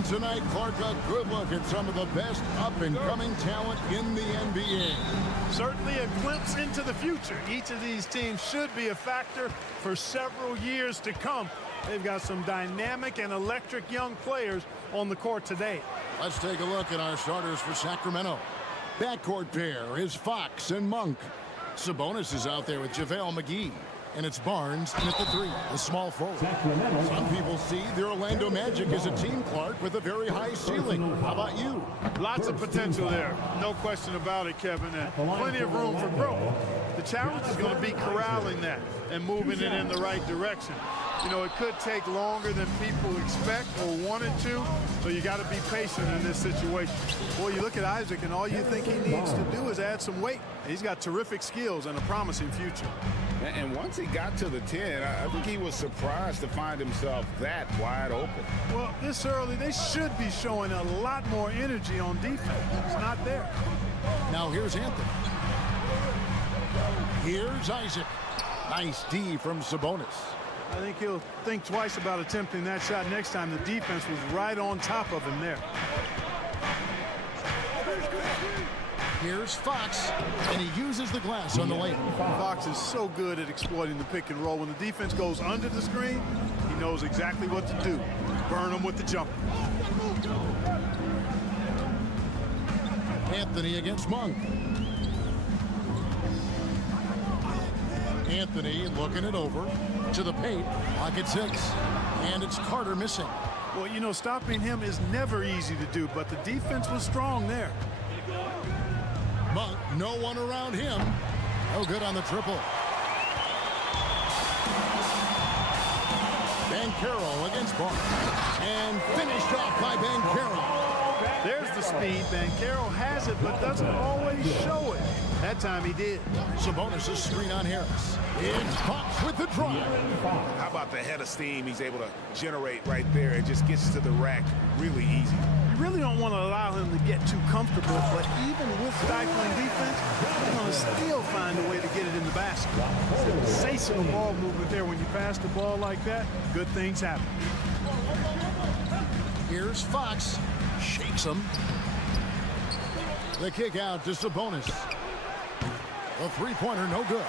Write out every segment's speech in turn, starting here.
And tonight, Clark, a good look at some of the best up-and-coming talent in the NBA. Certainly a glimpse into the future. Each of these teams should be a factor for several years to come. They've got some dynamic and electric young players on the court today. Let's take a look at our starters for Sacramento. Backcourt pair is Fox and Monk. Sabonis is out there with JaVale McGee. And it's Barnes at the three, the small forward. Some people see the Orlando Magic as a team, Clark, with a very high ceiling. How about you? Lots of potential there. No question about it, Kevin. And plenty of room for growth. The challenge is going to be corralling that and moving it in the right direction. You know, it could take longer than people expect or wanted to, so you got to be patient in this situation. Well, you look at Isaac, and all you think he needs to do is add some weight. He's got terrific skills and a promising future. And once he got to the 10, I think he was surprised to find himself that wide open. Well, this early, they should be showing a lot more energy on defense. It's not there. Now here's Anthony. Here's Isaac. Nice D from Sabonis. I think he'll think twice about attempting that shot next time. The defense was right on top of him there. Here's Fox, and he uses the glass on the lane. Fox is so good at exploiting the pick and roll. When the defense goes under the screen, he knows exactly what to do. Burn them with the jumper. Anthony against Monk. Anthony looking it over to the paint, pocket six, and it's Carter missing. Well, you know, stopping him is never easy to do, but the defense was strong there. Monk, no one around him. No good on the triple. Banchero against Barnes. And finished off by Banchero. There's the speed. Banchero has it, but doesn't always show it. That time he did. Sabonis' screen on Harris. It's Fox with the drive. How about the head of steam he's able to generate right there? It just gets to the rack really easy. You really don't want to allow him to get too comfortable, but even with stifling defense, he's going to still find a way to get it in the basket. Sensational ball movement there. When you pass the ball like that, good things happen. Here's Fox. Shakes him. The kick out to Sabonis. A three-pointer, no good.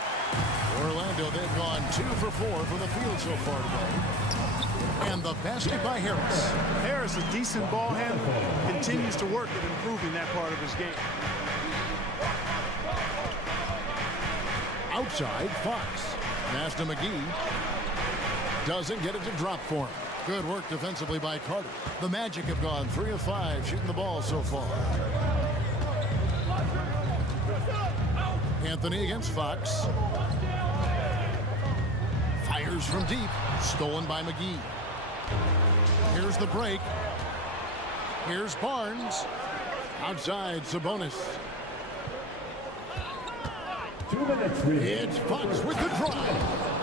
Orlando, they've gone 2 for 4 from the field so far today. And the basket by Harris. Harris, a decent ball handler, continues to work at improving that part of his game. Outside, Fox. Pass to McGee. Doesn't get it to drop for him. Good work defensively by Carter. The Magic have gone 3 of 5 shooting the ball so far. Anthony against Fox. Fires from deep. Stolen by McGee. Here's the break. Here's Barnes. Outside, Sabonis. It's Fox with the drive.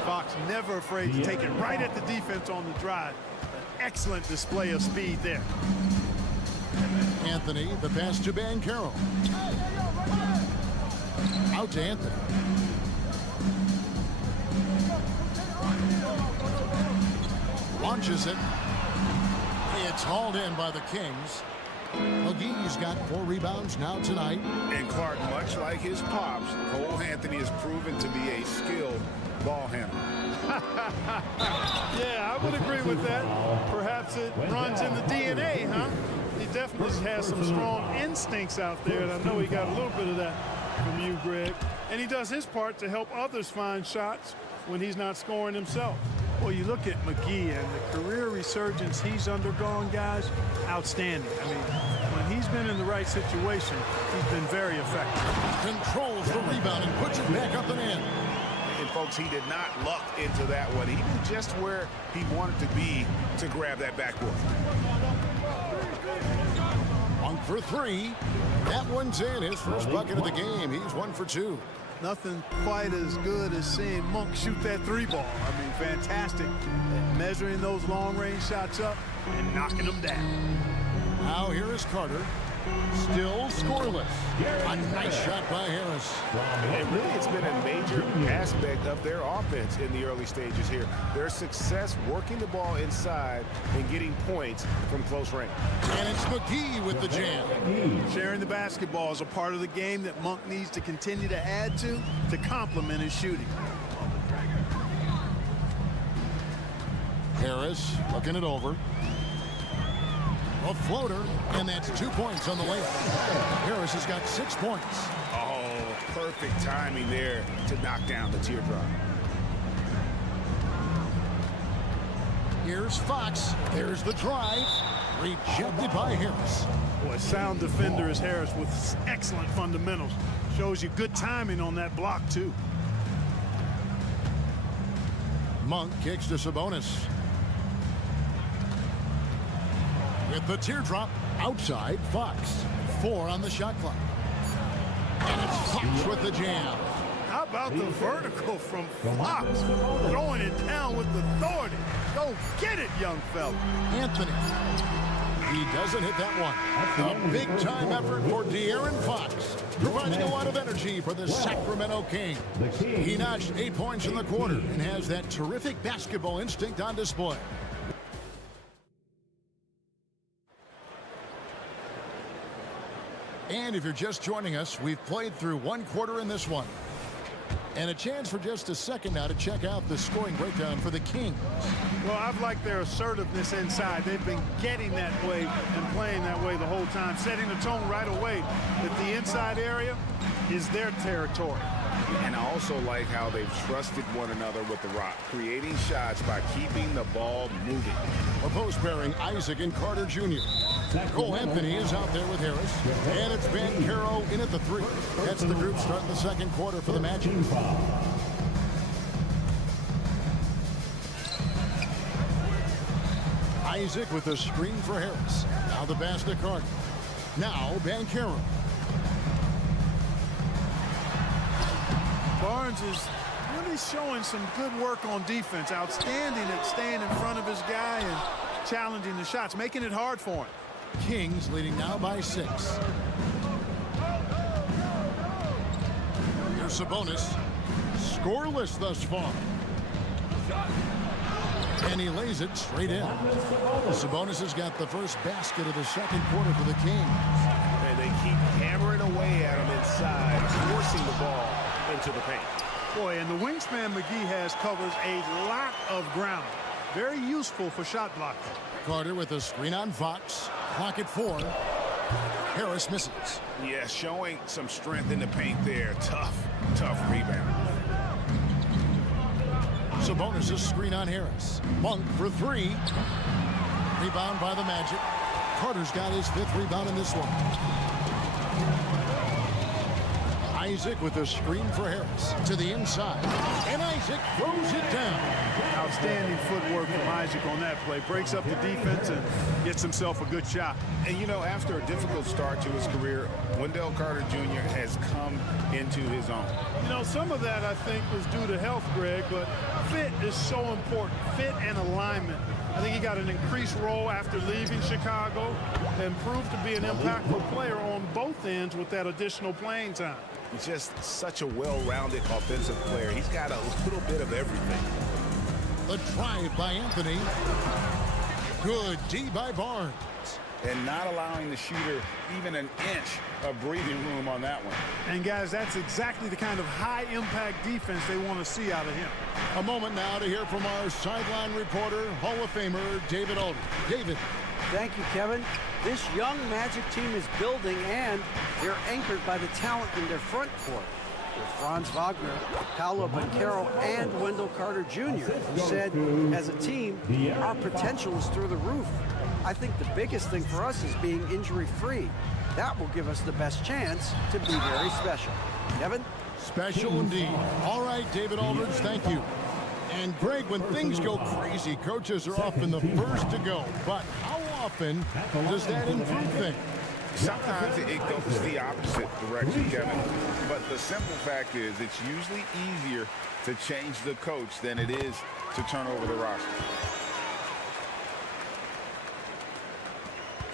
Fox never afraid to take it right at the defense on the drive. An excellent display of speed there. Anthony, the pass to Banchero. Out to Anthony. Launches it. It's hauled in by the Kings. McGee's got 4 rebounds now tonight. And Clark, much like his pops, Cole Anthony has proven to be a skilled ball handler. Yeah, I would agree with that. Perhaps it runs in the DNA, huh? He definitely has some strong instincts out there, and I know he got a little bit of that from you, Greg. And he does his part to help others find shots when he's not scoring himself. Well, you look at McGee and the career resurgence he's undergone, guys, outstanding. I mean, when he's been in the right situation, he's been very effective. Controls the rebound and puts it back up and in. And, folks, he did not luck into that one. He knew just where he wanted to be to grab that backboard. Monk for 3. That one's in. His first bucket of the game. He's 1 for 2. Nothing quite as good as seeing Monk shoot that 3-ball. I mean, fantastic at measuring those long-range shots up and knocking them down. Now here is Carter. Still scoreless. A nice shot by Harris. And really, it's been a major aspect of their offense in the early stages here. Their success working the ball inside and getting points from close range. And it's McGee with the jam. Sharing the basketball is a part of the game that Monk needs to continue to add to complement his shooting. Harris looking it over. A floater, and that's 2 points on the layup. Harris has got 6 points. Oh, perfect timing there to knock down the teardrop. Here's Fox. There's the drive. Rejected by Harris. Boy, sound defender is Harris with excellent fundamentals. Shows you good timing on that block, too. Monk kicks to Sabonis. With the teardrop, outside, Fox. 4 on the shot clock. And it's Fox with the jam. How about the vertical from Fox? Throwing it down with authority. Go get it, young fella. Anthony. He doesn't hit that one. A big-time effort for De'Aaron Fox, providing a lot of energy for the Sacramento Kings. He notched 8 points in the quarter and has that terrific basketball instinct on display. And if you're just joining us, we've played through 1 quarter in this one. And a chance for just a second now to check out the scoring breakdown for the Kings. Well, I've liked their assertiveness inside. They've been getting that way and playing that way the whole time, setting the tone right away that the inside area is their territory. And I also like how they've trusted one another with the rock, creating shots by keeping the ball moving. Opposed pairing Isaac and Carter Jr. Cole Anthony is out there with Harris. And it's Banchero in at the 3. That's the group starting the second quarter for the Magic. Isaac with the screen for Harris. Now the pass to Carter. Now Banchero. Barnes is really showing some good work on defense. Outstanding at staying in front of his guy and challenging the shots, making it hard for him. Kings leading now by 6. Here's Sabonis. Scoreless thus far. And he lays it straight in. Sabonis has got the first basket of the second quarter for the Kings. And they keep hammering away at him inside, forcing the ball into the paint. Boy, and the wingspan McGee has covers a lot of ground. Very useful for shot blocking. Carter with a screen on Fox. Clock at 4. Harris misses. Yeah, showing some strength in the paint there. Tough rebound. Sabonis' screen on Harris. Monk for 3. Rebound by the Magic. Carter's got his 5th rebound in this one. Isaac with a screen for Harris to the inside. And Isaac throws it down. Outstanding footwork from Isaac on that play. Breaks up the defense and gets himself a good shot. And, you know, after a difficult start to his career, Wendell Carter Jr. has come into his own. You know, some of that, I think, was due to health, Greg, but fit is so important. Fit and alignment. I think he got an increased role after leaving Chicago and proved to be an impactful player on both ends with that additional playing time. He's just such a well-rounded offensive player. He's got a little bit of everything. The drive by Anthony. Good D by Barnes. And not allowing the shooter even an inch of breathing room on that one. And, guys, that's exactly the kind of high-impact defense they want to see out of him. A moment now to hear from our sideline reporter, Hall of Famer David Aldridge. David. Thank you, Kevin. This young Magic team is building, and they're anchored by the talent in their front court. With Franz Wagner, Paolo Banchero, and Wendell Carter Jr., who said, as a team, our potential is through the roof. I think the biggest thing for us is being injury-free. That will give us the best chance to be very special. Kevin? Special indeed. All right, David Aldridge, thank you. And, Greg, when things go crazy, coaches are often the first to go. But how often does that improve things? Sometimes it goes the opposite direction, Kevin. But the simple fact is it's usually easier to change the coach than it is to turn over the roster.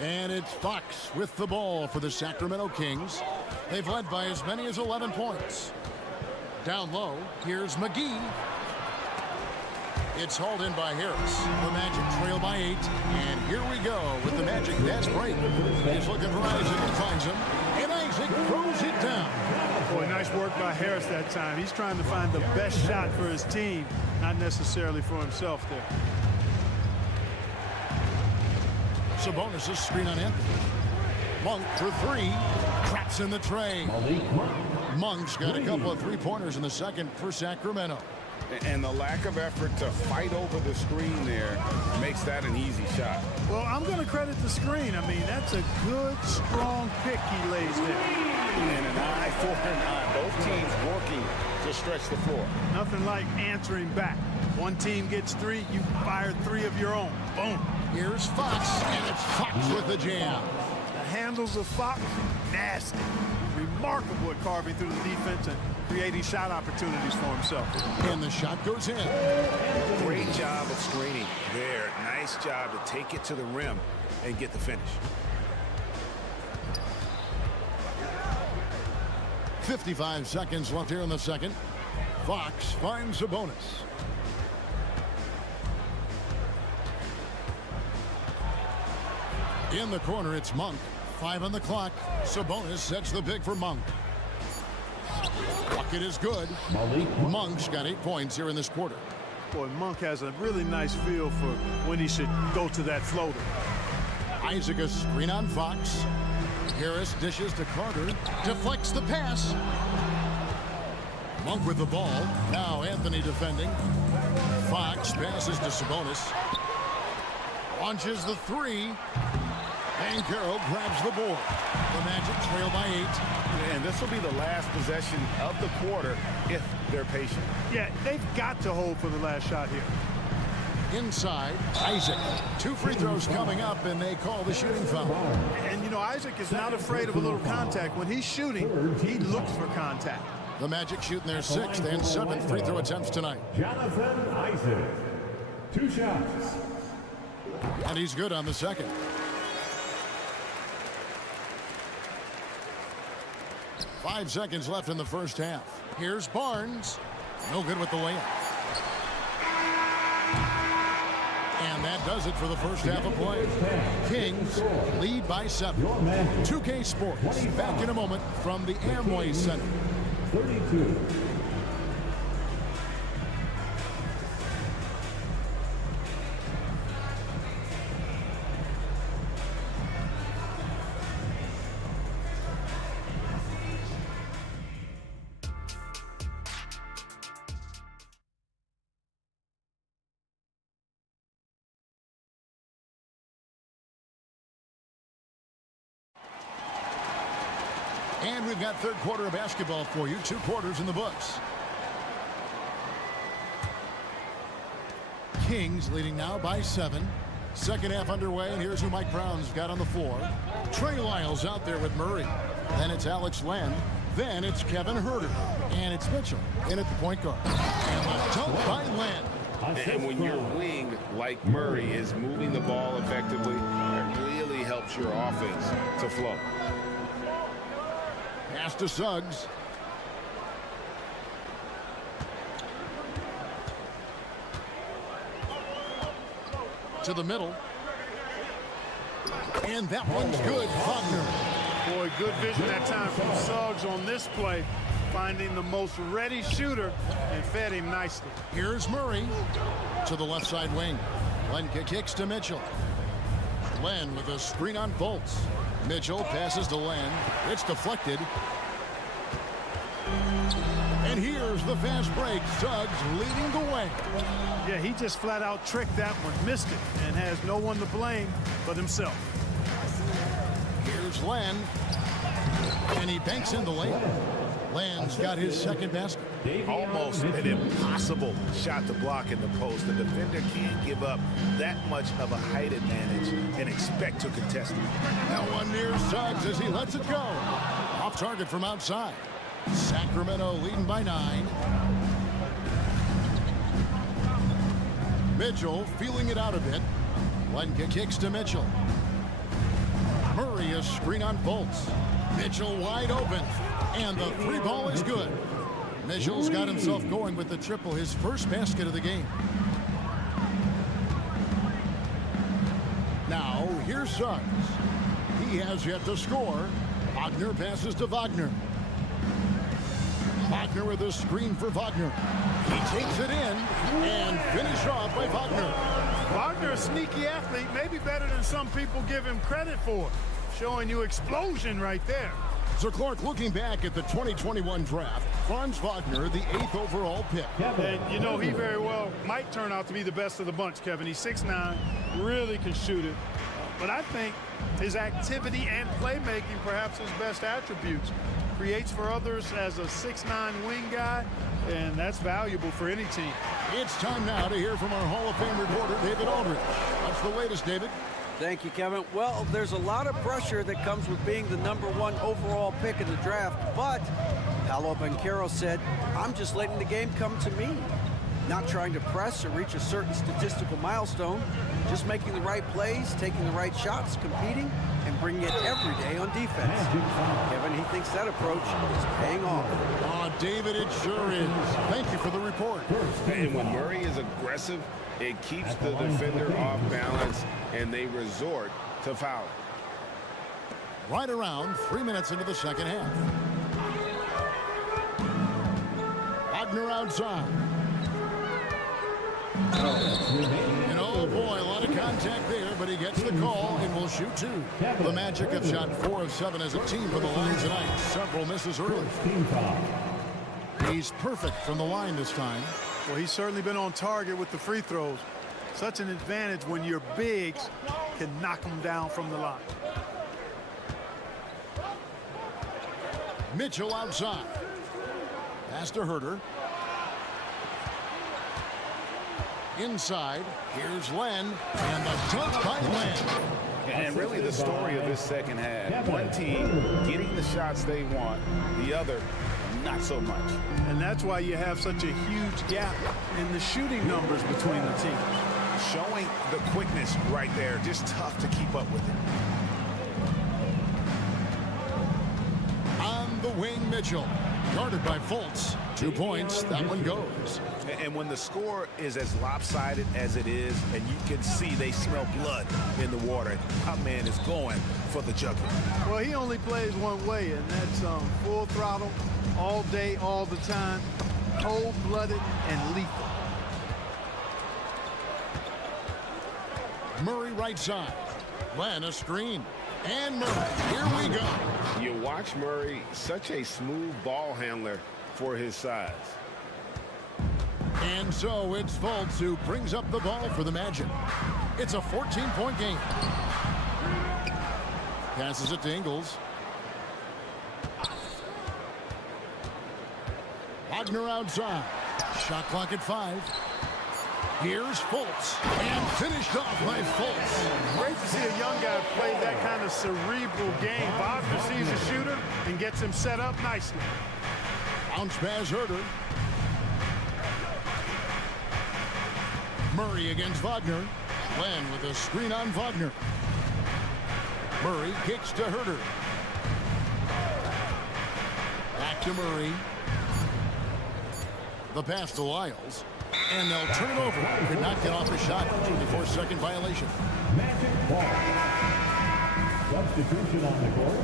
And it's Fox with the ball for the Sacramento Kings. They've led by as many as 11 points. Down low, here's McGee. It's hauled in by Harris. The Magic trail by 8. And here we go with the Magic fast break. He's looking for Isaac and finds him. And Isaac throws it down. Boy, nice work by Harris that time. He's trying to find the best shot for his team, not necessarily for himself there. Sabonis' screen on Anthony. Monk for 3. Traps in the tray. Monk's got a couple of three-pointers in the second for Sacramento. And the lack of effort to fight over the screen there makes that an easy shot. Well, I'm going to credit the screen. I mean, that's a good, strong pick he lays there. And an eye for an eye. Both teams working to stretch the floor. Nothing like answering back. One team gets 3, you fire 3 of your own. Boom. Here's Fox, and it's Fox with the jam. The handles of Fox, nasty. Remarkable at carving through the defense and creating shot opportunities for himself. And the shot goes in. Great job of screening there. Nice job to take it to the rim and get the finish. 55 seconds left here in the second. Fox finds Sabonis. In the corner, it's Monk. 5 on the clock. Sabonis sets the pick for Monk. Bucket is good. Monk's got 8 points here in this quarter. Boy, Monk has a really nice feel for when he should go to that floater. Isaac a screen on Fox. Harris dishes to Carter. Deflects the pass. Monk with the ball. Now Anthony defending. Fox passes to Sabonis. Launches the 3. And Carroll grabs the board. The Magic trail by 8. And this will be the last possession of the quarter if they're patient. Yeah, they've got to hold for the last shot here. Inside, Isaac. 2 free throws coming up, and they call the shooting foul. And, you know, Isaac is not afraid of a little contact. When he's shooting, he looks for contact. The Magic shooting their 6th and 7th free throw attempts tonight. Jonathan Isaac. 2 shots. And he's good on the second. Five seconds left in the first half. Here's Barnes. No good with the layup. And that does it for the first half of play. Kings lead by 7. 2K Sports back in a moment from the Amway Center. 32. And we've got third quarter of basketball for you. 2 quarters in the books. Kings leading now by 7. Second half underway, and here's who Mike Brown's got on the floor. Trey Lyles out there with Murray. Then it's Alex Len. Then it's Kevin Huerter. And it's Mitchell in at the point guard. And a dunk by Len. And when your wing, like Murray, is moving the ball effectively, it really helps your offense to flow. Pass to Suggs. To the middle. And that one's good. Wagner. Boy, good vision that time from Suggs on this play, finding the most ready shooter and fed him nicely. Here's Murray to the left side wing. Len kicks to Mitchell. Len with a screen on Bolts. Mitchell passes to Len. It's deflected. And here's the fast break. Suggs leading the way. Yeah, he just flat out tricked that one, missed it, and has no one to blame but himself. Here's Len. And he banks in the lane. Len's got his second basket. Almost an impossible shot to block in the post. The defender can't give up that much of a height advantage and expect to contest it. That one near Suggs as he lets it go. Off target from outside. Sacramento leading by 9. Mitchell feeling it out a bit. Len kicks to Mitchell. Murray a screen on Fultz. Mitchell wide open. And the three ball is good. Mitchell's got himself going with the triple, his first basket of the game. Now, here's Suggs. He has yet to score. Wagner passes to Wagner. Wagner with a screen for Wagner. He takes it in and finished off by Wagner. Wagner, a sneaky athlete, maybe better than some people give him credit for. Showing you explosion right there. So Clark, looking back at the 2021 draft, Franz Wagner, the 8th overall pick. And you know, he very well might turn out to be the best of the bunch, Kevin. He's 6'9", really can shoot it. But I think his activity and playmaking, perhaps his best attributes. Creates for others as a 6'9" wing guy, and that's valuable for any team. It's time now to hear from our Hall of Fame reporter, David Aldridge. What's the latest, David? Thank you, Kevin. Well, there's a lot of pressure that comes with being the #1 overall pick in the draft, but Paolo Banchero said, I'm just letting the game come to me. Not trying to press or reach a certain statistical milestone, just making the right plays, taking the right shots, competing, and bringing it every day on defense. Kevin, he thinks that approach is paying off. Oh, David, it sure is. Thank you for the report. And when Murray is aggressive, it keeps the defender off balance, and they resort to fouling. Right around 3 minutes into the second half. Wagner outside. And oh boy, a lot of contact there, but he gets the call and will shoot two. The Magic have shot 4 of 7 as a team from the line tonight. Several misses early. He's perfect from the line this time. Well, he's certainly been on target with the free throws. Such an advantage when your bigs can knock them down from the line. Mitchell outside. Pass to Herter. Inside, here's Len, and the dunk by Len. And really the story of this second half. One team getting the shots they want, the other not so much. And that's why you have such a huge gap in the shooting numbers between the teams. Showing the quickness right there, just tough to keep up with it. On the wing, Mitchell. Guarded by Fultz. 2 points, that one goes. And when the score is as lopsided as it is, and you can see they smell blood in the water, our man is going for the jugular. Well, he only plays one way, and that's full throttle, all day, all the time, cold-blooded and lethal. Murray right side. Len a screen. And Murray, here we go. You watch Murray, such a smooth ball handler for his size. And so it's Fultz who brings up the ball for the Magic. It's a 14-point game. Passes it to Ingles. Wagner outside. Shot clock at 5. Here's Fultz. And finished off by Fultz. Great to see a young guy play that kind of cerebral game. Wagner sees a shooter and gets him set up nicely. Bounce pass Herter. Murray against Wagner. Len with a screen on Wagner. Murray kicks to Herter. Back to Murray. The pass to Lyles. And they'll turn it over. Could not get off the shot. 24-second violation. Magic ball. Substitution on the court.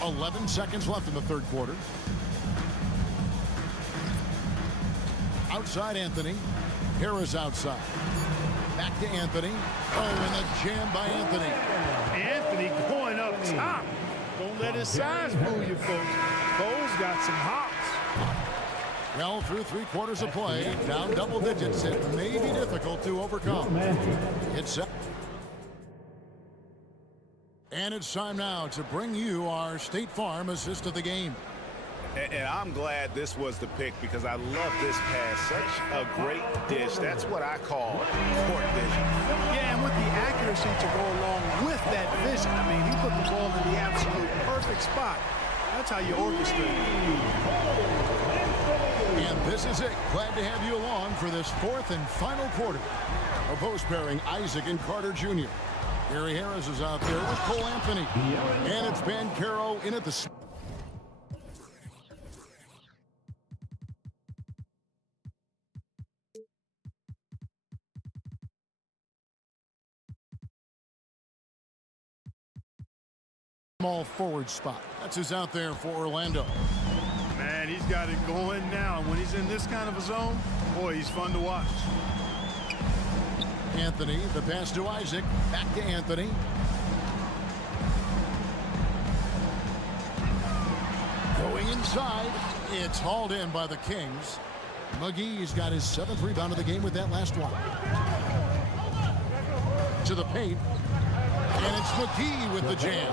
.11 seconds left in the third quarter. Outside Anthony. Harris outside. Back to Anthony. Oh, and a jam by Anthony. Anthony going up top. Don't let his size fool you, folks. Bo's got some hops. Well, through 3 quarters of play, down double digits, it may be difficult to overcome. It's set. And it's time now to bring you our State Farm assist of the game. And I'm glad this was the pick because I love this pass. Such a great dish. That's what I call court vision. Yeah, and with the accuracy to go along with that vision. I mean, he put the ball in the absolute perfect spot. That's how you orchestrate it. And this This is it. Glad to have you along for this fourth and final quarter. Opposed pairing Isaac and Carter Jr. Gary Harris is out there with Cole Anthony. And it's Bancaro in at the... small forward spot. That's who's out there for Orlando. Man, he's got it going now. When he's in this kind of a zone, boy, he's fun to watch. Anthony, the pass to Isaac. Back to Anthony. Going inside. It's hauled in by the Kings. McGee's got his 7th rebound of the game with that last one. To the paint. And it's McGee with the jam.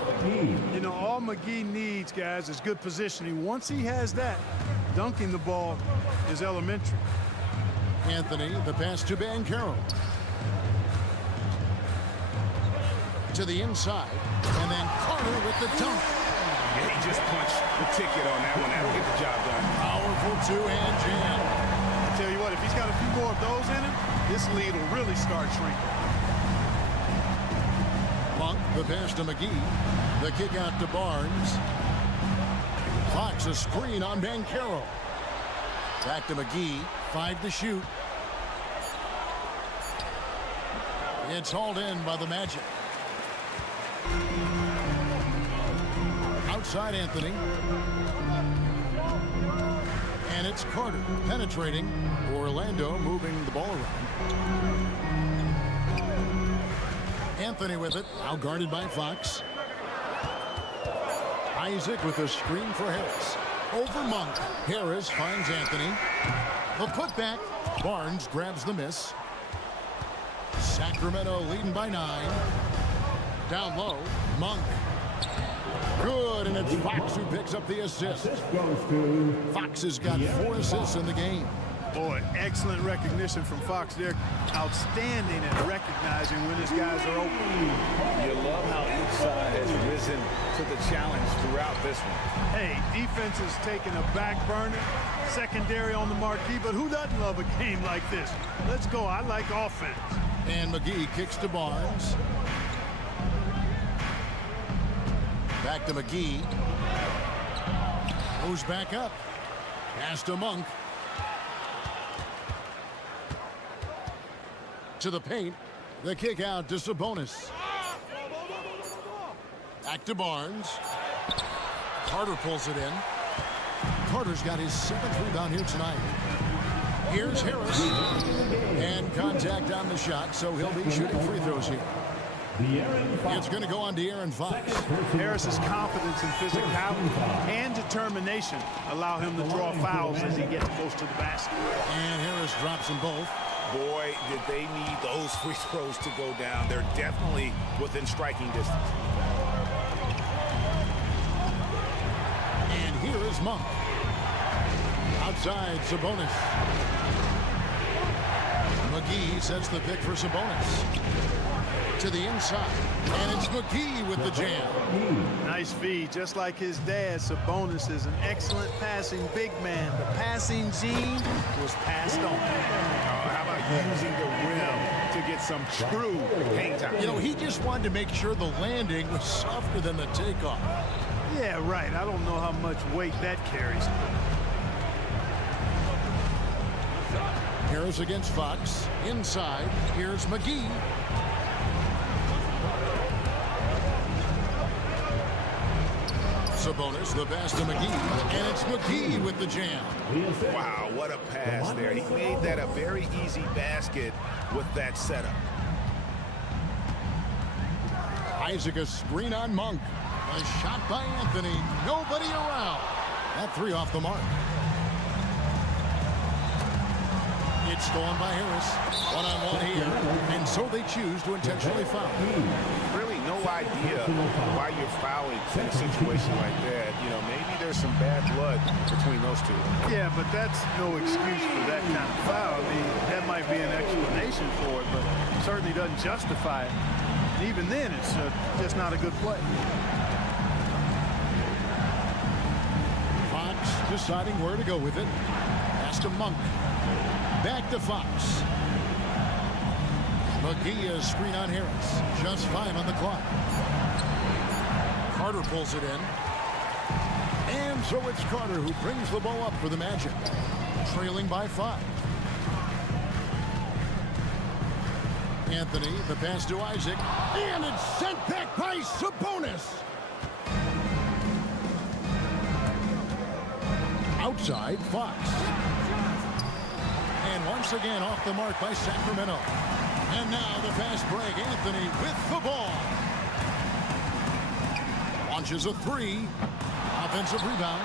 You know, all McGee needs, guys, is good positioning. Once he has that, dunking the ball is elementary. Anthony, the pass to Bancaro. To the inside. And then Carter with the dunk. Yeah, he just punched the ticket on that one. That'll get the job done. Powerful two-hand jam. I tell you what, if he's got a few more of those in him, this lead will really start shrinking. Monk, the pass to McGee. The kick out to Barnes. Fox, a screen on Bancaro. Back to McGee. 5 to shoot. It's hauled in by the Magic. Outside Anthony. And it's Carter penetrating. Orlando moving the ball around. Anthony with it, now guarded by Fox. Isaac with a screen for Harris. Over Monk. Harris finds Anthony. The putback. Barnes grabs the miss. Sacramento leading by 9. Down low, Monk. Good, and it's Fox who picks up the assist. Fox has got 4 assists in the game. Boy, excellent recognition from Fox there. Outstanding at recognizing when his guys are open. You love how each side has risen to the challenge throughout this one. Hey, defense is taking a back burner, secondary on the marquee, but who doesn't love a game like this? Let's go. I like offense. And McGee kicks to Barnes. Back to McGee. Goes back up. Pass to Monk. To the paint. The kick out to Sabonis. Back to Barnes. Carter pulls it in. Carter's got his 7th rebound here tonight. Here's Harris. And contact on the shot, so he'll be shooting free throws here. It's going to go on to Aaron Fox. Harris's confidence and physicality and determination allow him to draw fouls as he gets close to the basket. And Harris drops them both. Boy, did they need those free throws to go down. They're definitely within striking distance. And here is Monk. Outside, Sabonis. McGee sets the pick for Sabonis. To the inside. And it's McGee with the jam. Nice feed. Just like his dad, Sabonis is an excellent passing big man. The passing gene was passed on. How about using the rim to get some true hang time? You know, he just wanted to make sure the landing was softer than the takeoff. Yeah, right. I don't know how much weight that carries. Harris against Fox. Inside. Here's McGee. Sabonis, the pass to McGee. And it's McGee with the jam. Wow, what a pass there. He made that a very easy basket with that setup. Isaac, a screen on Monk. A shot by Anthony. Nobody around. That 3 off the mark. It's stolen by Harris. One-on-one here. And so they choose to intentionally foul. Really no idea why you're fouling in a situation like that. You know, maybe there's some bad blood between those two. Yeah, but that's no excuse for that kind of foul. I mean, that might be an explanation for it, but certainly doesn't justify it. And even then, it's just not a good play. Fox Deciding where to go with it. Pass to Monk. Back to Fox. McGee is screen on Harris. Just 5 on the clock. Carter pulls it in. And so it's Carter who brings the ball up for the Magic. Trailing by 5. Anthony, the pass to Isaac. And it's sent back by Sabonis. Outside, Fox. And once again off the mark by Sacramento. And now the fast break. Anthony with the ball. Launches a 3. Offensive rebound.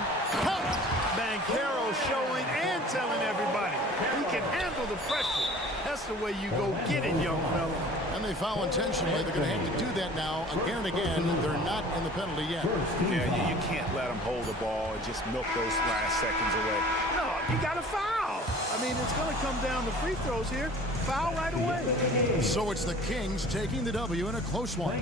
Banchero showing and telling everybody he can handle the pressure. That's the way you go get it, young fella. And they foul intentionally. They're going to have to do that now again and again. They're not in the penalty yet. Yeah, you can't let them hold the ball and just milk those last seconds away. No, you got to foul. I mean, it's going to come down to free throws here. Foul right away. So it's the Kings taking the W in a close one.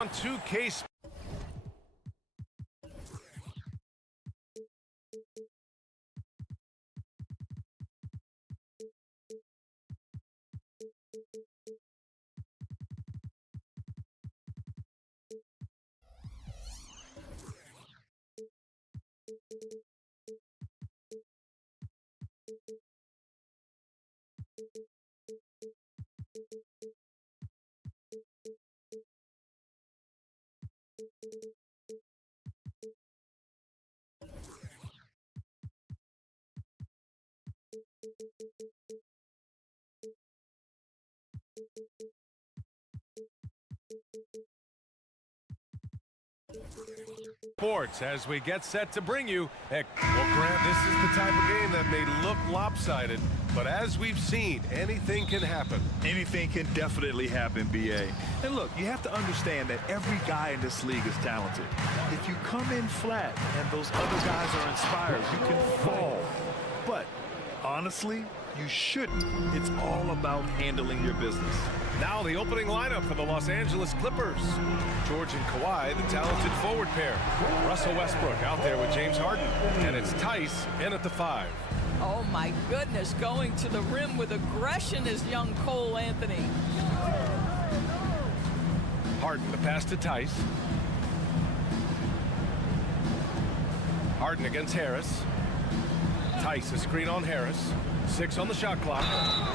On 2K. Sports as we get set to bring you. Well, Grant, this is the type of game that may look lopsided, but as we've seen, anything can happen. Anything can definitely happen, BA. And look, you have to understand that every guy in this league is talented. If you come in flat and those other guys are inspired, you can fall. But honestly, you shouldn't. It's all about handling your business. Now the opening lineup for the Los Angeles Clippers. George and Kawhi, the talented forward pair. Russell Westbrook out there with James Harden. And it's Tice in at the 5. Oh my goodness, going to the rim with aggression is young Cole Anthony. Harden the pass to Tice. Harden against Harris. Tice a screen on Harris. 6 on the shot clock.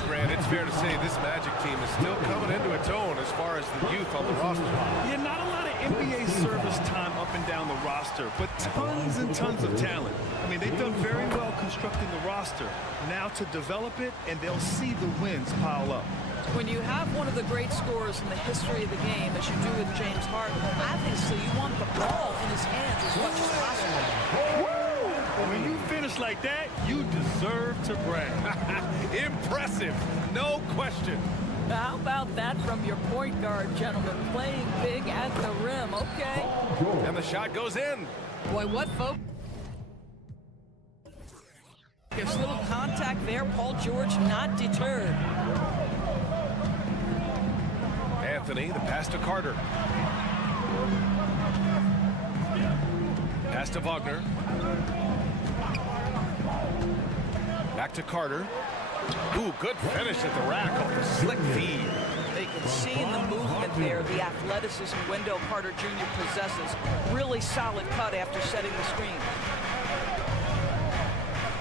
Grant, it's fair to say this Magic team is still coming into its own as far as the youth on the roster. Yeah, not a lot of NBA service time up and down the roster, but tons and tons of talent. I mean, they've done very well constructing the roster. Now to develop it, and they'll see the wins pile up. When you have one of the great scorers in the history of the game, as you do with James Harden, obviously you want the ball in his hands as much as possible. When you finish like that, you deserve to brag. Impressive, no question. How about that from your point guard, gentlemen? Playing big at the rim, okay? And the shot goes in. Boy, what folks? There's little contact there. Paul George not deterred. Anthony, the pass to Carter. Pass to Wagner. Back to Carter. Ooh, good finish at the rack off the slick feed. They can see in the movement there the athleticism Wendell Carter Jr. possesses. Really solid cut after setting the screen.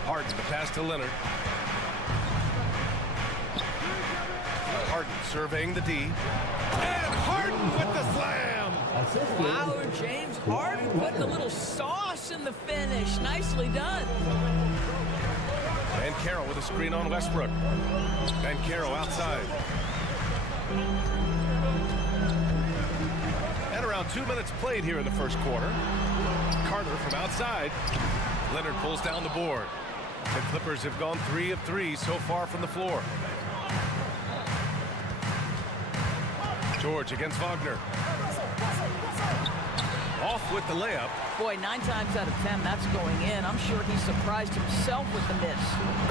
Harden, the pass to Leonard. Harden surveying the D. And Harden with the slam! Wow, James Harden putting a little sauce in the finish. Nicely done. And Carroll with a screen on Westbrook. And Carroll outside. And around 2 minutes played here in the first quarter. Carter from outside. Leonard pulls down the board. The Clippers have gone 3 of 3 so far from the floor. George against Wagner. Off with the layup. Boy, 9 times out of 10, that's going in. I'm sure he surprised himself with the miss.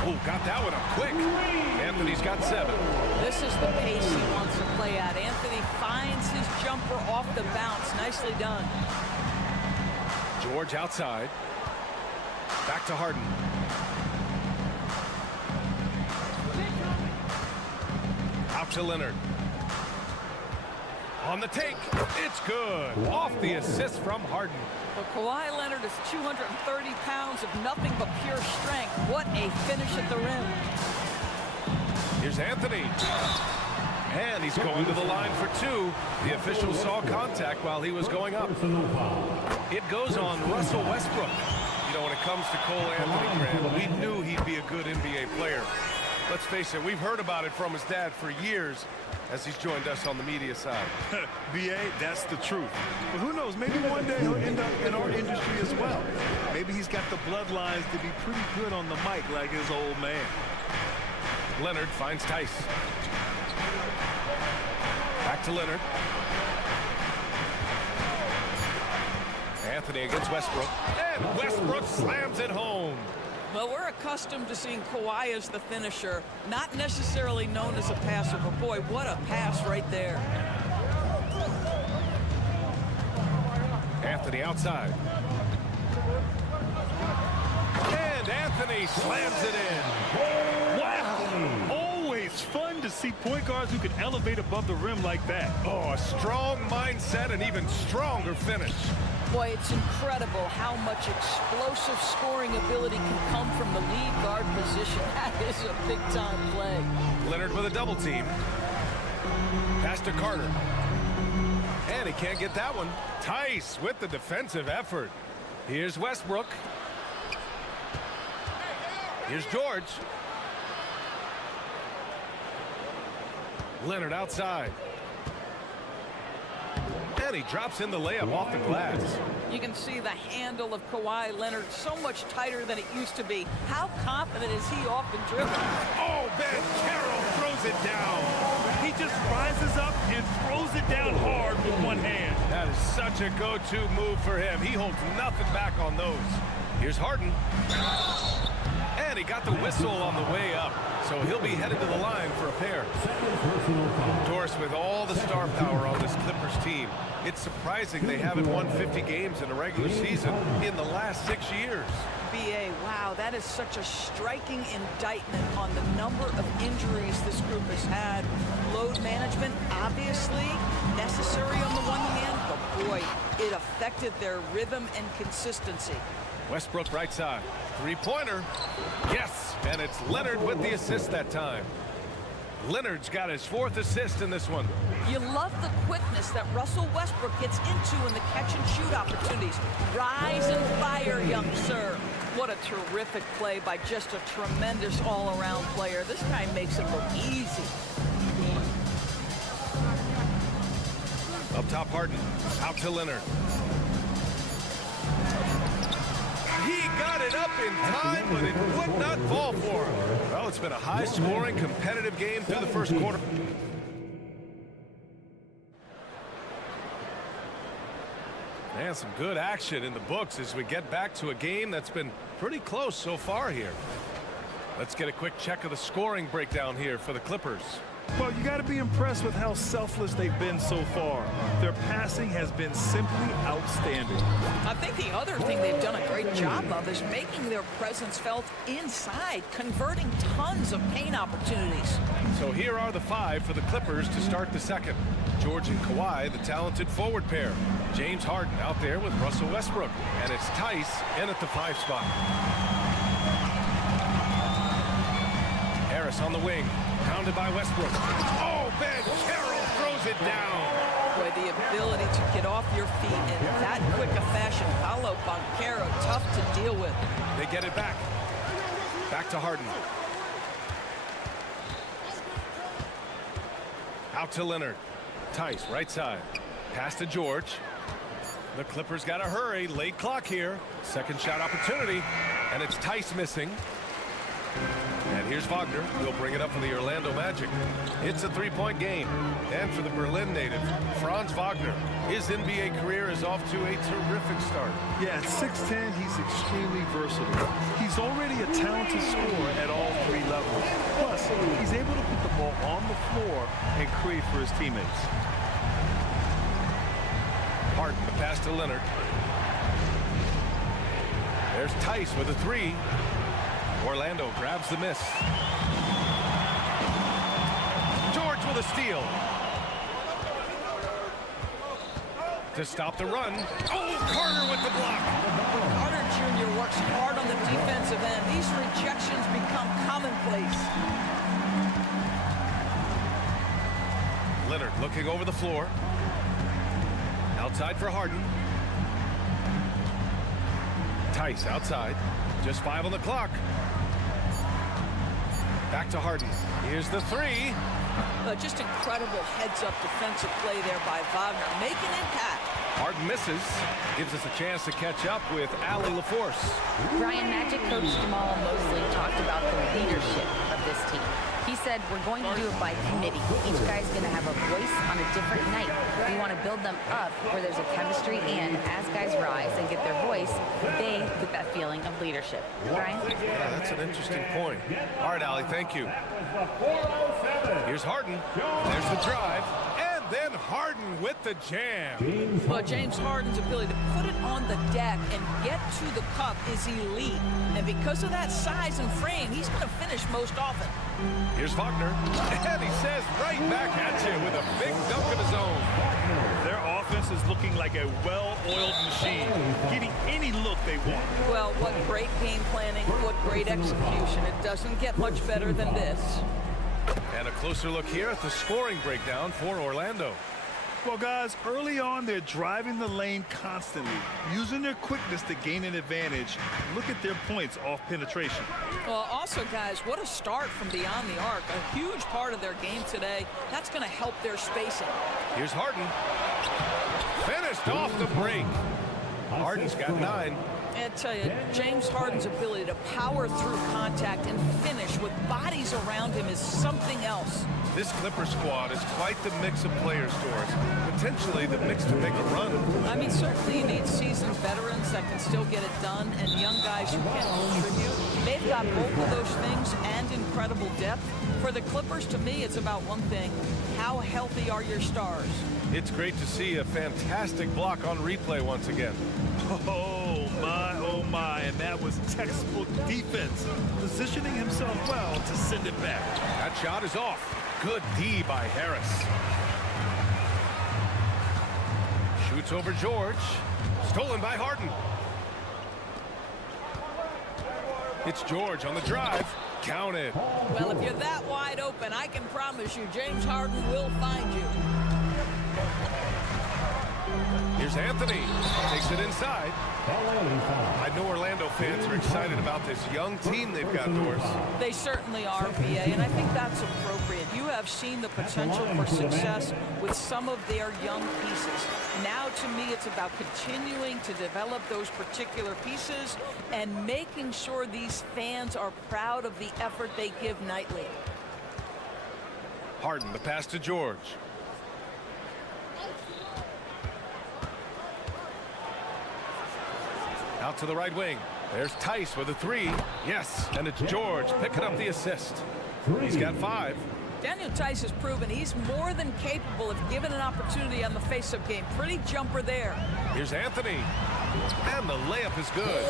Oh, got that one up quick. Anthony's got 7. This is the pace he wants to play at. Anthony finds his jumper off the bounce. Nicely done. George outside. Back to Harden. Out to Leonard. On the take, it's good. Off the assist from Harden. Well, Kawhi Leonard is 230 pounds of nothing but pure strength. What a finish at the rim. Here's Anthony. And he's going to the line for 2. The official saw contact while he was going up. It goes on Russell Westbrook. You know, when it comes to Cole Anthony, Grant, we knew he'd be a good NBA player. Let's face it, we've heard about it from his dad for years as he's joined us on the media side. BA, that's the truth. But who knows, maybe one day he'll end up in our industry as well. Maybe he's got the bloodlines to be pretty good on the mic like his old man. Leonard finds Tice. Back to Leonard. Anthony against Westbrook. And Westbrook slams it home. Well, we're accustomed to seeing Kawhi as the finisher, not necessarily known as a passer, but boy, what a pass right there. Anthony outside. And Anthony slams it in. Wow. Always fun to see point guards who can elevate above the rim like that. Oh, a strong mindset and even stronger finish. Boy, it's incredible how much explosive scoring ability can come from the lead guard position. That is a big-time play. Leonard with a double team. Pass to Carter. And he can't get that one. Tice with the defensive effort. Here's Westbrook. Here's George. Leonard outside. And he drops in the layup off the glass. You can see the handle of Kawhi Leonard so much tighter than it used to be. How confident is he off the dribble? Oh, Ben Carroll throws it down. He just rises up and throws it down hard with one hand. That is such a go-to move for him. He holds nothing back on those. Here's Harden. And he got the whistle on the way up. So he'll be headed to the line for a pair. Doris, with all the star power on this Clippers team, it's surprising they haven't won 50 games in a regular season in the last 6 years. BA, wow, that is such a striking indictment on the number of injuries this group has had. Load management, obviously necessary on the one hand, but boy, it affected their rhythm and consistency. Westbrook right side. Three-pointer. Yes, and it's Leonard with the assist that time. Leonard's got his 4th assist in this one. You love the quickness that Russell Westbrook gets into in the catch-and-shoot opportunities. Rise and fire, young sir. What a terrific play by just a tremendous all-around player. This guy makes it look easy. Up top, Harden. Out to Leonard. He got it up in time, but it would not fall for him. Well, it's been a high-scoring, competitive game through the first quarter. And some good action in the books as we get back to a game that's been pretty close so far here. Let's get a quick check of the scoring breakdown here for the Clippers. Well, you got to be impressed with how selfless they've been so far. Their passing has been simply outstanding. I think the other thing they've done a great job of is making their presence felt inside, converting tons of paint opportunities. So here are the 5 for the Clippers to start the second. George and Kawhi, the talented forward pair. James Harden out there with Russell Westbrook. And it's Tice in at the 5 spot. Harris on the wing. Pounded by Westbrook. Oh, Ben Carroll throws it down. Boy, the ability to get off your feet in that quick a fashion. Paolo Banchero, tough to deal with. They get it back. Back to Harden. Out to Leonard. Tice, right side. Pass to George. The Clippers got to hurry. Late clock here. Second shot opportunity. And it's Tice missing. And here's Wagner. He'll bring it up for the Orlando Magic. It's a 3-point game. And for the Berlin native, Franz Wagner. His NBA career is off to a terrific start. Yeah, at 6'10", he's extremely versatile. He's already a talented scorer at all 3 levels. Plus, he's able to put the ball on the floor and create for his teammates. Harden, the pass to Leonard. There's Tice with a 3. Orlando grabs the miss. George with a steal. To stop the run. Oh, Carter with the block. Carter Jr. works hard on the defensive end. These rejections become commonplace. Leonard looking over the floor. Outside for Harden. Tice outside. Just 5 on the clock. Back to Harden. Here's the 3. Just incredible heads-up defensive play there by Wagner. Make an impact. Harden misses. Gives us a chance to catch up with Allie LaForce. Brian, Magic coach Jamal Mosley talked about the leadership of this team. He said, we're going to do it by committee. Each guy's going to have a voice on a different night. We want to build them up where there's a chemistry, and as guys rise and get their voice, they get that feeling of leadership. Brian? Yeah, that's an interesting point. All right, Allie, thank you. Here's Harden. There's the drive. And then Harden with the jam. Well, James Harden's ability to put it on the deck and get to the cup is elite. And because of that size and frame, he's going to finish most often. Here's Wagner. And he says right back at you with a big dunk of his own. Their offense is looking like a well-oiled machine, getting any look they want. Well, what great game planning, what great execution. It doesn't get much better than this. And a closer look here at the scoring breakdown for Orlando. Well, guys, early on, they're driving the lane constantly, using their quickness to gain an advantage. Look at their points off penetration. Well, also, guys, what a start from beyond the arc. A huge part of their game today. That's going to help their spacing. Here's Harden. Finished off the break. Harden's got 9. I tell you, James Harden's ability to power through contact and finish with bodies around him is something else. This Clipper squad is quite the mix of players, Doris. Potentially the mix to make a run. I mean, certainly you need seasoned veterans that can still get it done and young guys who can contribute. They've got both of those things and incredible depth. For the Clippers, to me, it's about one thing. How healthy are your stars? It's great to see a fantastic block on replay once again. Oh my, and that was textbook defense, positioning himself well to send it back. That shot is off. Good D by Harris. Shoots over George. Stolen by Harden. It's George on the drive. Counted. Well, if you're that wide open, I can promise you James Harden will find you. Here's Anthony. Takes it inside. I know Orlando fans are excited about this young team they've got, Doris. They certainly are, BA, and I think that's appropriate. You have seen the potential for success with some of their young pieces. Now, to me, it's about continuing to develop those particular pieces and making sure these fans are proud of the effort they give nightly. Harden, the pass to George. Out to the right wing. There's Tice with a 3. Yes, and it's George picking up the assist. He's got 5. Daniel Tice has proven he's more than capable if given an opportunity on the face-up game. Pretty jumper there. Here's Anthony. And the layup is good.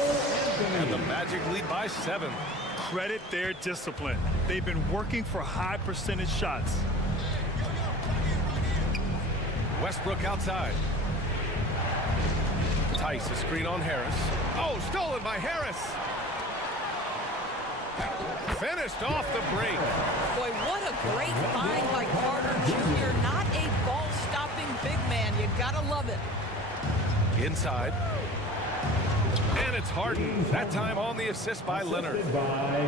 And the Magic lead by 7. Credit their discipline. They've been working for high percentage shots. Westbrook outside. Tice, a screen on Harris. Oh, stolen by Harris. Finished off the break. Boy, what a great find by Carter Jr. Not a ball-stopping big man. You gotta love it. Inside. And it's Harden. That time on the assist by Leonard.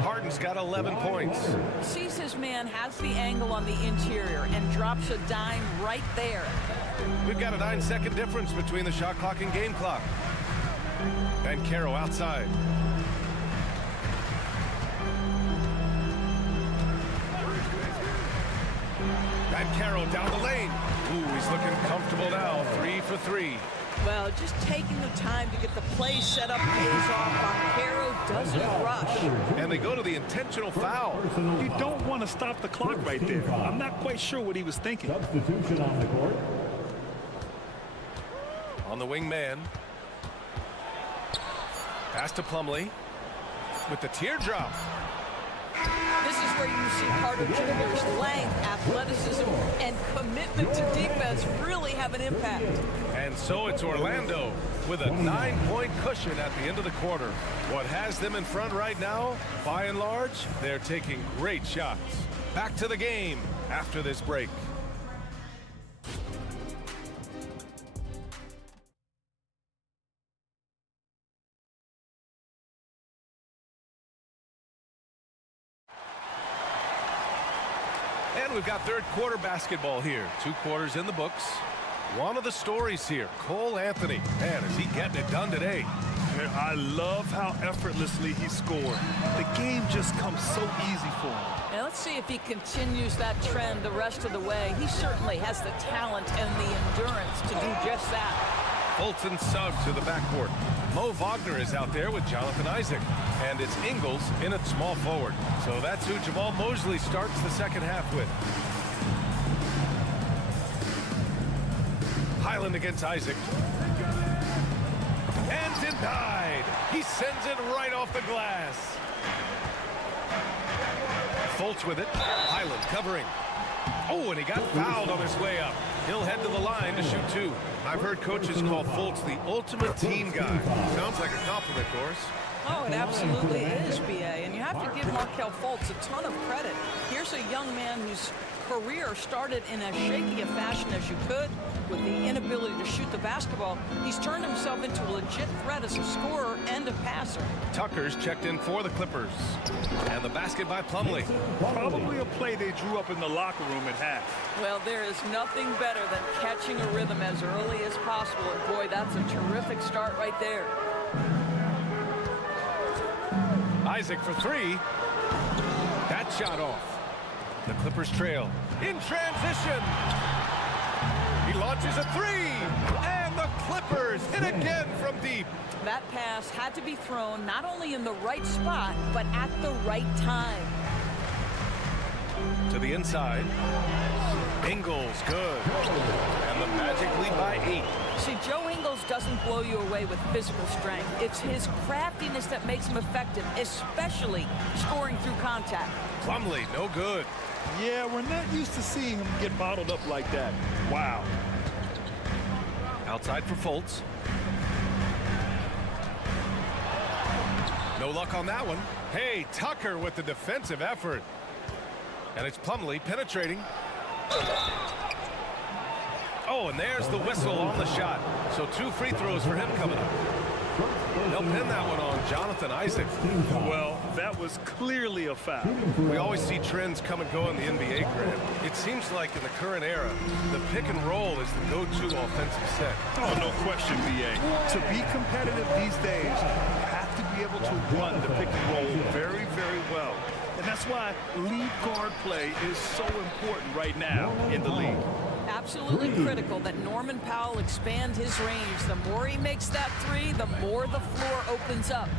Harden's got 11 points. Sees his man, has the angle on the interior, and drops a dime right there. We've got a 9-second difference between the shot clock and game clock. And Caro outside. And Caro down the lane. Ooh, he's looking comfortable now. 3 for 3. Well, just taking the time to get the play set up pays off. Caro doesn't rush. And they go to the intentional foul. You don't want to stop the clock right there. I'm not quite sure what he was thinking. Substitution on the court. On the wing man. Pass to Plumlee. With the teardrop. This is where you see Carter Jr.'s length, athleticism, and commitment to defense really have an impact. And so it's Orlando with a 9-point cushion at the end of the quarter. What has them in front right now, by and large, they're taking great shots. Back to the game after this break. And we've got third quarter basketball here. 2 quarters in the books. One of the stories here, Cole Anthony. Man, is he getting it done today. I love how effortlessly he scored. The game just comes so easy for him. And let's see if he continues that trend the rest of the way. He certainly has the talent and the endurance to do just that. Fultz and Suggs to the backcourt. Mo Wagner is out there with Jonathan Isaac. And it's Ingles in at small forward. So that's who Jamal Mosley starts the second half with. Highland against Isaac. And denied. He sends it right off the glass. Fultz with it. Highland covering. Oh, and he got fouled on his way up. He'll head to the line to shoot two. I've heard coaches call Fultz the ultimate team guy. Sounds like a compliment, Doris. Oh, it absolutely is, B.A. And you have to give Markelle Fultz a ton of credit. Here's a young man whose career started in as shaky a fashion as you could with the inability to shoot the basketball. He's turned himself into a legit threat as a scorer and a passer. Tucker's checked in for the Clippers. And the basket by Plumlee. Probably a play they drew up in the locker room at half. Well, there is nothing better than catching a rhythm as early as possible. And boy, that's a terrific start right there. Isaac for three. That shot off. The Clippers trail. In transition. He launches a three. And the Clippers hit again from deep. That pass had to be thrown not only in the right spot, but at the right time. To the inside. Ingles, good. And the Magic lead by 8. See, Joe Ingles doesn't blow you away with physical strength. It's his craftiness that makes him effective, especially scoring through contact. Plumlee, no good. Yeah, we're not used to seeing him get bottled up like that. Wow. Outside for Fultz. No luck on that one. Hey, Tucker with the defensive effort. And it's Plumlee penetrating. Oh, and there's the whistle on the shot. So 2 free throws for him coming up. They'll pin that one on Jonathan Isaac. Well, that was clearly a foul. We always see trends come and go in the NBA, Grant. It seems like in the current era, the pick and roll is the go-to offensive set. Oh, no question, B.A. To be competitive these days, you have to be able to run the pick and roll very, very well. And that's why lead guard play is so important right now in the league. Absolutely critical that Norman Powell expand his range. The more he makes that three, the more the floor opens up.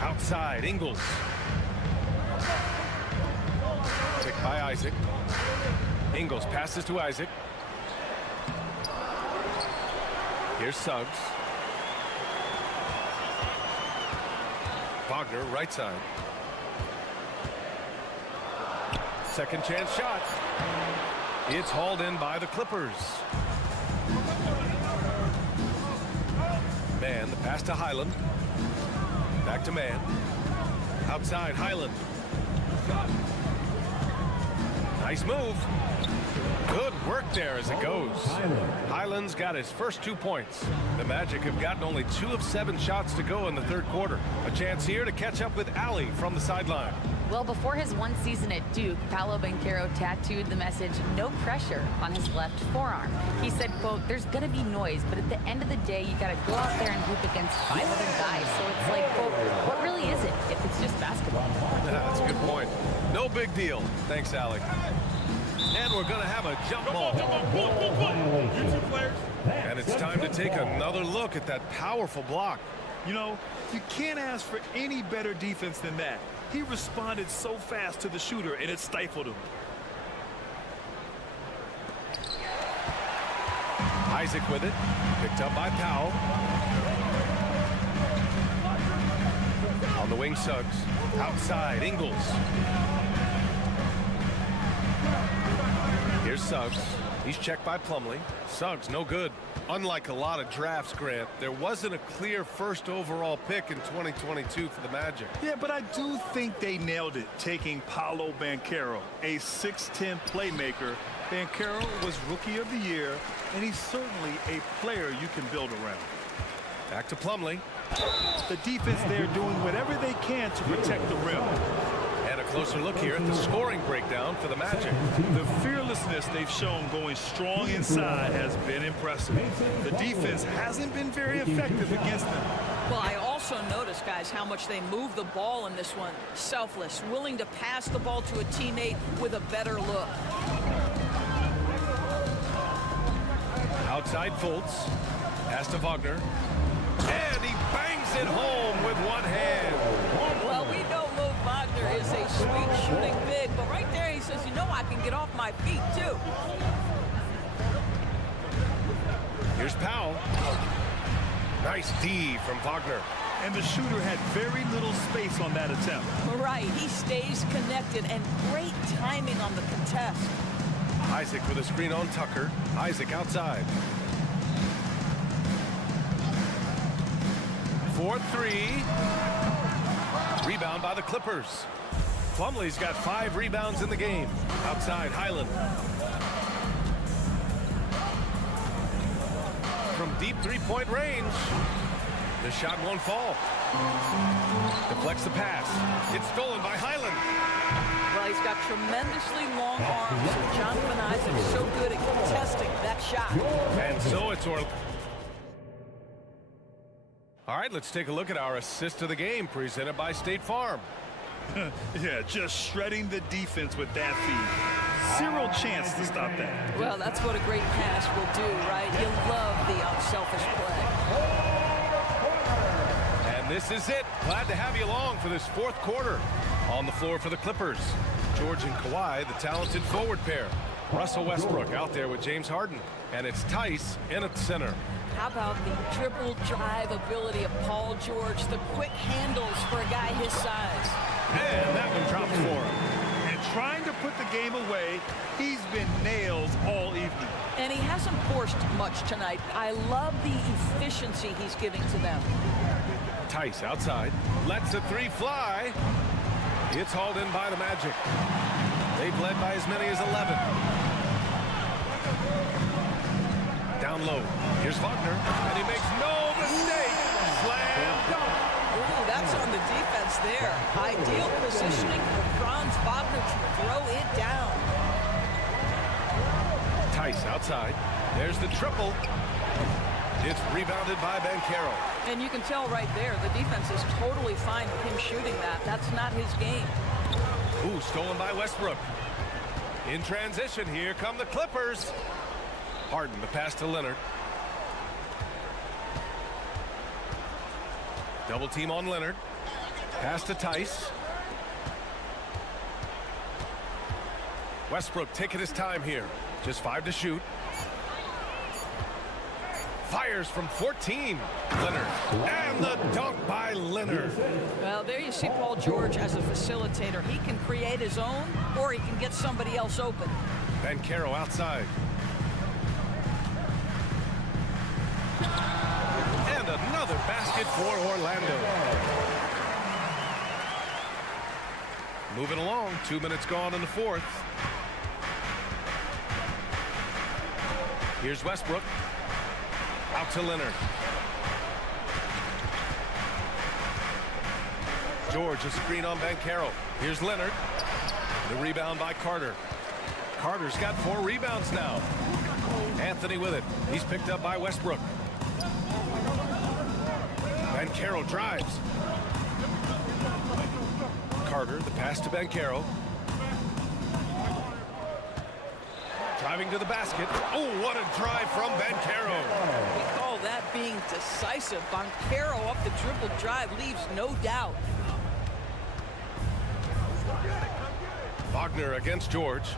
Outside, Ingles. Picked by Isaac. Ingles passes to Isaac. Here's Suggs. Wagner, right side. Second chance shot. It's hauled in by the Clippers. Man, the pass to Highland. Back to man. Outside, Highland. Nice move. Good work there as it goes. Highland's got his first 2 points. The Magic have gotten only 2 of 7 shots to go in the third quarter. A chance here to catch up with Ali from the sideline. Well, before his one season at Duke, Paolo Banchero tattooed the message, "No pressure," on his left forearm. He said, quote, "There's going to be noise, but at the end of the day, you got to go out there and hoop against 5 other guys. So it's like, quote, what really is it if it's just basketball?" That's a good point. No big deal. Thanks, Alec. And we're going to have a jump ball. And it's time to take another look at that powerful block. You know, you can't ask for any better defense than that. He responded so fast to the shooter, and it stifled him. Isaac with it. Picked up by Powell. On the wing, Suggs. Outside, Ingles. Here's Suggs. He's checked by Plumlee. Suggs, no good. Unlike a lot of drafts, Grant, there wasn't a clear first overall pick in 2022 for the Magic. Yeah, but I do think they nailed it, taking Paolo Banchero, a 6'10 playmaker. Banchero was Rookie of the Year, and he's certainly a player you can build around. Back to Plumlee. The defense there doing whatever they can to protect the rim. And a closer look here at the scoring breakdown for the Magic. The fearlessness they've shown going strong inside has been impressive. The defense hasn't been very effective against them. Well, I also noticed, guys, how much they move the ball in this one. Selfless, willing to pass the ball to a teammate with a better look. Outside Fultz. Pass to Wagner. And he bangs it home with one hand. Well, we know Mo Wagner is a sweet shooting big, but right there he says, you know, I can get off my feet, too. Here's Powell. Nice D from Wagner. And the shooter had very little space on that attempt. Right, he stays connected, and great timing on the contest. Isaac with a screen on Tucker. Isaac outside. 4-3. Rebound by the Clippers. Plumlee's got 5 rebounds in the game. Outside, Highland. From deep three-point range. The shot won't fall. Deflects the pass. It's stolen by Highland. Well, he's got tremendously long arms. Jonathan Isaac's so good at contesting that shot. And so it's All right, let's take a look at our assist of the game presented by State Farm. Yeah, just shredding the defense with that feed. Zero chance to stop that. Well, that's what a great pass will do, right? You love the unselfish play. And this is it. Glad to have you along for this fourth quarter. On the floor for the Clippers, George and Kawhi, the talented forward pair. Russell Westbrook out there with James Harden. And it's Tice in at center. How about the dribble drive ability of Paul George, the quick handles for a guy his size. And that one drops for him. And trying to put the game away, he's been nailed all evening. And he hasn't forced much tonight. I love the efficiency he's giving to them. Tice outside, lets the three fly. It's hauled in by the Magic. They've led by as many as 11. Down low. Here's Wagner, and he makes no mistake. Slam dunk. Ooh, that's on the defense there. Ideal positioning for Franz Wagner to throw it down. Tice outside. There's the triple. It's rebounded by Banchero. And you can tell right there, the defense is totally fine with him shooting that. That's not his game. Ooh, stolen by Westbrook. In transition, here come the Clippers. Harden, the pass to Leonard. Double team on Leonard. Pass to Tice. Westbrook taking his time here. Just 5 to shoot. Fires from 14. Leonard. And the dunk by Leonard. Well, there you see Paul George as a facilitator. He can create his own, or he can get somebody else open. Banchero outside. And another basket for Orlando. Moving along, 2 minutes gone in the fourth. Here's Westbrook. Out to Leonard. George, a screen on Banchero. Here's Leonard. The rebound by Carter. Carter's got 4 rebounds now. Anthony with it. He's picked up by Westbrook. Banchero drives. Carter, the pass to Banchero. Driving to the basket. Oh, what a drive from Banchero. We call that being decisive. Banchero up the dribble drive leaves no doubt. Wagner against George.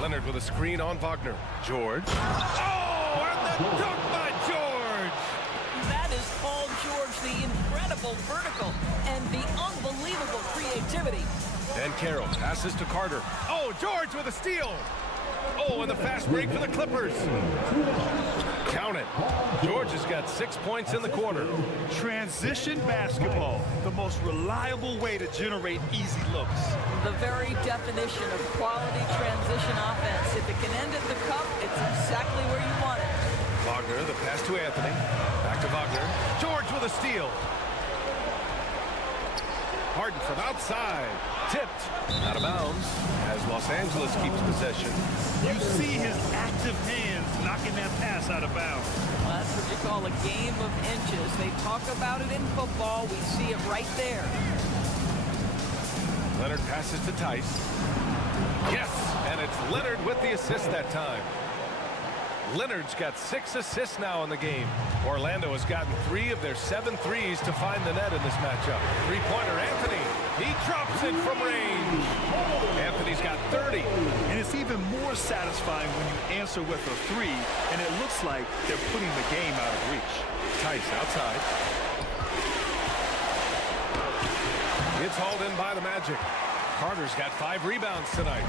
Leonard with a screen on Wagner. George. Oh, and the dunk by George. That is Paul George, the incredible vertical and the unbelievable creativity. Banchero passes to Carter. Oh, George with a steal. Oh, and the fast break for the Clippers. Count it. George has got 6 points in the quarter. Transition basketball, the most reliable way to generate easy looks. The very definition of quality transition offense. If it can end at the cup, it's exactly where you want it. Wagner, the pass to Anthony. Back to Wagner. George with a steal. Harden from outside. Tipped. Out of bounds as Los Angeles keeps possession. You see his active hands knocking that pass out of bounds. Well, that's what you call a game of inches. They talk about it in football. We see it right there. Leonard passes to Tice. Yes, and it's Leonard with the assist that time. Leonard's got 6 assists now in the game. Orlando has gotten 3 of their 7 threes to find the net in this matchup. Three-pointer Anthony. He drops it from range. Anthony's got 30. And it's even more satisfying when you answer with a 3, and it looks like they're putting the game out of reach. Tice outside. It's hauled in by the Magic. Carter's got 5 rebounds tonight.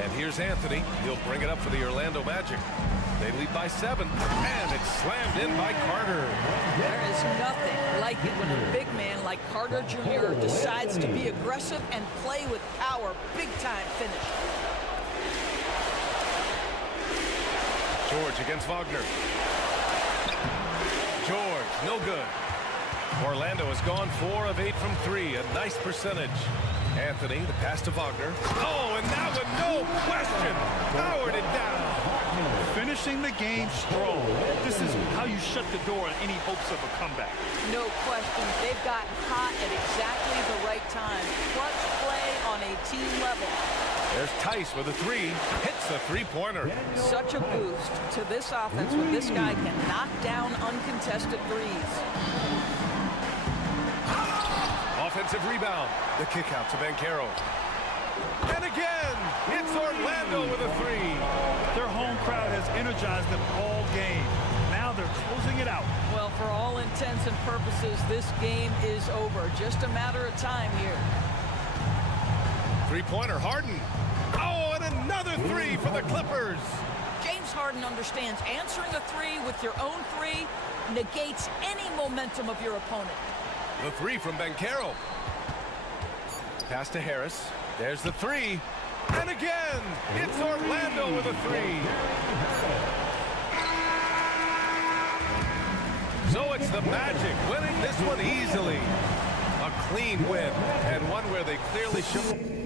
And here's Anthony. He'll bring it up for the Orlando Magic. They lead by 7, and it's slammed in by Carter. There is nothing like it when a big man like Carter Jr. decides to be aggressive and play with power. Big-time finish. George against Wagner. George, no good. Orlando has gone 4 of 8 from 3, a nice percentage. Anthony, the pass to Wagner. Oh, and that one, no question, powered it down. Finishing the game strong. This is how you shut the door on any hopes of a comeback. No question. They've gotten hot at exactly the right time. Clutch play on a team level. There's Tice with a 3. Hits the three-pointer. Such a boost to this offense when this guy can knock down uncontested threes. Offensive rebound. The kick out to Banchero. And again, it's Orlando with a 3. Their home crowd has energized them all game. Now they're closing it out. Well, for all intents and purposes, this game is over. Just a matter of time here. Three-pointer, Harden. Oh, and another 3 for the Clippers. James Harden understands answering a 3 with your own 3 negates any momentum of your opponent. The 3 from Banchero. Pass to Harris. There's the 3. And again, it's Orlando with a 3. So it's the Magic winning this one easily. A clean win, and one where they clearly showed.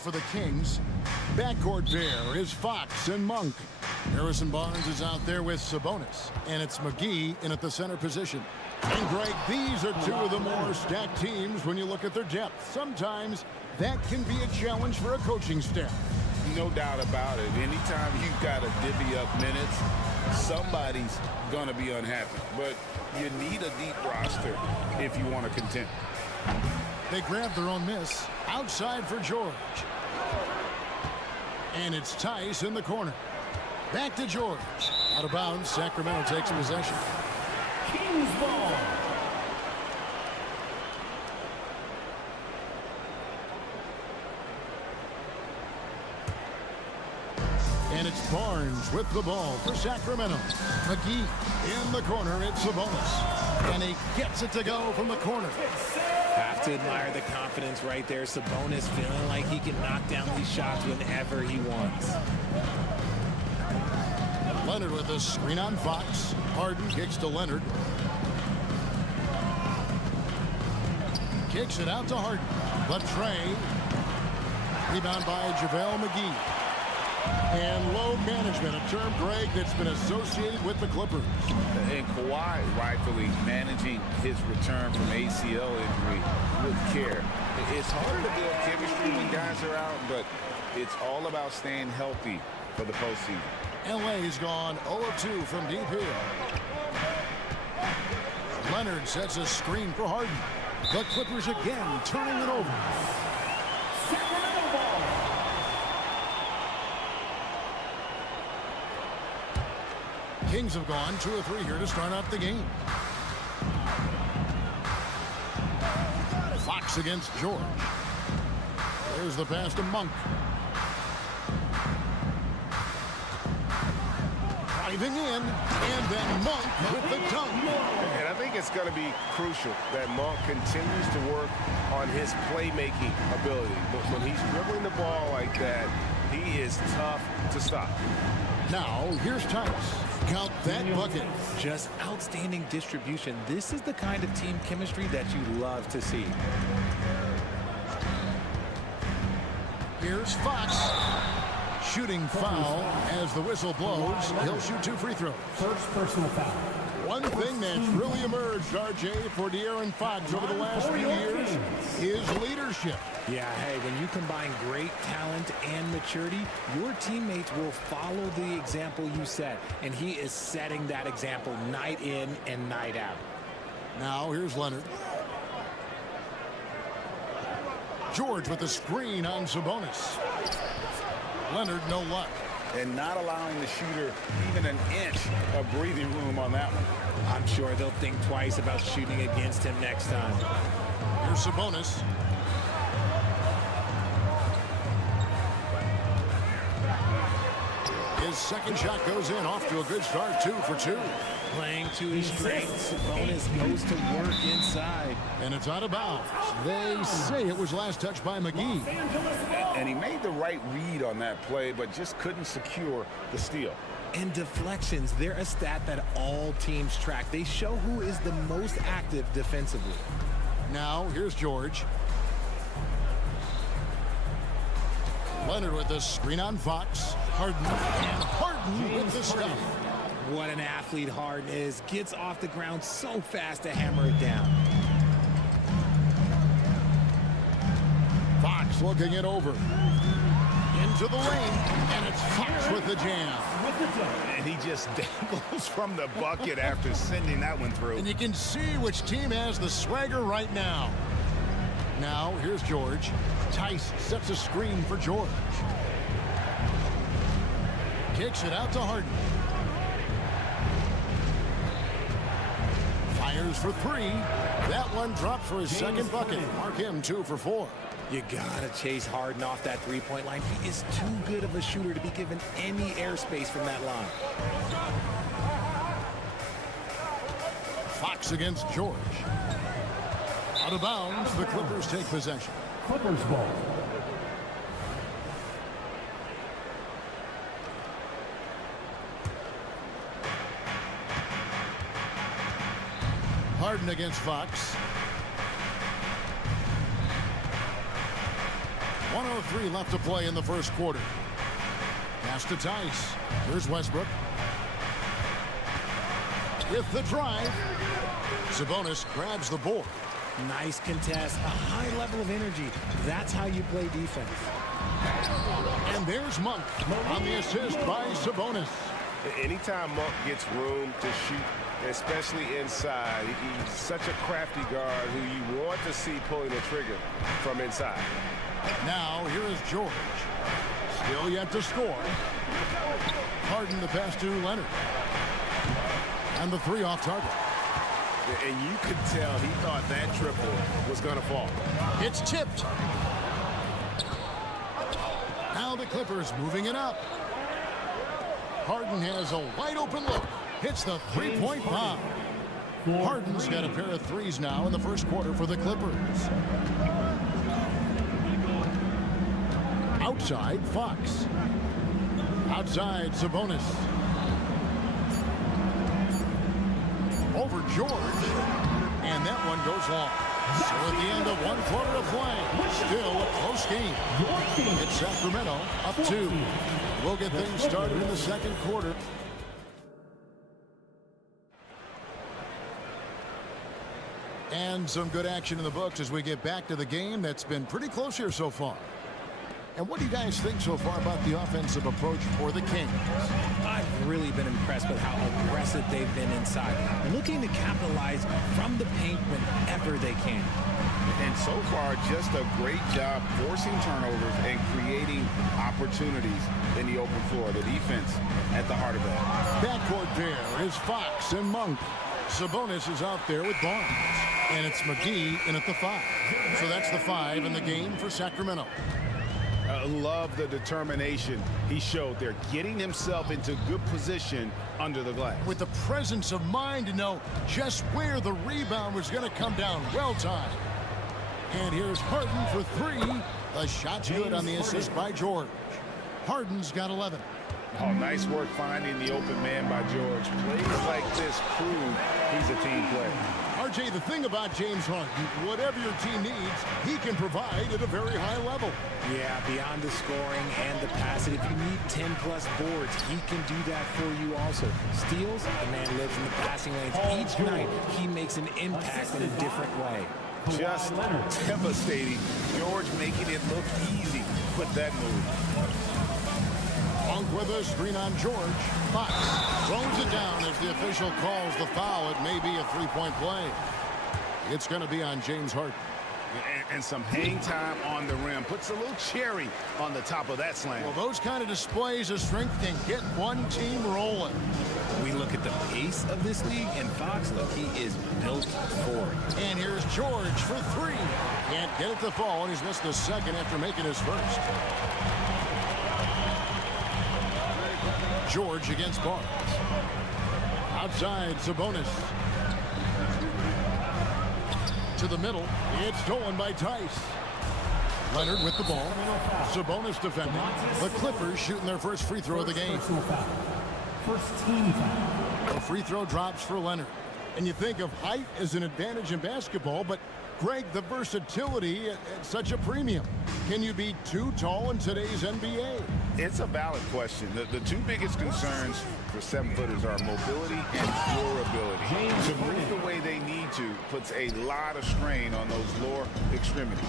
for the Kings. Backcourt pair is Fox and Monk. Harrison Barnes is out there with Sabonis, and it's McGee in at the center position. And Greg, these are two of the more stacked teams when you look at their depth. Sometimes that can be a challenge for a coaching staff. No doubt about it. Anytime you've got to divvy up minutes, somebody's going to be unhappy. But you need a deep roster if you want to contend. They grab their own miss. Outside for George. And it's Tice in the corner. Back to George. Out of bounds, Sacramento takes possession. Kings ball. And it's Barnes with the ball for Sacramento. McGee in the corner. It's Sabonis. And he gets it to go from the corner. Have to admire the confidence right there. Sabonis feeling like he can knock down these shots whenever he wants. Leonard with a screen on Fox. Harden kicks to Leonard. Kicks it out to Harden. Latrey. Rebound by JaVale McGee. And load management, a term, Greg, that's been associated with the Clippers. And Kawhi rightfully managing his return from ACL injury with care. It's harder to build chemistry when guys are out, but it's all about staying healthy for the postseason. LA's gone 0 of 2 from deep here. Leonard sets a screen for Harden. The Clippers again turning it over. Sacramento ball. Kings have gone 2 of 3 here to start out the game. Fox against George. There's the pass to Monk. Driving in, and then Monk with the dunk. And I think it's going to be crucial that Monk continues to work on his playmaking ability. But when he's dribbling the ball like that, he is tough to stop. Now, here's Tice. Count that bucket. Just outstanding distribution. This is the kind of team chemistry that you love to see. Here's Fox. Shooting foul as the whistle blows. He'll shoot 2 free throws. First personal foul. One thing that's really emerged, RJ, for De'Aaron Fox over the last few years is leadership. Yeah, hey, when you combine great talent and maturity, your teammates will follow the example you set. And he is setting that example night in and night out. Now, here's Leonard. George with the screen on Sabonis. Leonard, no luck. And not allowing the shooter even an inch of breathing room on that one. I'm sure they'll think twice about shooting against him next time. Here's Sabonis. His second shot goes in, off to a good start, 2 for 2. Playing to his strengths, Sabonis goes to work inside. And it's out of bounds. They say it was last touched by McGee. And he made the right read on that play, but just couldn't secure the steal. And deflections, they're a stat that all teams track. They show who is the most active defensively. Now, here's George. Leonard with the screen on Fox. Harden, and Harden with the stuff. What an athlete Harden is. Gets off the ground so fast to hammer it down. Fox looking it over. Into the lane, and it's Fox with the jam. And he just dangles from the bucket after sending that one through. And you can see which team has the swagger right now. Now, here's George. Tice sets a screen for George. Kicks it out to Harden. Fires for 3. That one dropped for his second bucket. Mark him 2 for 4. You gotta chase Harden off that three-point line. He is too good of a shooter to be given any airspace from that line. Fox against George. Out of bounds, the Clippers take possession. Clippers ball. Harden against Fox. 1:03 left to play in the first quarter. Pass to Tice. Here's Westbrook. With the drive. Sabonis grabs the board. Nice contest, a high level of energy. That's how you play defense. And there's Monk on the assist by Sabonis. Anytime Monk gets room to shoot, especially inside, he's such a crafty guard who you want to see pulling the trigger from inside. Now here is George. Still yet to score. Harden the pass to Leonard. And the three off target. And you could tell he thought that triple was going to fall. It's tipped. Now the Clippers moving it up. Harden has a wide open look. Hits the three-point bomb. Harden's got a pair of threes now in the first quarter for the Clippers. Outside, Fox. Outside, Sabonis. Over George. And that one goes long. So at the end of one quarter of play, still a close game. It's Sacramento up 2. We'll get things started in the second quarter. And some good action in the books as we get back to the game that's been pretty close here so far. And what do you guys think so far about the offensive approach for the Kings? I've really been impressed with how aggressive they've been inside, looking to capitalize from the paint whenever they can. And so far, just a great job forcing turnovers and creating opportunities in the open floor. The defense at the heart of that. Backcourt pair is Fox and Monk. Sabonis is out there with Barnes. And it's McGee in at the 5. So that's the 5 in the game for Sacramento. Love the determination he showed there, getting himself into good position under the glass. With the presence of mind to know just where the rebound was going to come down. Well timed. And here's Harden for 3. The shot's good on the assist by George. Harden's got 11. Oh, nice work finding the open man by George. Plays like this prove he's a team player. RJ, the thing about James Harden, whatever your team needs, he can provide at a very high level. Yeah, beyond the scoring and the passing, if you need 10-plus boards, he can do that for you also. Steals, the man lives in the passing lanes. Each night, he makes an impact in a different way. Just devastating. George making it look easy with that move. Monk with a screen on George. Fox throws it down as the official calls the foul. It may be a three-point play. It's going to be on James Harden. And some hang time on the rim. Puts a little cherry on the top of that slam. Well, those kind of displays of strength can get one team rolling. We look at the pace of this league, and Fox, look, he is built for it. And here's George for 3. Can't get it to fall, and he's missed the second after making his first. George against Barnes. Outside, Sabonis. To the middle. It's stolen by Tice. Leonard with the ball. Sabonis defending. The Clippers shooting their first free throw of the game. First team foul. The free throw drops for Leonard. And you think of height as an advantage in basketball, but Greg, the versatility at such a premium. Can you be too tall in today's NBA? It's a valid question. The two biggest concerns for 7-footers are mobility and durability. To move the way they need to puts a lot of strain on those lower extremities.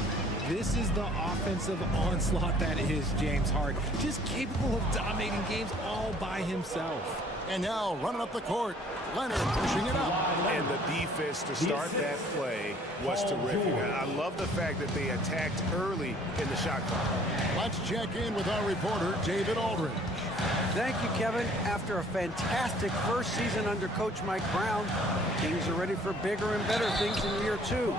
This is the offensive onslaught that is James Harden. Just capable of dominating games all by himself. And now running up the court, Leonard pushing it up. And the defense to start that play was terrific. I love the fact that they attacked early in the shot clock. Let's check in with our reporter, David Aldridge. Thank you, Kevin. After a fantastic first season under Coach Mike Brown, Kings are ready for bigger and better things in year 2.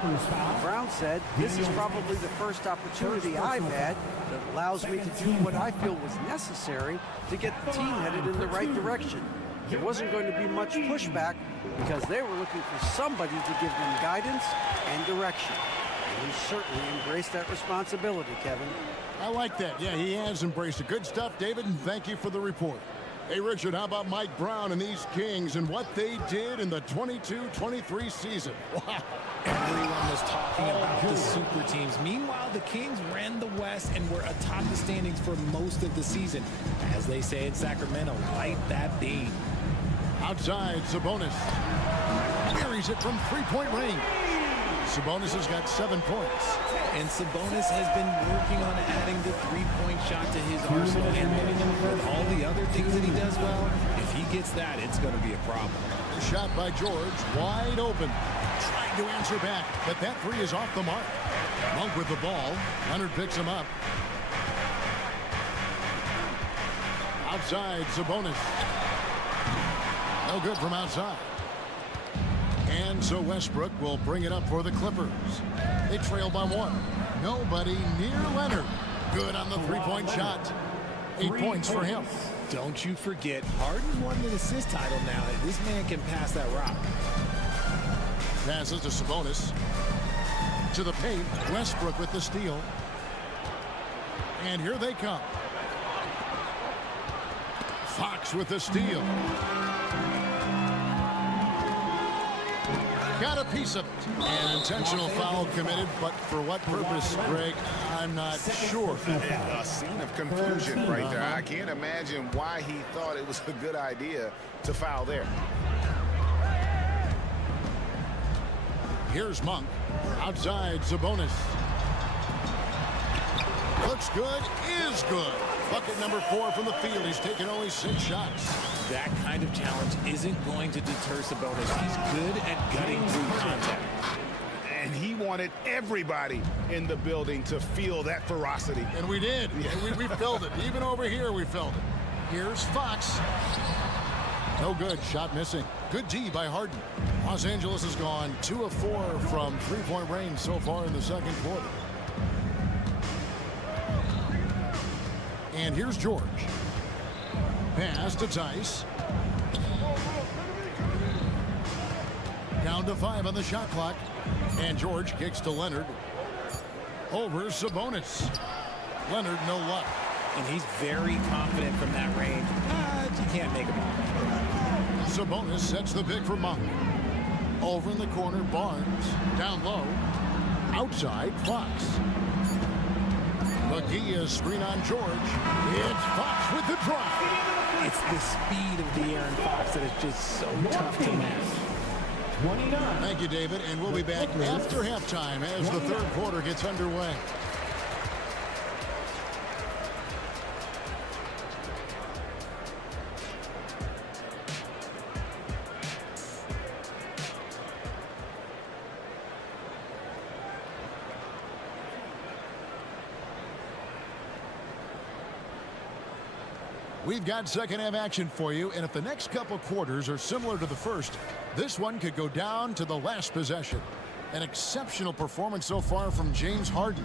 Brown said, "This is probably the first opportunity I've had that allows me to do what I feel was necessary to get the team headed in the right direction." There wasn't going to be much pushback because they were looking for somebody to give them guidance and direction. And he certainly embraced that responsibility, Kevin. I like that. Yeah, he has embraced it. Good stuff, David, and thank you for the report. Hey, Richard, how about Mike Brown and these Kings and what they did in the 22-23 season? Wow. Everyone was talking about the super teams. Meanwhile, the Kings ran the West and were atop the standings for most of the season. As they say in Sacramento, light that beam. Outside, Sabonis. Buries it from three-point range. Sabonis has got 7 points. And Sabonis has been working on adding the three-point shot to his arsenal. And with all the other things that he does well, if he gets that, it's going to be a problem. The shot by George, wide open. Trying to answer back, but that three is off the mark. Monk with the ball. Leonard picks him up. Outside, Sabonis. No good from outside. And so Westbrook will bring it up for the Clippers. They trail by 1. Nobody near Leonard. Good on the three-point shot. 8 points for him. Don't you forget, Harden won an assist title now. This man can pass that rock. Passes to Sabonis. To the paint. Westbrook with the steal. And here they come. Fox with the steal. Got a piece of it. An intentional foul committed, but for what purpose, Greg, I'm not sure. A scene of confusion right there. I can't imagine why he thought it was a good idea to foul there. Here's Monk. Outside, Sabonis. Looks good, is good. Bucket number 4 from the field. He's taken only 6 shots. That kind of challenge isn't going to deter Sabonis. He's good at gutting through contact. And he wanted everybody in the building to feel that ferocity. And we did. We felt it. Even over here, we felt it. Here's Fox. No good. Shot missing. Good D by Harden. Los Angeles has gone 2 of 4 from three-point range so far in the second quarter. And here's George. Pass to Tice. Down to 5 on the shot clock. And George kicks to Leonard. Over Sabonis. Leonard, no luck. And he's very confident from that range. You can't make him all. Sabonis sets the pick for Monk. Over in the corner, Barnes. Down low. Outside, Fox. McGee screen on George. It's Fox with the drive. It's the speed of De'Aaron Fox that is just so tough to match. 29. Thank you, David, and we'll be back after halftime as the third quarter gets underway. We've got second half action for you, and if the next couple quarters are similar to the first, this one could go down to the last possession. An exceptional performance so far from James Harden.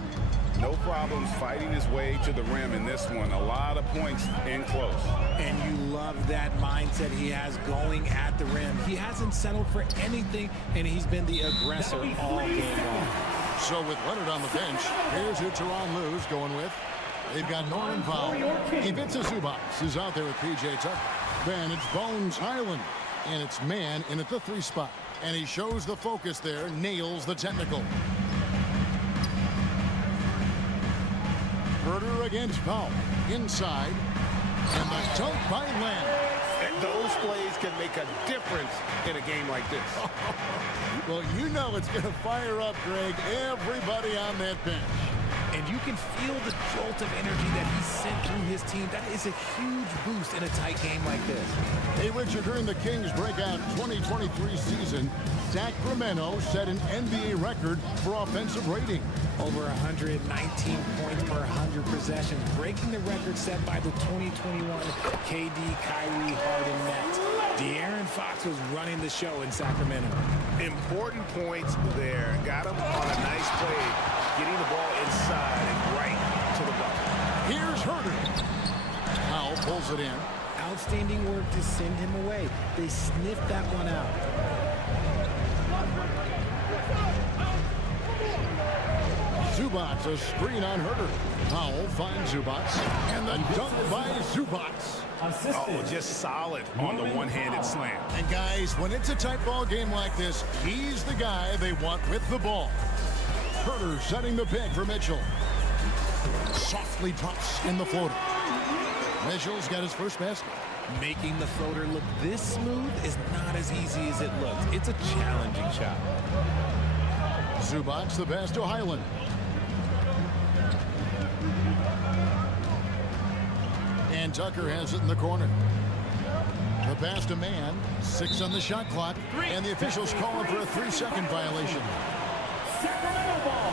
No problems fighting his way to the rim in this one. A lot of points in close. And you love that mindset he has going at the rim. He hasn't settled for anything, and he's been the aggressor all game long. So with Leonard on the bench, here's who Tyronn Lue's going with. They've got Norman Powell. Ivica Zubac is out there with P.J. Tucker. Then it's Bones Highland. And it's man in at the 3 spot. And he shows the focus there, nails the technical. Herter against Powell. Inside. And the dunk by Lamb. And those plays can make a difference in a game like this. Well, you know it's going to fire up, Greg, everybody on that bench. And you can feel the jolt of energy that he sent through his team. That is a huge boost in a tight game like this. Hey, Richard, during the Kings' breakout 2023 season, Sacramento set an NBA record for offensive rating. Over 119 points per 100 possessions, breaking the record set by the 2021 KD Kyrie Harden net. De'Aaron Fox was running the show in Sacramento. Important points there. Got him on a nice play, getting the ball inside and right to the bucket. Here's Herter. Powell pulls it in. Outstanding work to send him away. They sniffed that one out. Zubats a screen on Herder. Powell finds Zubats. And the dunk by Zubats. Oh, just solid on the one-handed slam. And guys, when it's a tight ball game like this, he's the guy they want with the ball. Herder setting the pick for Mitchell. Softly drops in the floater. Mitchell's got his first basket. Making the floater look this smooth is not as easy as it looks. It's a challenging shot. Zubats the pass to Highland. And Tucker has it in the corner. The pass to Mann. 6 on the shot clock. And the officials calling for a 3-second violation. Sacramento ball.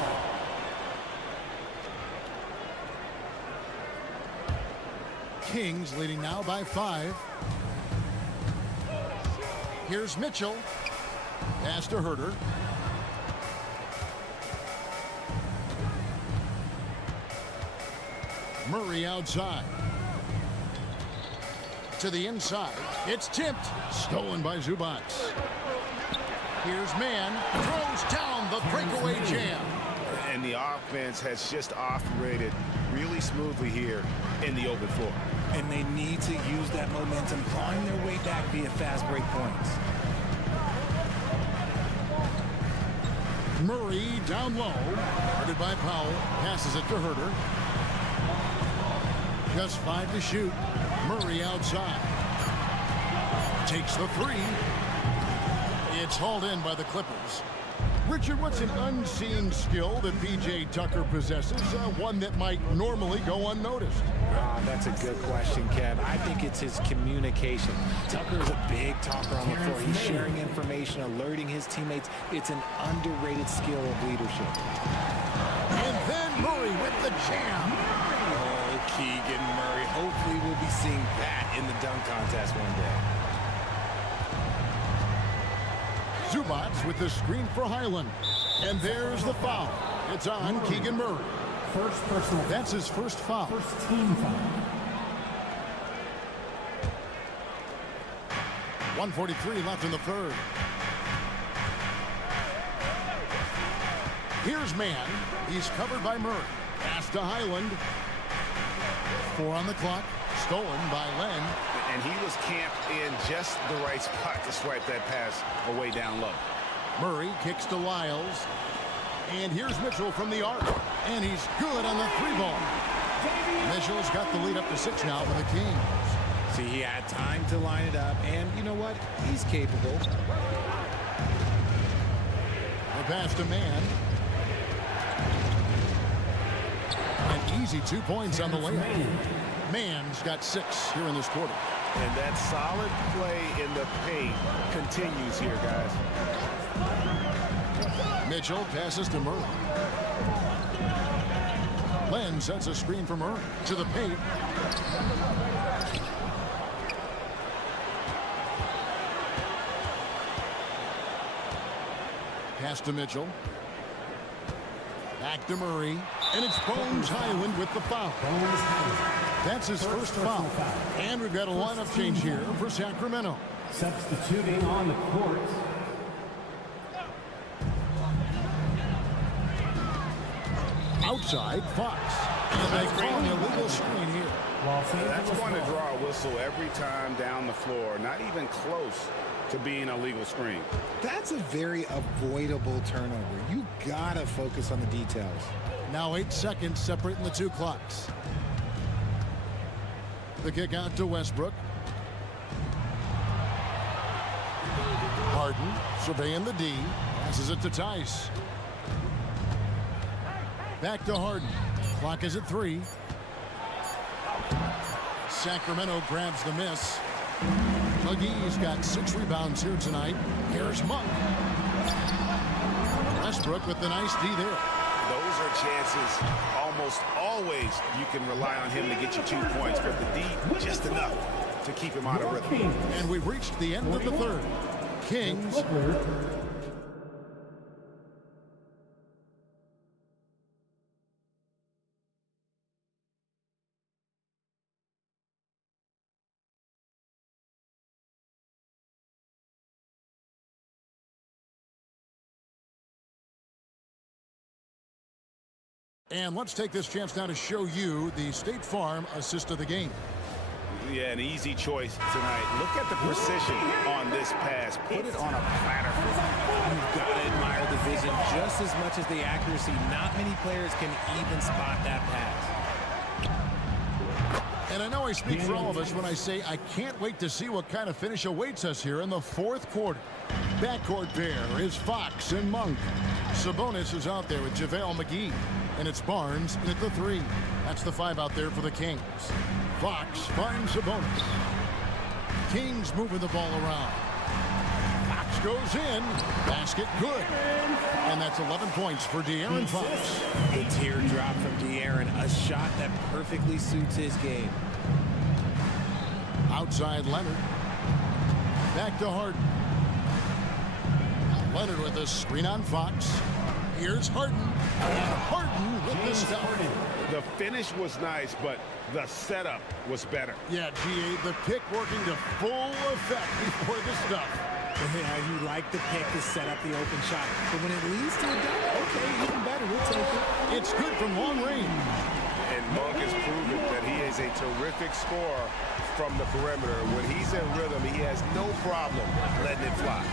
Kings leading now by 5. Here's Mitchell. Pass to Herder. Murray outside. To the inside. It's tipped. Stolen by Zubats. Here's Mann. Throws down the breakaway jam. And the offense has just operated really smoothly here in the open floor. And they need to use that momentum, clawing their way back via fast break points. Murray down low. Guarded by Powell. Passes it to Herder. Just 5 to shoot. Murray outside. Takes the 3. It's hauled in by the Clippers. Richard, what's an unseen skill that P.J. Tucker possesses, one that might normally go unnoticed? That's a good question, Kev. I think it's his communication. Tucker is a big talker on the floor. He's sharing information, alerting his teammates. It's an underrated skill of leadership. And then Murray with the jam. Oh, Keegan Murray. Hopefully we'll be seeing that in the dunk contest one day. Zubats with the screen for Highland. And there's the foul. It's on Keegan Murray. First personal. That's his first foul. First team foul. 1:43 left in the third. Here's Mann. He's covered by Murray. Pass to Highland. 4 on the clock. Stolen by Len. And he was camped in just the right spot to swipe that pass away down low. Murray kicks to Lyles. And here's Mitchell from the arc. And he's good on the 3-ball. Mitchell's got the lead up to 6 now for the Kings. See, he had time to line it up, and you know what? He's capable. The pass to Mann. An easy 2 points on the layup. Mann's got 6 here in this quarter. And that solid play in the paint continues here, guys. Mitchell passes to Murray. Len sets a screen for Murray to the paint. Pass to Mitchell. Back to Murray. And it's Bones Highland with the foul. That's his first foul. And we've got a lineup change here for Sacramento. Substituting on the court. Outside, Fox. And they call an illegal screen here. That's going to draw a whistle every time down the floor. Not even close to being a legal screen. That's a very avoidable turnover. You gotta focus on the details. Now 8 seconds separating the 2 clocks. The kick out to Westbrook. Harden surveying the D. Passes it to Tice. Back to Harden. Clock is at 3. Sacramento grabs the miss. McGee's got 6 rebounds here tonight. Here's Monk. Westbrook with the nice D there. Those are chances almost always you can rely on him to get you 2 points, but the D just enough to keep him out of rhythm. And we've reached the end of the third. Kings And let's take this chance now to show you the State Farm assist of the game. Yeah, an easy choice tonight. Look at the precision on this pass. Put it on a platter for him. You've got to admire the vision just as much as the accuracy. Not many players can even spot that pass. And I know I speak for all of us when I say I can't wait to see what kind of finish awaits us here in the fourth quarter. Backcourt pair is Fox and Monk. Sabonis is out there with JaVale McGee. And it's Barnes in at the 3. That's the 5 out there for the Kings. Fox finds Sabonis. Kings moving the ball around. Fox goes in. Basket good. And that's 11 points for De'Aaron Fox. The teardrop from De'Aaron, a shot that perfectly suits his game. Outside Leonard. Back to Harden. Leonard with a screen on Fox. Here's Harden. And Harden with the stuff. The finish was nice, but the setup was better. Yeah, GA, the pick working to full effect before the stuff. Yeah, you like the pick to set up the open shot. But when it leads to a dunk, okay, even better. We'll take it. It's good from long range. And Monk has proven that he is a terrific scorer from the perimeter. When he's in rhythm, he has no problem letting it fly.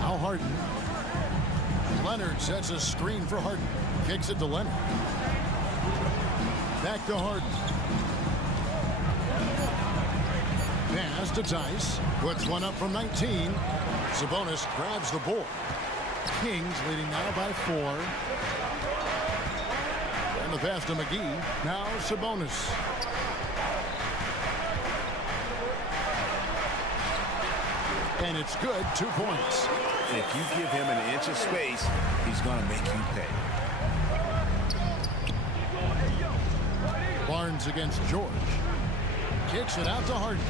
Now Harden. Leonard sets a screen for Harden. Kicks it to Leonard. Back to Harden. Pass to Tice. Puts one up from 19. Sabonis grabs the board. Kings leading now by 4. And the pass to McGee. Now Sabonis. And it's good. 2 points. If you give him an inch of space, he's going to make you pay. Barnes against George. Kicks it out to Harden.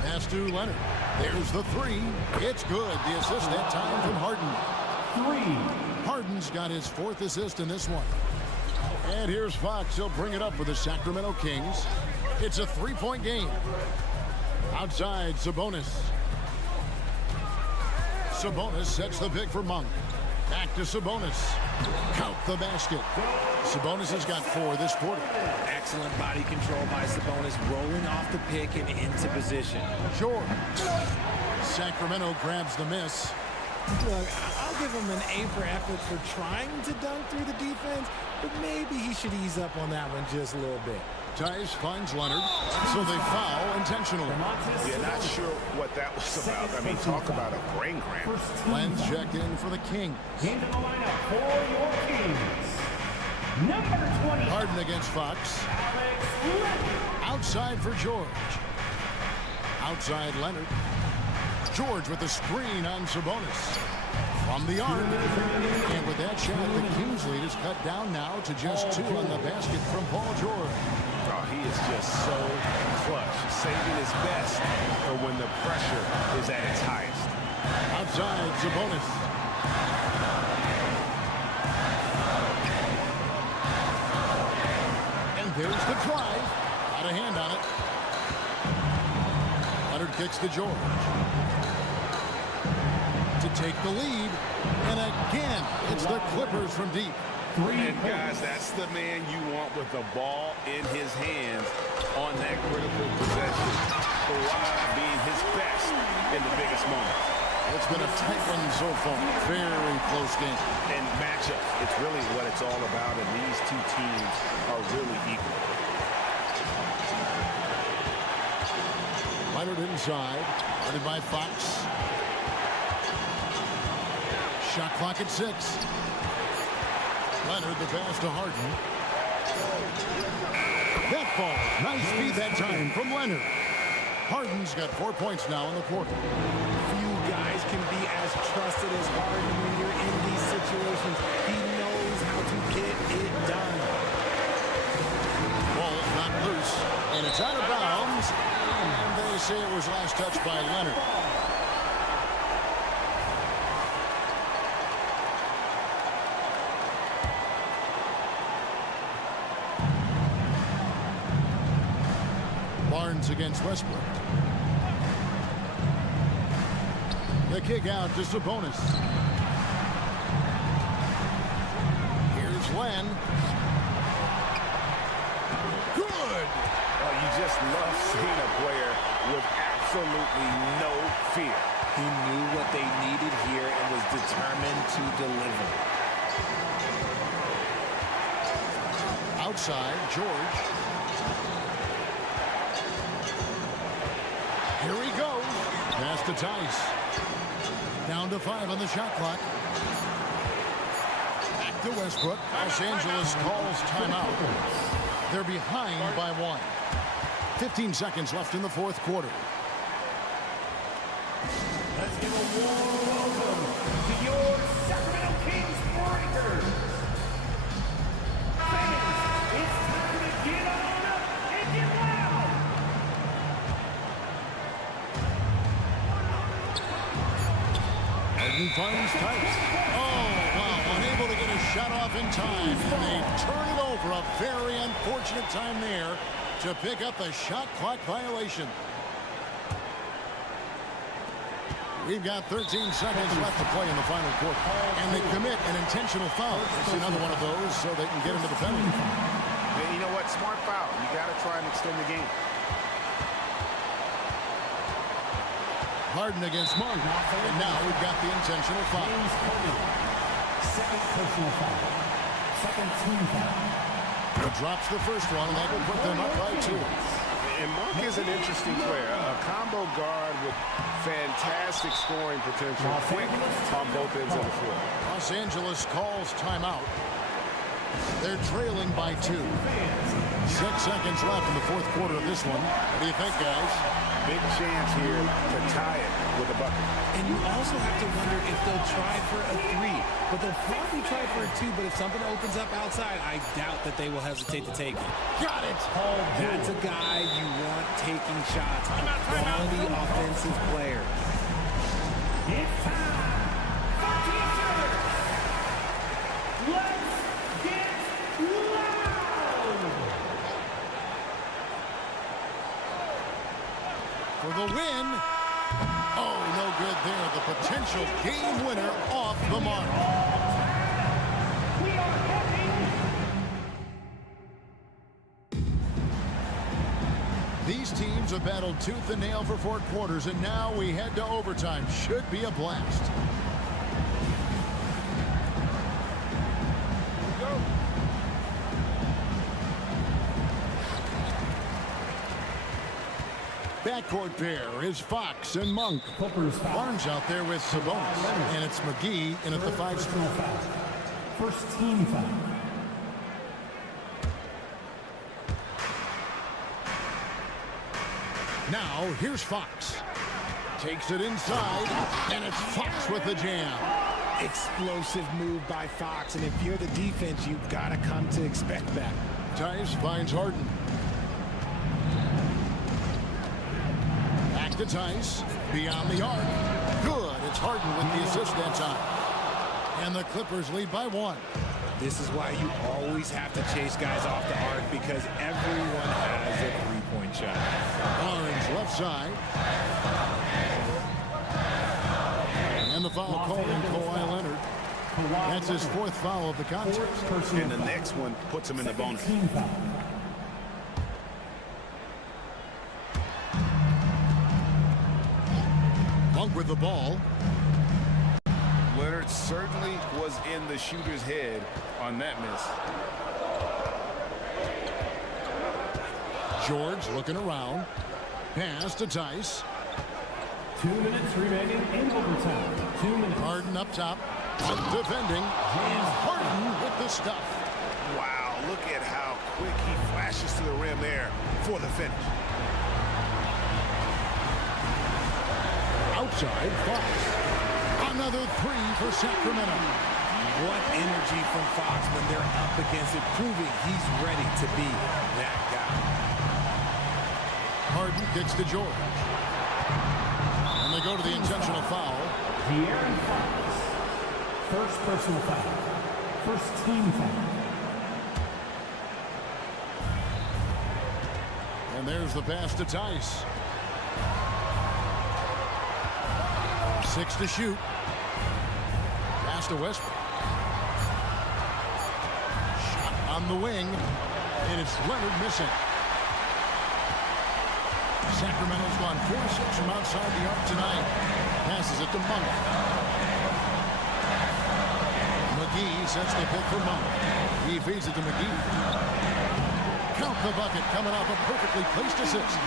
Pass to Leonard. There's the 3. It's good. The assist that time from Harden. 3. Harden's got his 4th assist in this one. And here's Fox. He'll bring it up for the Sacramento Kings. It's a 3-point game. Outside, Sabonis. Sabonis sets the pick for Monk. Back to Sabonis. Count the basket. Sabonis has got 4 this quarter. Excellent body control by Sabonis, rolling off the pick and into position. George. Sacramento grabs the miss. Look, I'll give him an A for effort for trying to dunk through the defense, but maybe he should ease up on that one just a little bit. Tice finds Leonard, so they foul intentionally. Yeah, not sure what that was about. I mean, talk about a brain cramp. Lenz checked in for the Kings. Into the lineup for your Kings. Number 20. Harden against Fox. Outside for George. Outside Leonard. George with the screen on Sabonis. From the arc. And with that shot, the Kings lead is cut down now to just 2 on the basket from Paul George. Oh, he is just so clutch, saving his best for when the pressure is at its highest. Outside, Sabonis. And there's the drive. Got a hand on it. Leonard kicks to George. To take the lead. And again, it's the Clippers from deep. And guys, that's the man you want with the ball in his hands on that critical possession. Kawhi being his best in the biggest moment. It's been a tight one so far. Very close game. And matchups, it's really what it's all about, and these two teams are really equal. Leonard inside. Guarded by Fox. Shot clock at 6. Leonard the pass to Harden. That falls. Nice feed that time from Leonard. Harden's got 4 points now in the quarter. Few guys can be as trusted as Harden when you're in these situations. He knows how to get it done. Ball's not loose, and it's out of bounds. And they say it was last touched by Leonard. Barnes against Westbrook. The kick out to Sabonis. Here's Len. Good. Oh, you just love seeing a player with absolutely no fear. He knew what they needed here and was determined to deliver. Outside, George. Here he goes. Pass to Tice. Down to 5 on the shot clock. Back to Westbrook. Los Angeles calls timeout. They're behind by 1. 15 seconds left in the fourth quarter. Let's give a warm welcome to your Sacramento Kings Breakers. Fans, it's time to get on up and get loud. Harden finds Tice. Oh, wow. Unable to get a shot off in time. And they turn it over. A very unfortunate time there to pick up the shot clock violation. We've got 13 seconds left to play in the final quarter. And they commit an intentional foul. It's another one of those so they can get into the penalty. And you know what? Smart foul. You got to try and extend the game. Harden against Monk. And now we've got the intentional foul. Second personal foul. Second team foul. He drops the first one, and that will put them up by 2. And Monk is an interesting player. A combo guard with fantastic scoring potential. Quick on both ends of the floor. Los Angeles calls timeout. They're trailing by 2. 6 seconds left in the fourth quarter of this one. What do you think, guys? Big chance here to tie it with a bucket. And you also have to wonder if they'll try for a 3. But they'll probably try for a 2. But if something opens up outside, I doubt that they will hesitate to take it. Got it! That's a guy you want taking shots. Quality offensive player. It's time for teachers. Let's get loud. For the win. Oh, no good there. The potential game winner off the mark. We are heading. These teams have battled tooth and nail for 4 quarters, and now we head to overtime. Should be a blast. Backcourt pair is Fox and Monk. Barnes out there with Sabonis, and it's McGee in at the 5 spot. First team foul. Now, here's Fox. Takes it inside, and it's Fox with the jam. Explosive move by Fox, and if you're the defense, you've got to come to expect that. Tice finds Harden. Back to Tice. Beyond the arc. Good. It's Harden with the assist that time. And the Clippers lead by 1. This is why you always have to chase guys off the arc, because everyone has a three-point shot. Barnes left side. And the foul called on Kawhi Leonard. That's his 4th foul of the contest. And the next one puts him in the bonus. Monk with the ball. Leonard certainly was in the shooter's head on that miss. George looking around. Pass to Tice. 2 minutes remaining in overtime. 2 minutes. Harden up top. Defending. And Harden with the stuff. Wow, look at how quick he flashes to the rim there for the finish. Outside, Fox. Another 3 for Sacramento. What energy from Fox when they're up against it, proving he's ready to be that guy. Harden kicks to George. And they go to the intentional foul. De'Aaron Fox. First personal foul. First team foul. And there's the pass to Tice. 6 to shoot. Pass to Westbrook. Shot on the wing. And it's Leonard missing. Sacramento's gone 4-6 from outside the arc tonight. Passes it to Monk. McGee sets the pick for Monk. He feeds it to McGee. Count the bucket coming off a perfectly placed assist.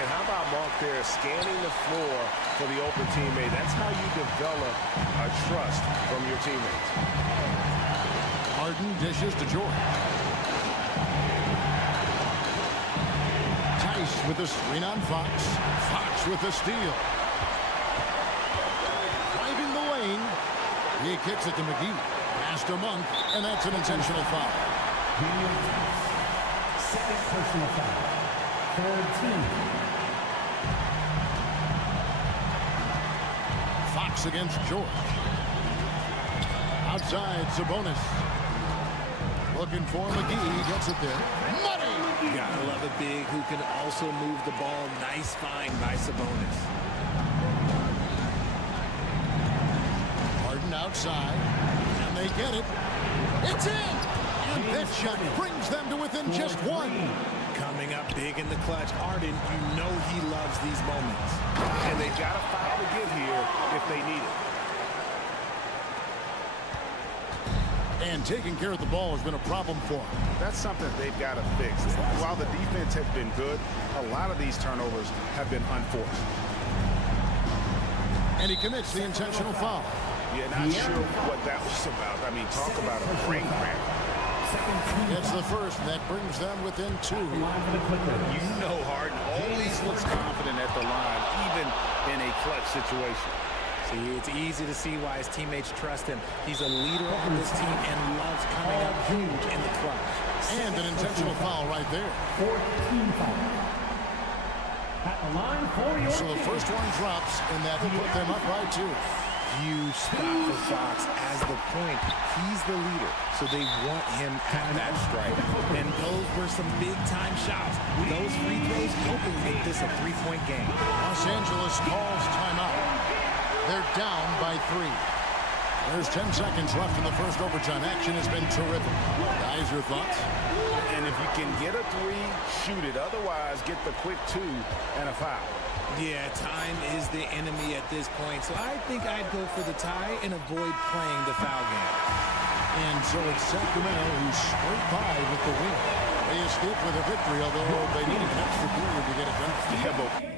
And how about Monk there scanning the floor for the open teammate? That's how you develop a trust from your teammates. Harden dishes to George. Tice with the screen on Fox. Fox with the steal. Driving the lane. He kicks it to McGee. Pass to Monk, and that's an intentional foul. Second personal foul. Third team. Fox against George. Outside, Sabonis. Looking for McGee. He gets it there. Money! You gotta love a big who can also move the ball. Nice find by Sabonis. Harden outside. And they get it. It's in! And that shot brings them to within just one. Coming up big in the clutch. Harden, you know he loves these moments. And they've got a foul to give here if they need it. And taking care of the ball has been a problem for them. That's something they've got to fix. While the defense has been good, a lot of these turnovers have been unforced. And he commits the intentional foul. Yeah, not sure what that was about. I mean, talk about a brain cramp. It's the first, and that brings them within 2. You know Harden always looks confident at the line, even in a clutch situation. See, it's easy to see why his teammates trust him. He's a leader on this team and loves coming up huge in the clutch. And an intentional foul right there. 14 foul. At the line for your So the first one drops, and that will put them up by 2. Huge spot for Fox as the point. He's the leader, so they want him at that strike. And those were some big-time shots. Those free throws helping make this a 3-point game. Los Angeles calls timeout. They're down by 3. There's 10 seconds left in the first overtime. Action has been terrific. Guys, your thoughts? And if you can get a 3, shoot it. Otherwise, get the quick 2 and a foul. Yeah, time is the enemy at this point, so I think I'd go for the tie and avoid playing the foul game. And so it's Sacramento who scraped by with the win. They escaped with a victory, although they needed an extra period to get it done. Yeah, but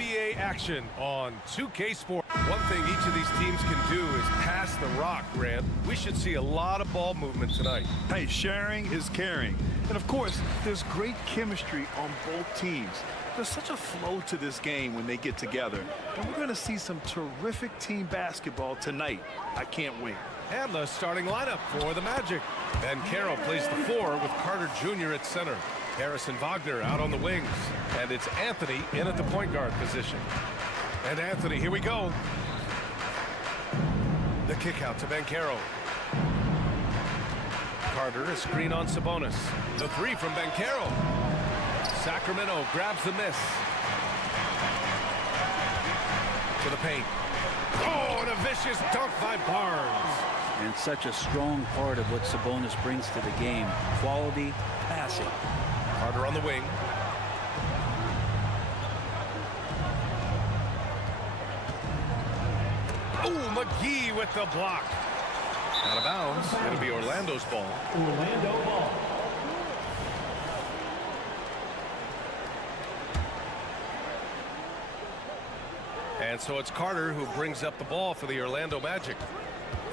NBA action on 2K Sports. One thing each of these teams can do is pass the rock, Grant. We should see a lot of ball movement tonight. Hey, sharing is caring. And of course, there's great chemistry on both teams. There's such a flow to this game when they get together. And we're going to see some terrific team basketball tonight. I can't wait. And the starting lineup for the Magic. Banchero plays the 4 with Carter Jr. at center. Harrison Wagner out on the wings. And it's Anthony in at the point guard position. And Anthony, here we go. The kick out to Banchero. Carter, a screen on Sabonis. The 3 from Banchero. Sacramento grabs the miss. To the paint. Oh, and a vicious dunk by Barnes. And such a strong part of what Sabonis brings to the game. Quality passing. Carter on the wing. Oh, McGee with the block. Out of bounds. It'll be Orlando's ball. Orlando ball. And so it's Carter who brings up the ball for the Orlando Magic.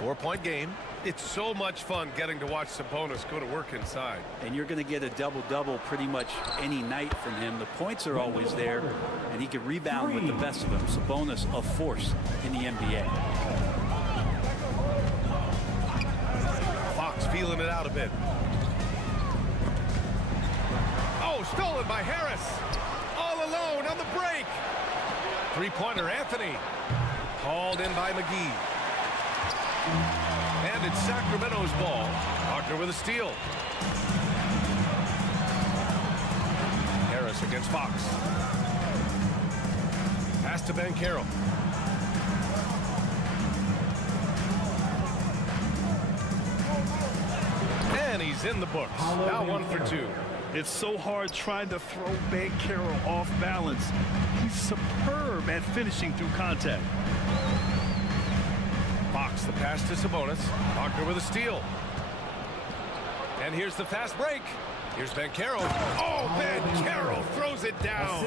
4-point game. It's so much fun getting to watch Sabonis go to work inside. And you're going to get a double-double pretty much any night from him. The points are always there, and he can rebound with the best of them. Sabonis, a force in the NBA. Fox feeling it out a bit. Oh, stolen by Harris. All alone on the break. Three-pointer, Anthony. Called in by McGee. And it's Sacramento's ball. Wagner with a steal. Harris against Fox. Pass to Banchero. And he's in the books. Now 1 for 2. It's so hard trying to throw Banchero off balance. He's superb at finishing through contact. Fox, the pass to Sabonis. Wagner with a steal. And here's the fast break. Here's Banchero. Oh, Banchero throws it down.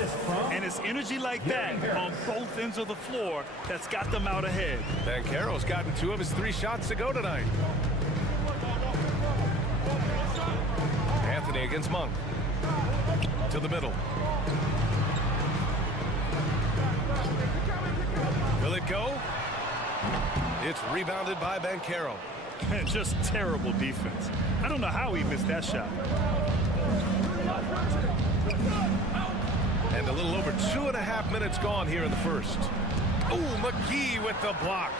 And it's energy like that on both ends of the floor that's got them out ahead. Banchero's gotten 2 of his 3 shots to go tonight. Anthony against Monk. To the middle. Will it go? It's rebounded by Banchero. Just terrible defense. I don't know how he missed that shot. And a little over 2.5 minutes gone here in the first. Oh, McGee with the block.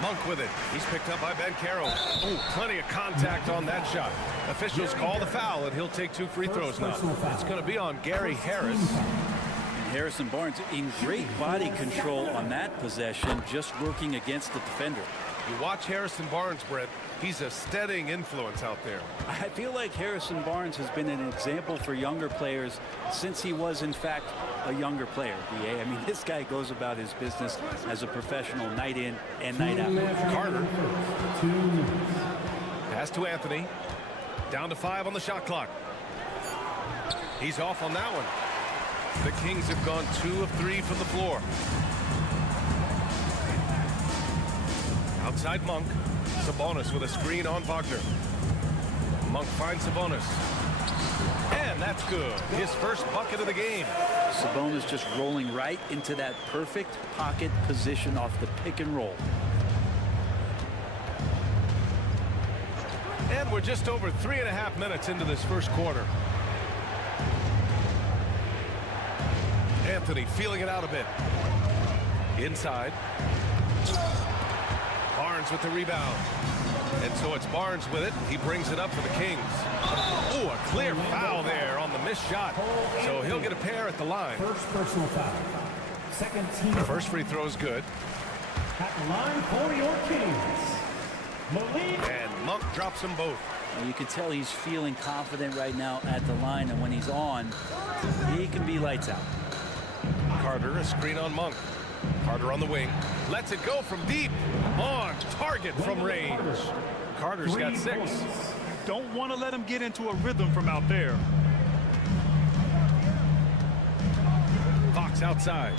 Monk with it. He's picked up by Banchero. Oh, plenty of contact on that shot. Officials call the foul, and he'll take 2 free throws now. It's going to be on Gary Harris. Harrison Barnes in great body control on that possession, just working against the defender. You watch Harrison Barnes, Brett. He's a steadying influence out there. I feel like Harrison Barnes has been an example for younger players since he was, in fact, a younger player, B.A. I mean, this guy goes about his business as a professional night in and night out. Carter. Pass to Anthony. Down to 5 on the shot clock. He's off on that one. The Kings have gone 2 of 3 from the floor. Outside Monk. Sabonis with a screen on Wagner. Monk finds Sabonis. And that's good. His first bucket of the game. Sabonis just rolling right into that perfect pocket position off the pick and roll. And we're just over 3.5 minutes into this first quarter. Anthony feeling it out a bit. Inside. Barnes with the rebound. And so it's Barnes with it. He brings it up for the Kings. Oh, a clear foul there on the missed shot. So he'll get a pair at the line. First personal foul. Second team. First free throw is good. At the line for your Kings. And Monk drops them both. And you can tell he's feeling confident right now at the line, and when he's on, he can be lights out. Carter, a screen on Monk. Carter on the wing. Lets it go from deep. On target from range. Carter's got 6. Don't want to let him get into a rhythm from out there. Fox outside.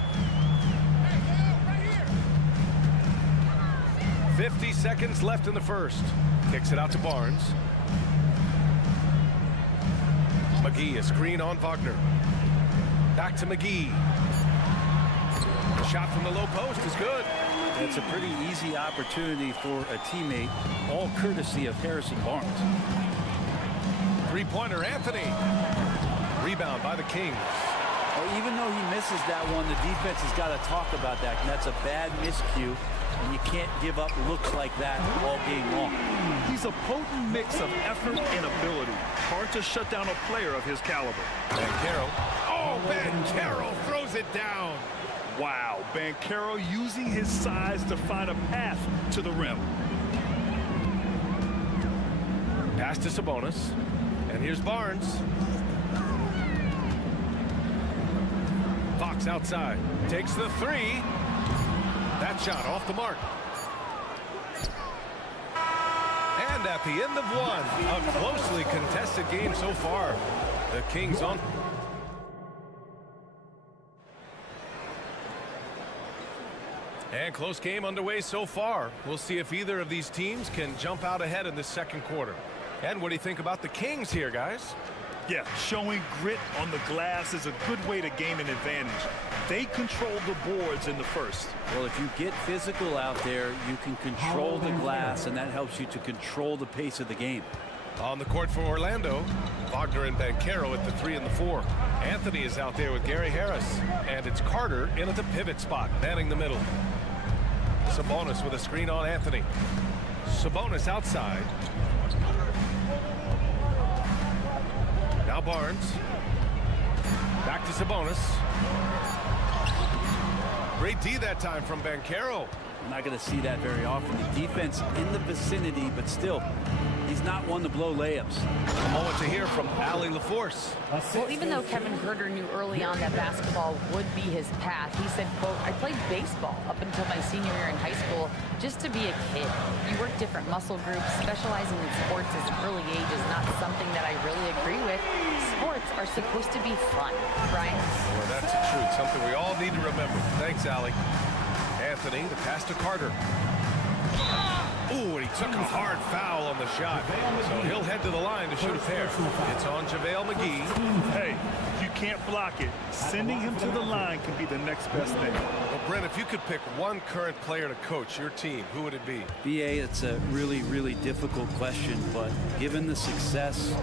50 seconds left in the first. Kicks it out to Barnes. McGee, a screen on Wagner. Back to McGee. The shot from the low post is good. It's a pretty easy opportunity for a teammate, all courtesy of Harrison Barnes. Three-pointer, Anthony. Rebound by the Kings. Well, even though he misses that one, the defense has got to talk about that. And that's a bad miscue, and you can't give up looks like that all game long. He's a potent mix of effort and ability. Hard to shut down a player of his caliber. Banchero. Oh, Banchero throws it down. Wow, Banchero using his size to find a path to the rim. Pass to Sabonis. And here's Barnes. Fox outside. Takes the three. That shot off the mark. And at the end of one, a closely contested game so far. The Kings on. And close game underway so far. We'll see if either of these teams can jump out ahead in the second quarter. And what do you think about the Kings here, guys? Yeah, showing grit on the glass is a good way to gain an advantage. They control the boards in the first. Well, if you get physical out there, you can control the glass, and that helps you to control the pace of the game. On the court for Orlando, Wagner and Banchero at the 3 and the 4. Anthony is out there with Gary Harris. And it's Carter in at the pivot spot, manning the middle. Sabonis with a screen on Anthony. Sabonis outside. Now Barnes. Back to Sabonis. Great D that time from Banchero. I'm not going to see that very often. The defense in the vicinity, but still, he's not one to blow layups. A moment to hear from Ali LaForce. Well, even though Kevin Herter knew early on that basketball would be his path, he said, quote, I played baseball up until my senior year in high school just to be a kid. You work different muscle groups. Specializing in sports at an early age is not something that I really agree with. Sports are supposed to be fun, Brian. Well, that's the truth. Something we all need to remember. Thanks, Ali. Anthony, the pass to Carter. Ooh, and he took a hard foul on the shot. So he'll head to the line to shoot a pair. It's on JaVale McGee. Hey, you can't block it. Sending him to the line can be the next best thing. Well, Brent, if you could pick one current player to coach your team, who would it be? BA, it's a really, really difficult question, but given the success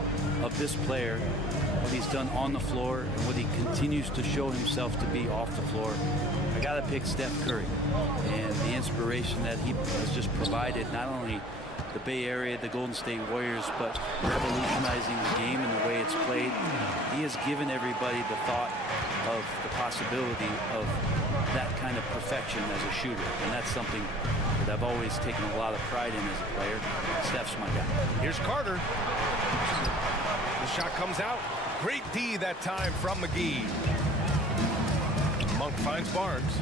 of this player, what he's done on the floor, and what he continues to show himself to be off the floor, I got to pick Steph Curry. And the inspiration that he has just provided, not only the Bay Area, the Golden State Warriors, but revolutionizing the game and the way it's played. He has given everybody the thought of the possibility of that kind of perfection as a shooter. And that's something that I've always taken a lot of pride in as a player. Steph's my guy. Here's Carter. The shot comes out. Great D that time from McGee. Monk finds Barnes.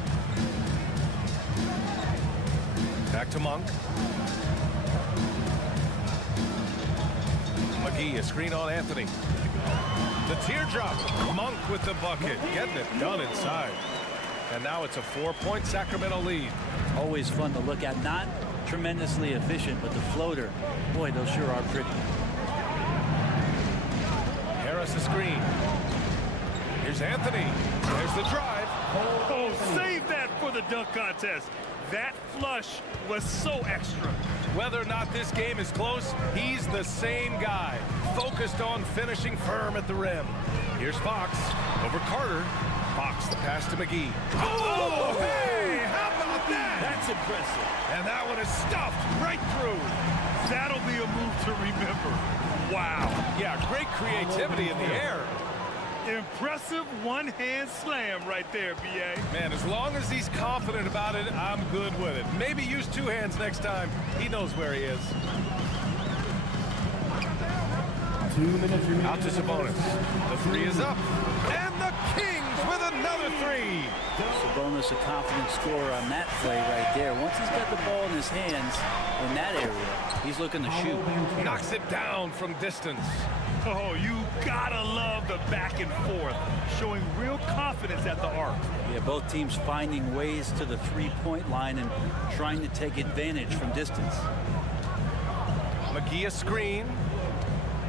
Back to Monk. McGee, a screen on Anthony. The teardrop. Monk with the bucket. Getting it done inside. And now it's a 4-point Sacramento lead. Always fun to look at. Not tremendously efficient, but the floater, boy, those sure are pretty. Harris a screen. Here's Anthony. There's the drive. Oh, save that for the dunk contest. That flush was so extra. Whether or not this game is close, he's the same guy. Focused on finishing firm at the rim. Here's Fox over Carter. Fox the pass to McGee. Oh, hey, how about that? That's impressive. And that one is stuffed right through. That'll be a move to remember. Wow. Yeah, great creativity in the air. Impressive one-hand slam right there, B.A. Man, as long as he's confident about it, I'm good with it. Maybe use two hands next time. He knows where he is. 2 minutes remaining. Out to Sabonis. The three is up. And the Kings with another three. Sabonis, a confident scorer on that play right there. Once he's got the ball in his hands in that area, he's looking to shoot. Knocks it down from distance. Oh, you gotta love the back and forth, showing real confidence at the arc. Yeah, both teams finding ways to the three-point line and trying to take advantage from distance. McGee a screen.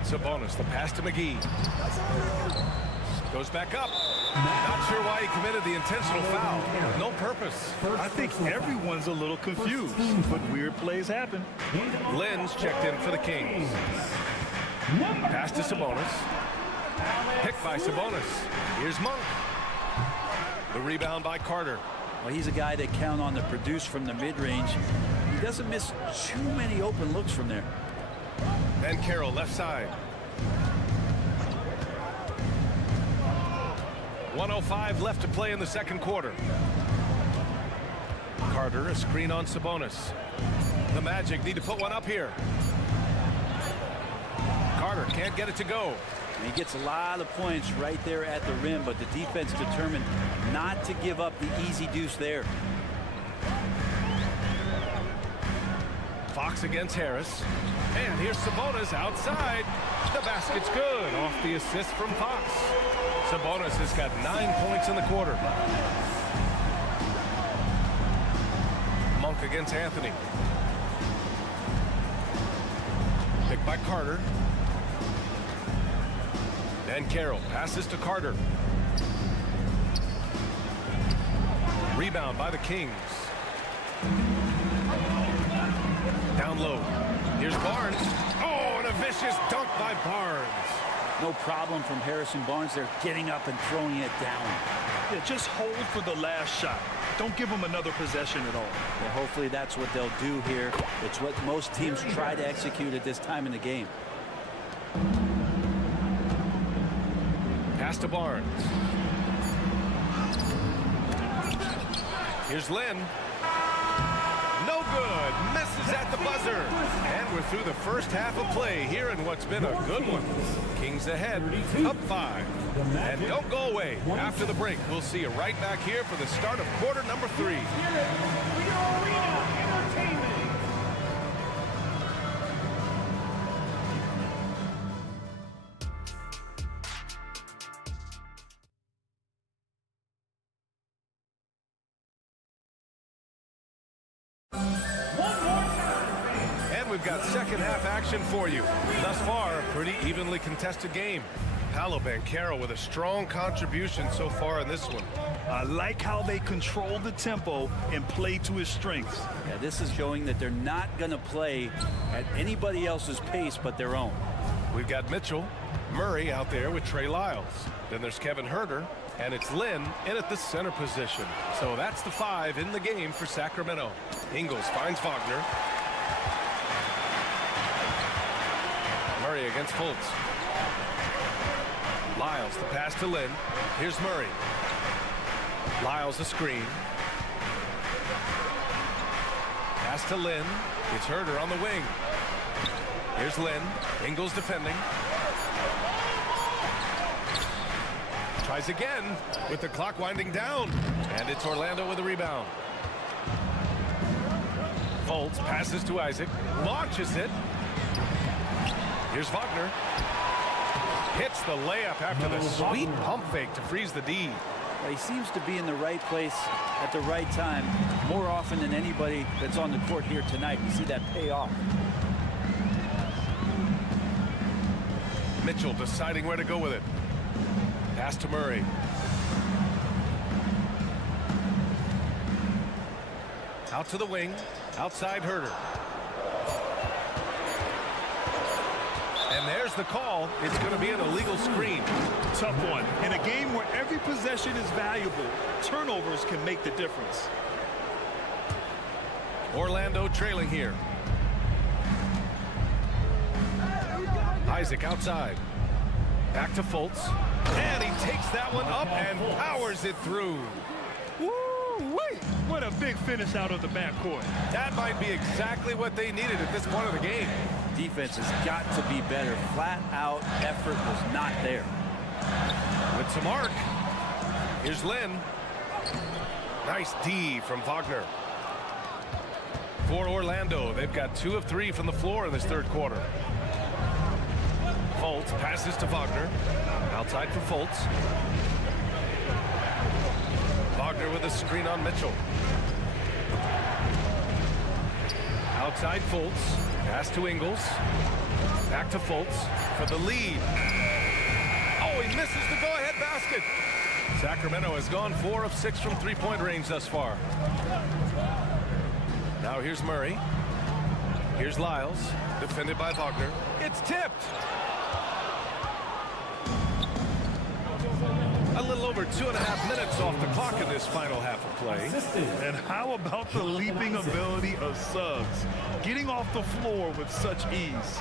Sabonis, the pass to McGee. Goes back up. Not sure why he committed the intentional foul. No purpose. I think everyone's a little confused, but weird plays happen. Lynn's checked in for the Kings. Pass to Sabonis. Picked by Sabonis. Here's Monk. The rebound by Carter. Well, he's a guy that count on to produce from the mid-range. He doesn't miss too many open looks from there. Ben Carroll, left side. 1:05 left to play in the second quarter. Carter, a screen on Sabonis. The Magic need to put one up here. Carter can't get it to go. And he gets a lot of points right there at the rim, but the defense determined not to give up the easy deuce there. Fox against Harris. And here's Sabonis outside. The basket's good off the assist from Fox. Sabonis has got 9 points in the quarter. Monk against Anthony. Picked by Carter. Ben Carroll passes to Carter. Rebound by the Kings. Down low. Here's Barnes. Oh, and a vicious dunk by Barnes. No problem from Harrison Barnes. They're getting up and throwing it down. Yeah, just hold for the last shot. Don't give them another possession at all. Well, hopefully that's what they'll do here. It's what most teams try to execute at this time in the game. Pass to Barnes. Here's Lynn. No good. Misses at the buzzer. And we're through the first half of play here in what's been a good one. Kings ahead, up 5. And don't go away. After the break, we'll see you right back here for the start of quarter number 3. We've got second half action for you. Thus far, a pretty evenly contested game. Paolo Banchero with a strong contribution so far in this one. I like how they control the tempo and play to his strengths. Yeah, this is showing that they're not going to play at anybody else's pace but their own. We've got Mitchell, Murray out there with Trey Lyles. Then there's Kevin Huerter, and it's Lynn in at the center position. So that's the 5 in the game for Sacramento. Ingles finds Wagner. Murray against Fultz. Lyles, the pass to Lynn. Here's Murray. Lyles a screen. Pass to Lynn. It's Huerter on the wing. Here's Lynn. Ingles defending. Tries again with the clock winding down. And it's Orlando with a rebound. Fultz passes to Isaac. Launches it. Here's Wagner. Hits the layup after the sweet pump fake to freeze the D. He seems to be in the right place at the right time more often than anybody that's on the court here tonight. You see that pay off. Mitchell deciding where to go with it. Pass to Murray. Out to the wing. Outside Huerter. And there's the call. It's going to be an illegal screen. Tough one. In a game where every possession is valuable, turnovers can make the difference. Orlando trailing here. Isaac outside. Back to Fultz. And he takes that one up and powers it through. Woo! Woo-wee! What a big finish out of the backcourt. That might be exactly what they needed at this point of the game. Defense has got to be better. Flat out effort was not there. With some arc. Here's Lynn. Nice D from Wagner. For Orlando, they've got 2 of 3 from the floor in this third quarter. Fultz passes to Wagner. Outside for Fultz. Wagner with a screen on Mitchell. Outside Fultz. Pass to Ingles. Back to Fultz for the lead. Oh, he misses the go-ahead basket. Sacramento has gone 4 of 6 from three-point range thus far. Now here's Murray. Here's Lyles, defended by Wagner. It's tipped. A little over 2.5 minutes off the clock in this final half of play. And how about the leaping ability of Suggs? Getting off the floor with such ease.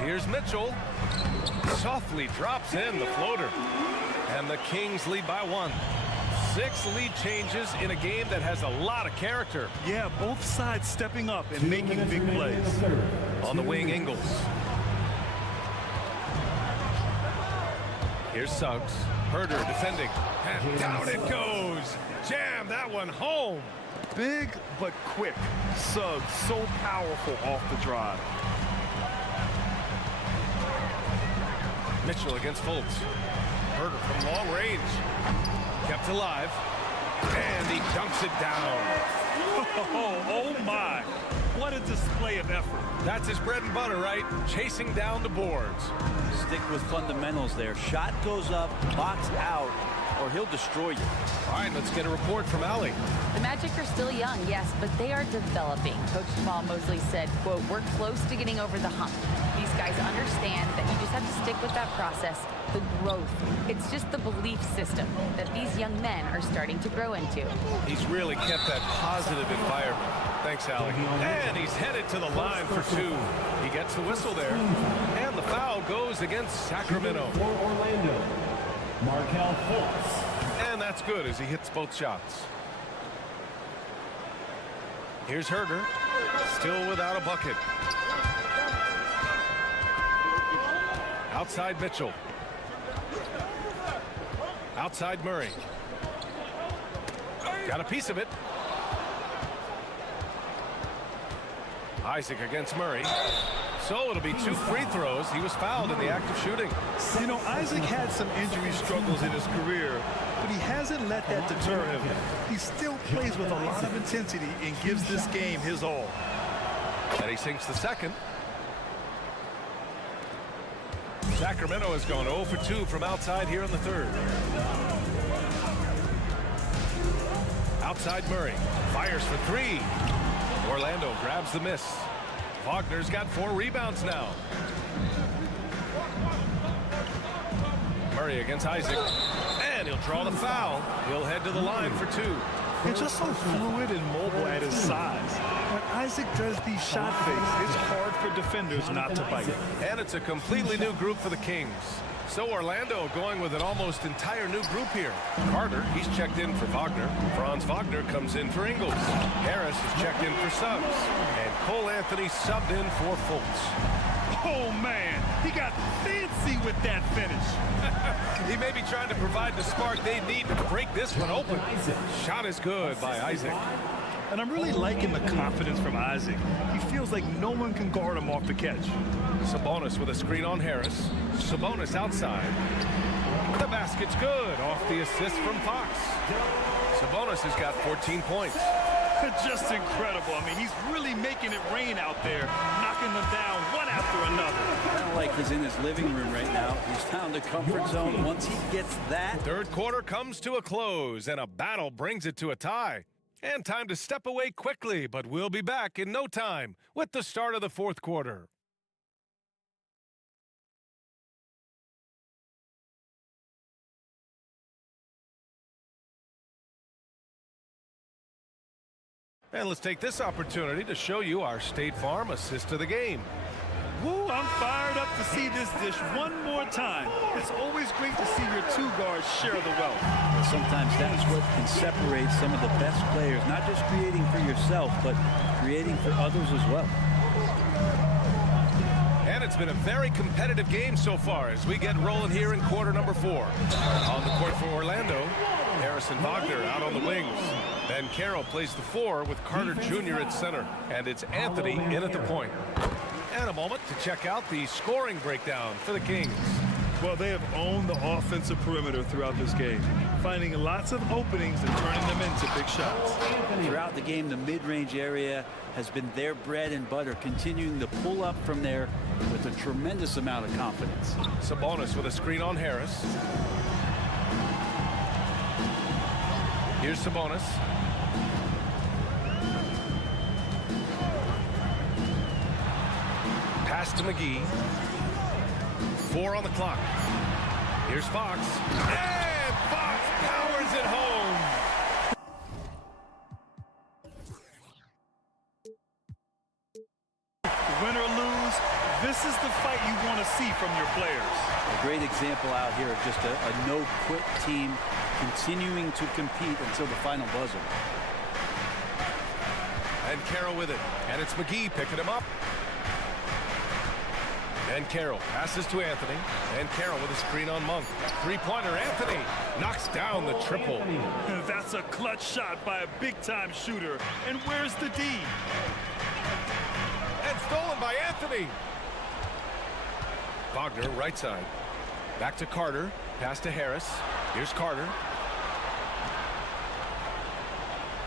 Here's Mitchell. Softly drops in the floater. And the Kings lead by 1. 6 lead changes in a game that has a lot of character. Yeah, both sides stepping up and making big plays. On the wing, Ingles. Here's Suggs. Herder defending. And down it goes. Jam that one home. Big but quick. Suggs so powerful off the drive. Mitchell against Fultz. Herder from long range. Kept alive. And he dunks it down. Oh my. What a display of effort. That's his bread and butter, right? Chasing down the boards. Stick with fundamentals there. Shot goes up, box out, or he'll destroy you. All right, let's get a report from Allie. The Magic are still young, yes, but they are developing. Coach Jamal Mosley said, quote, "We're close to getting over the hump. These guys understand that you just have to stick with that process, the growth. It's just the belief system that these young men are starting to grow into." He's really kept that positive environment. Thanks, Allie. And he's headed to the line for 2. He gets the whistle there. And the foul goes against Sacramento. For Orlando, Markelle Fultz. And that's good as he hits both shots. Here's Herder. Still without a bucket. Outside Mitchell. Outside Murray. Got a piece of it. Isaac against Murray. So it'll be 2 free throws. He was fouled in the act of shooting. You know, Isaac had some injury struggles in his career, but he hasn't let that deter him. He still plays with a lot of intensity and gives this game his all. And he sinks the second. Sacramento has gone 0 for 2 from outside here in the third. Outside Murray. Fires for 3. Orlando grabs the miss. Wagner's got 4 rebounds now. Murray against Isaac. And he'll draw the foul. He'll head to the line for 2. He's just so fluid and mobile at his size. When Isaac does these shot fakes, it's hard for defenders not to bite. And it's a completely new group for the Kings. So Orlando going with an almost entire new group here. Carter, he's checked in for Wagner. Franz Wagner comes in for Ingles. Harris is checked in for Suggs. And Cole Anthony subbed in for Fultz. Oh, man. He got fancy with that finish. He may be trying to provide the spark they need to break this one open. Shot is good by Isaac. And I'm really liking the confidence from Isaac. He feels like no one can guard him off the catch. Sabonis with a screen on Harris. Sabonis outside. The basket's good off the assist from Fox. Sabonis has got 14 points. Just incredible. I mean, he's really making it rain out there, knocking them down one after another. Kind of like he's in his living room right now. He's found a comfort zone. Once he gets that. Third quarter comes to a close, and a battle brings it to a tie. And time to step away quickly, but we'll be back in no time with the start of the fourth quarter. And let's take this opportunity to show you our State Farm assist of the game. Woo, I'm fired up to see this dish one more time. It's always great to see your two guards share the wealth. Sometimes that's what can separate some of the best players, not just creating for yourself, but creating for others as well. And it's been a very competitive game so far as we get rolling here in quarter number 4. On the court for Orlando, Harrison Wagner out on the wings. Ben Carroll plays the 4 with Carter Jr. at center. And it's Anthony in at the point. And a moment to check out the scoring breakdown for the Kings. Well, they have owned the offensive perimeter throughout this game, finding lots of openings and turning them into big shots. Throughout the game, the mid-range area has been their bread and butter, continuing to pull up from there with a tremendous amount of confidence. Sabonis with a screen on Harris. Here's Sabonis. Pass to McGee. 4 on the clock. Here's Fox. And Fox powers it home. Win or lose, this is the fight you want to see from your players. A great example out here of just a no-quit team continuing to compete until the final buzzer. And Carroll with it. And it's McGee picking him up. And Carroll passes to Anthony. And Carroll with a screen on Monk. Three-pointer, Anthony knocks down the triple. That's a clutch shot by a big-time shooter. And where's the D? And stolen by Anthony. Wagner, right side. Back to Carter. Pass to Harris. Here's Carter.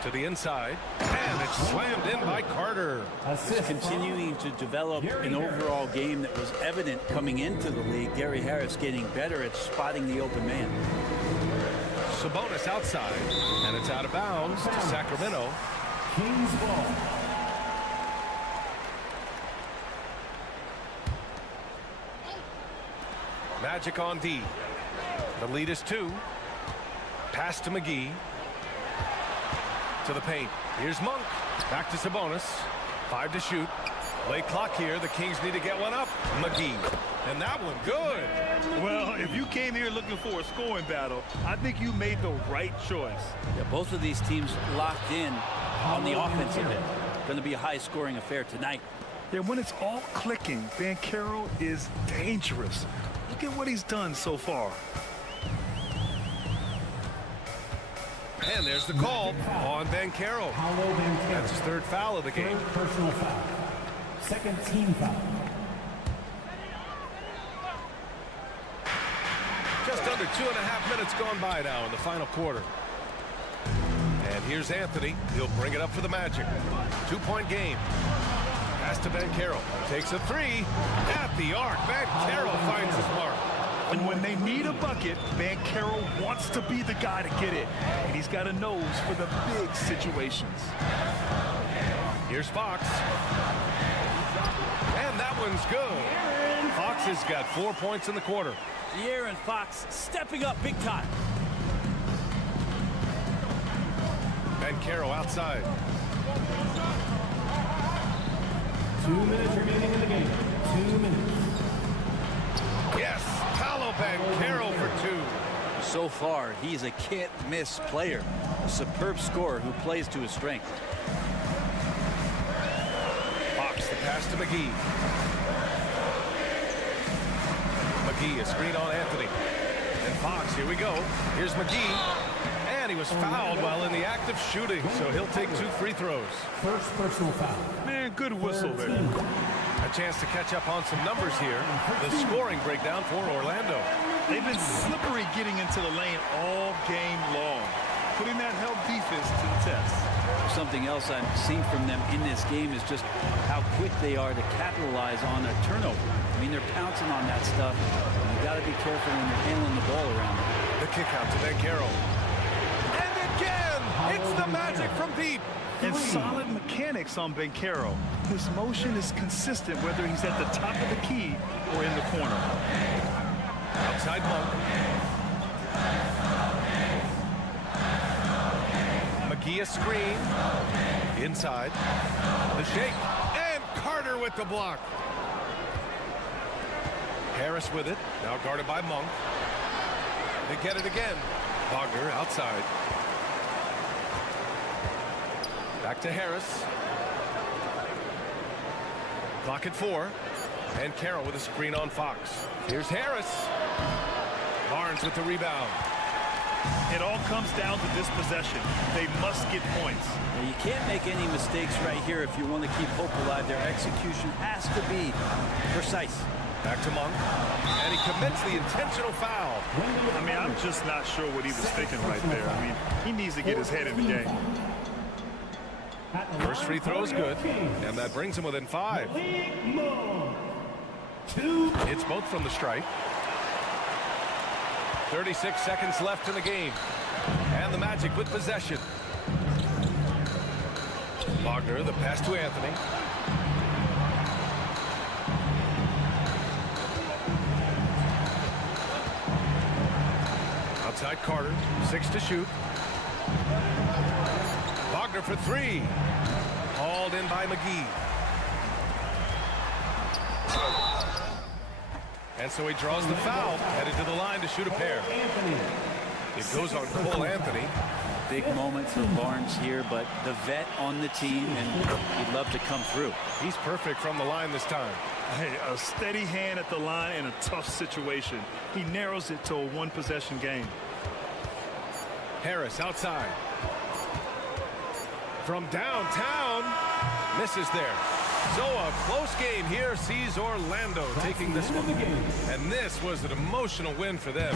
To the inside. And it's slammed in by Carter. Just continuing to develop an overall game that was evident coming into the league. Gary Harris getting better at spotting the open man. Sabonis outside. And it's out of bounds to Sacramento. Kings ball. Magic on D. The lead is 2. Pass to McGee. To the paint. Here's Monk. Back to Sabonis. 5 to shoot. Late clock here. The Kings need to get one up. McGee. And that one good. Well, if you came here looking for a scoring battle, I think you made the right choice. Yeah, both of these teams locked in on the offensive end. Going to be a high-scoring affair tonight. Yeah, when it's all clicking, Ben Carroll is dangerous. Look at what he's done so far. And there's the call on Ben Carroll. That's his 3rd foul of the game. Personal foul. 2nd team foul. Just under 2.5 minutes gone by now in the final quarter. And here's Anthony. He'll bring it up for the Magic. 2-point game. Pass to Ben Carroll. Takes a 3 at the arc. Ben Carroll finds his mark. And when they need a bucket, Ben Carroll wants to be the guy to get it. And he's got a nose for the big situations. Here's Fox. And that one's good. Fox has got 4 points in the quarter. De'Aaron Fox stepping up big time. Ben Carroll outside. 2 minutes remaining in the game. 2 minutes. Yes, Paolo Ben Carroll for 2. So far, he's a can't-miss player. A superb scorer who plays to his strength. Fox, the pass to McGee. McGee, a screen on Anthony. And Fox, here we go. Here's McGee. And he was fouled while in the act of shooting, so he'll take 2 free throws. 1st personal foul. Man, good whistle there. A chance to catch up on some numbers here. The scoring breakdown for Orlando. They've been slippery getting into the lane all game long, putting that help defense to the test. Something else I'm seeing from them in this game is just how quick they are to capitalize on a turnover. I mean, they're pouncing on that stuff. You got to be careful when you're handling the ball around them. The kick out to Ben Carroll. And again, it's the Magic from deep. And solid mechanics on Ben Carroll. His motion is consistent whether he's at the top of the key or in the corner. Outside Monk. McGee a screen. Inside. The shake. And Carter with the block. Harris with it, now guarded by Monk. They get it again. Wagner outside. Back to Harris. Clock at 4. And Carroll with a screen on Fox. Here's Harris. Barnes with the rebound. It all comes down to this possession. They must get points. Now, you can't make any mistakes right here if you want to keep hope alive. Their execution has to be precise. Back to Monk. And he commits the intentional foul. I mean, I'm just not sure what he was thinking right there. I mean, he needs to get his head in the game. First free throw is good. And that brings him within 5. It's both from the stripe. 36 seconds left in the game. And the Magic with possession. Wagner, the pass to Anthony. Outside Carter, 6 to shoot. Wagner for 3. Hauled in by McGee. And so he draws the foul, headed to the line to shoot a pair. It goes on Cole Anthony. Big moment for Barnes here, but the vet on the team, and he'd love to come through. He's perfect from the line this time. Hey, a steady hand at the line in a tough situation. He narrows it to a one-possession game. Harris outside. From downtown, misses there. So a close game here sees Orlando taking this one. And this was an emotional win for them.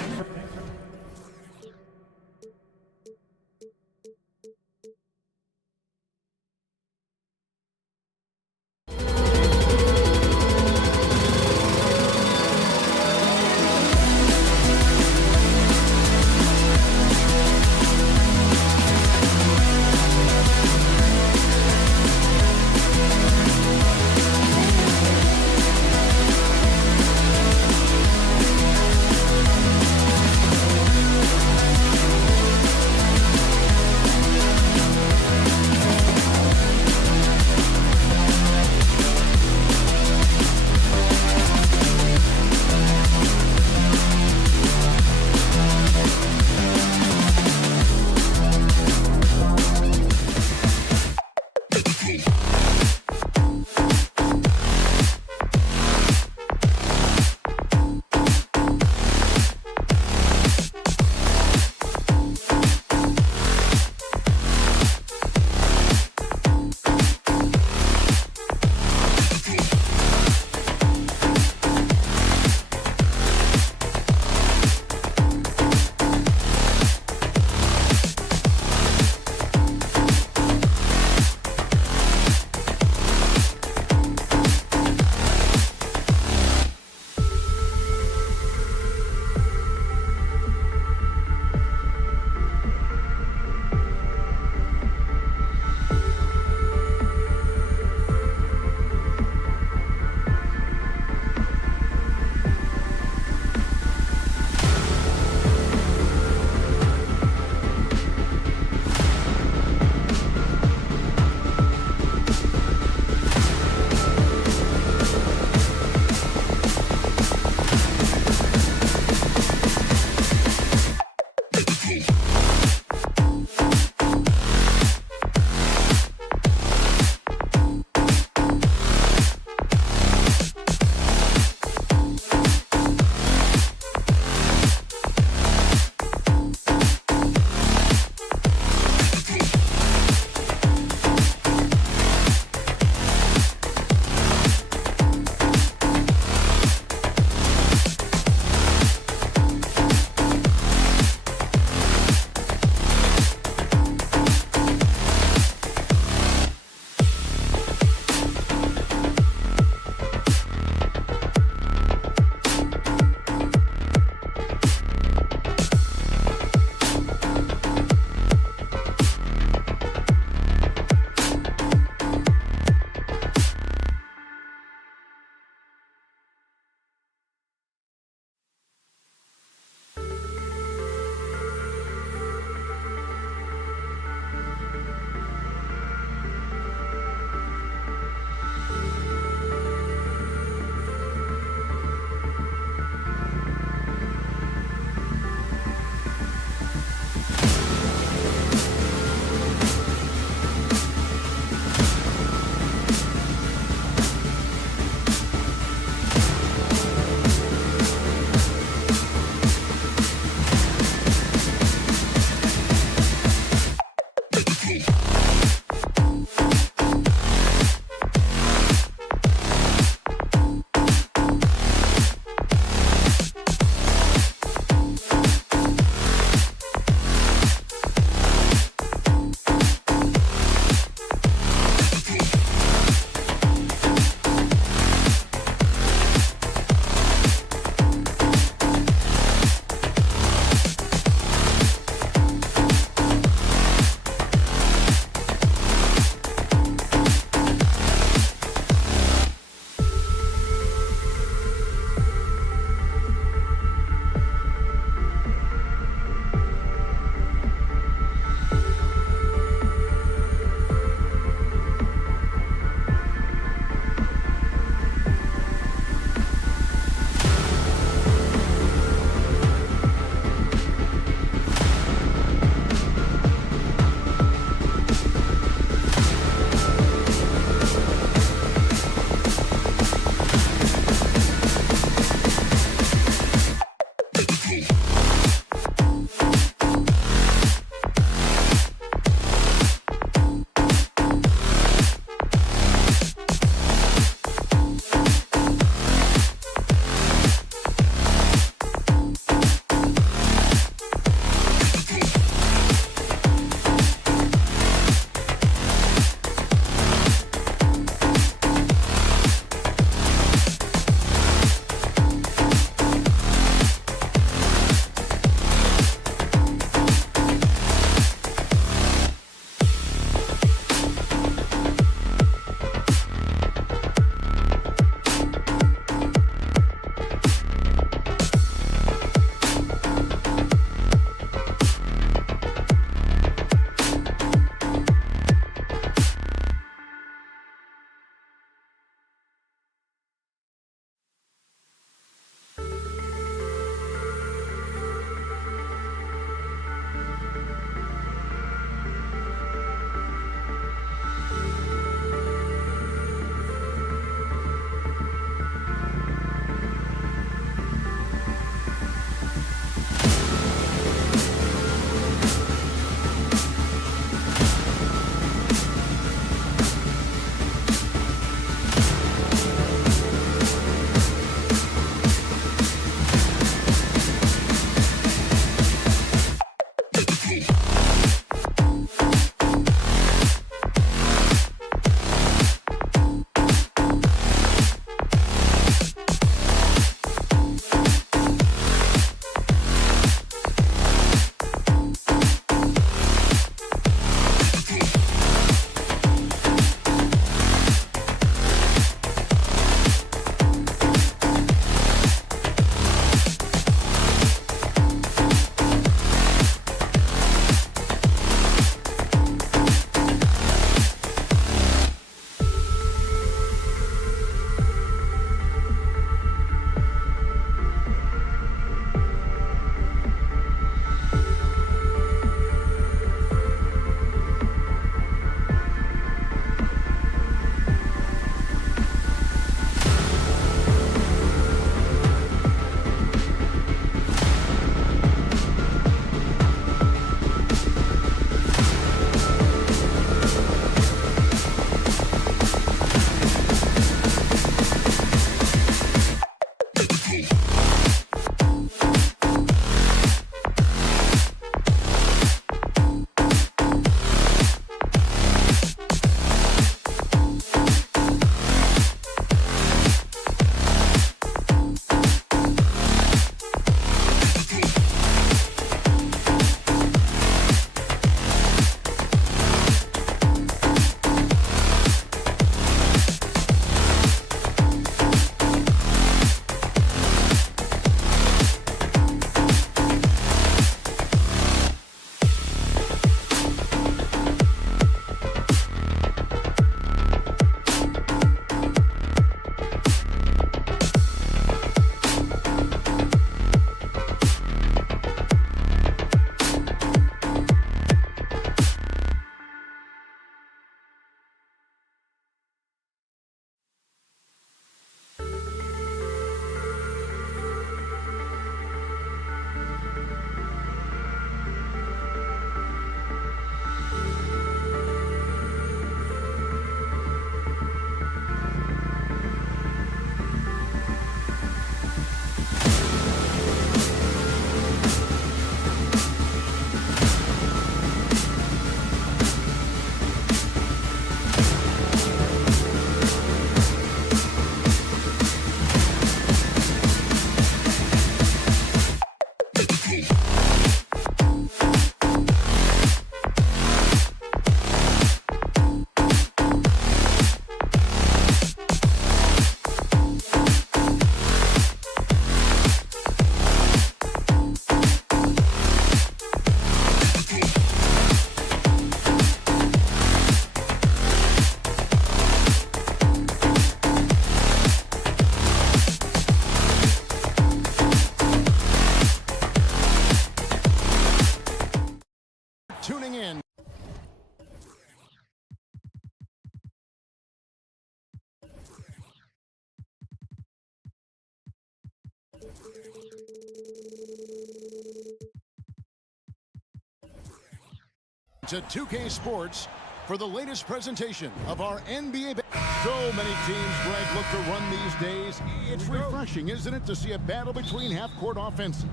to 2K Sports for the latest presentation of our NBA. So many teams, Greg, look to run these days. It's refreshing, isn't it, to see a battle between half-court offenses?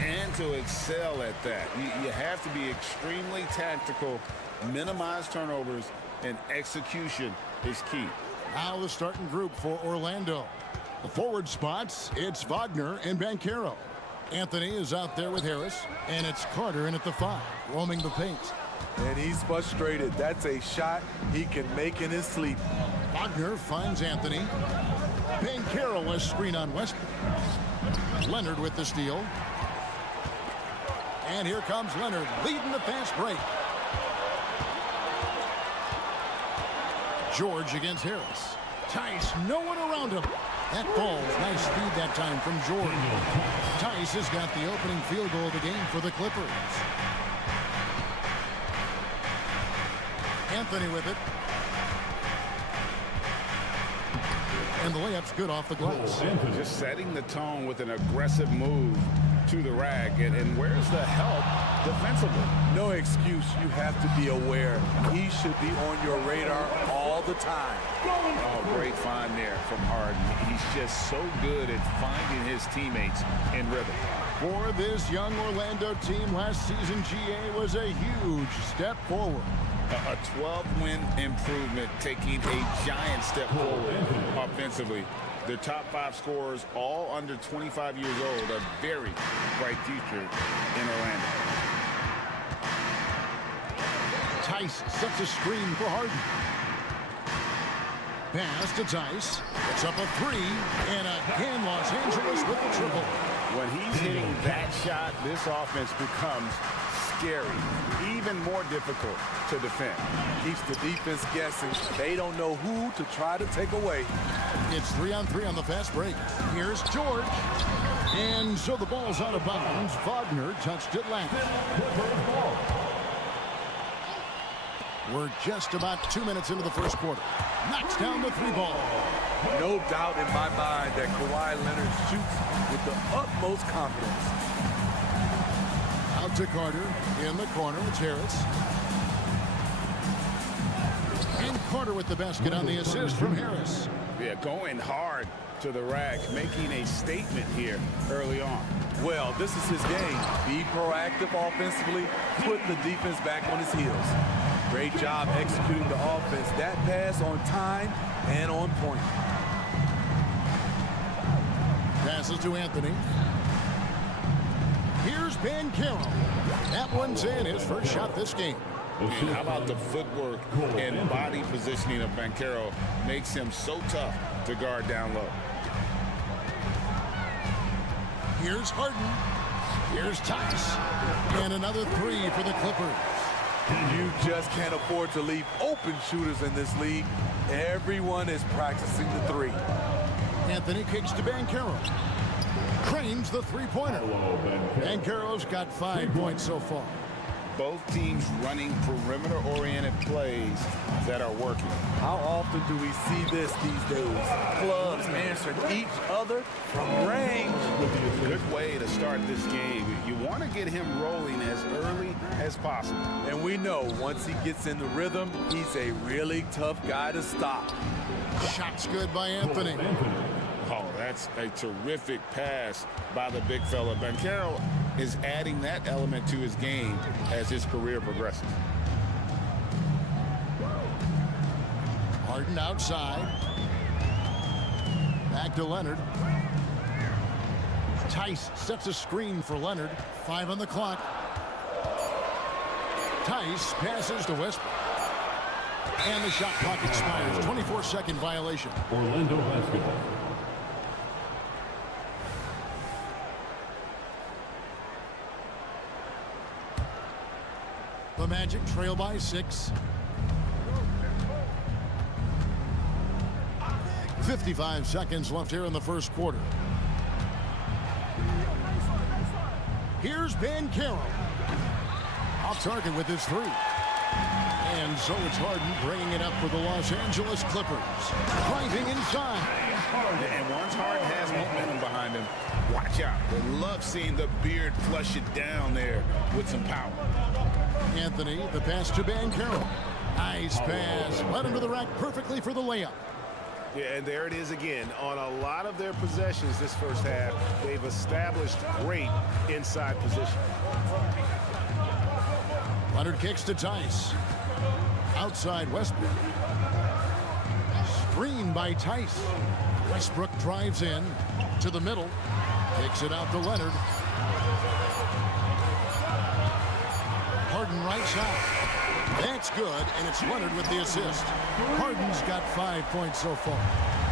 And to excel at that. You have to be extremely tactical, minimize turnovers, and execution is key. Now the starting group for Orlando. The forward spots, it's Wagner and Banchero. Anthony is out there with Harris, and it's Carter in at the 5, roaming the paint. And he's frustrated. That's a shot he can make in his sleep. Wagner finds Anthony. Banchero a screen on Westbrook. Leonard with the steal. And here comes Leonard leading the fast break. George against Harris. Tice, no one around him. That falls. Nice speed that time from George. Tice has got the opening field goal of the game for the Clippers. Anthony with it. And the layup's good off the glass. Just setting the tone with an aggressive move to the rack. And where's the help defensively? No excuse. You have to be aware. He should be on your radar all the time. Oh, great find there from Harden. He's just so good at finding his teammates in rhythm. For this young Orlando team, last season GA was a huge step forward. A 12-win improvement, taking a giant step forward offensively. Their top 5 scorers, all under 25 years old, a very bright future in Orlando. Tice sets a screen for Harden. Pass to Tice. It's up a 3, and again Los Angeles with the triple. When he's hitting that shot, this offense becomes scary, even more difficult to defend. Keeps the defense guessing. They don't know who to try to take away. It's 3-on-3 on the fast break. Here's George. And so the ball's out of bounds. Wagner touched it last. We're just about 2 minutes into the first quarter. Knocks down the 3 ball. No doubt in my mind that Kawhi Leonard shoots with the utmost confidence. Out to Carter. In the corner, it's Harris. And Carter with the basket on the assist from Harris. Yeah, going hard to the rack, making a statement here early on. Well, this is his game. Be proactive offensively, put the defense back on his heels. Great job executing the offense. That pass on time and on point. Passes to Anthony. Here's Banchero. That one's in, his first shot this game. And how about the footwork and body positioning of Banchero makes him so tough to guard down low. Here's Harden. Here's Tice. And another 3 for the Clippers. You just can't afford to leave open shooters in this league. Everyone is practicing the 3. Anthony kicks to Banchero. Cranes the 3-pointer. Banchero's got 5 points so far. Both teams running perimeter-oriented plays that are working. How often do we see this these days? Clubs answering each other from range. Good way to start this game. You want to get him rolling as early as possible. And we know once he gets in the rhythm, he's a really tough guy to stop. Shot's good by Anthony. Oh, that's a terrific pass by the big fella. Banchero is adding that element to his game as his career progresses. Harden outside. Back to Leonard. Tice sets a screen for Leonard. 5 on the clock. Tice passes to Westbrook. And the shot clock expires. 24-second violation. Orlando basketball. The Magic trail by 6. 55 seconds left here in the first quarter. Here's Banchero. Off target with his 3. And so it's Harden bringing it up for the Los Angeles Clippers. Driving inside. And once Harden has momentum behind him, watch out. They love seeing the beard flush it down there with some power. Anthony, the pass to Banchero. Nice pass. Led him to the rack perfectly for the layup. Yeah, and there it is again. On a lot of their possessions this first half, they've established great inside position. Leonard kicks to Tice. Outside Westbrook. Screen by Tice. Westbrook drives in to the middle. Kicks it out to Leonard. Harden right side. That's good, and it's Leonard with the assist. Harden's got 5 points so far.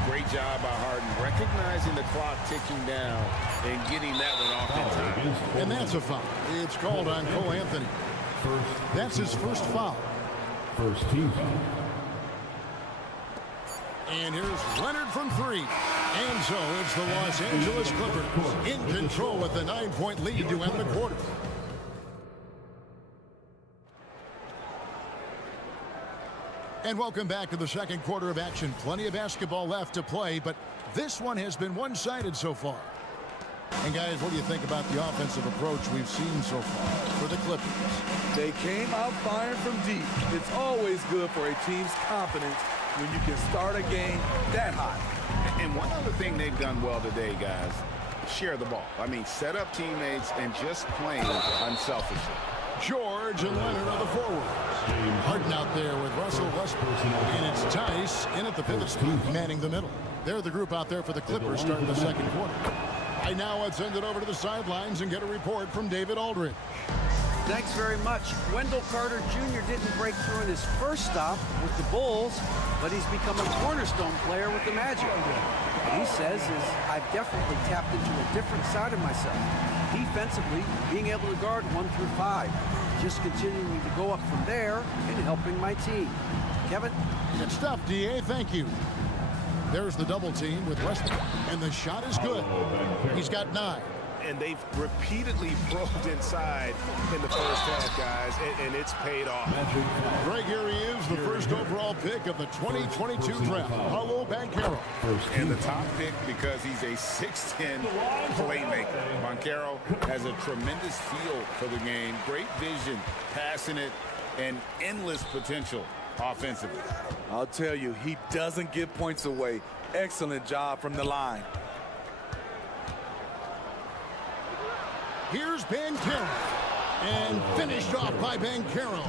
Great job by Harden, recognizing the clock ticking down and getting that one off in time. And that's a foul. It's called on Cole Anthony. That's his first foul. First team foul. And here's Leonard from three. And so it's the Los Angeles Clippers in control with the 9-point lead to end the quarter. And welcome back to the second quarter of action. Plenty of basketball left to play, but this one has been one-sided so far. And guys, what do you think about the offensive approach we've seen so far for the Clippers? They came out firing from deep. It's always good for a team's confidence when you can start a game that hot. And one other thing they've done well today, guys, share the ball. I mean, set up teammates and just playing unselfishly. George and Leonard are the forwards. Harden out there with Russell Westbrook. And it's Tice in at the pivot spot, manning the middle. They're the group out there for the Clippers starting the second quarter. Right now, let's send it over to the sidelines and get a report from David Aldridge. Thanks very much. Wendell Carter Jr. didn't break through in his first stop with the Bulls, but he's become a cornerstone player with the Magic. What he says is, I've definitely tapped into a different side of myself. Defensively, being able to guard 1 through 5. Just continuing to go up from there and helping my team. Kevin? Good stuff, DA. Thank you. There's the double team with Westbrook, and the shot is good. He's got 9. And they've repeatedly probed inside in the first half, guys, and it's paid off. Greg, here he is, the first overall pick of the 2022 draft, Paolo Banchero. And the top pick because he's a 6'10 playmaker. Banchero has a tremendous feel for the game, great vision, passing it, and endless potential offensively. I'll tell you, he doesn't give points away. Excellent job from the line. Here's Banchero, and finished off by Banchero.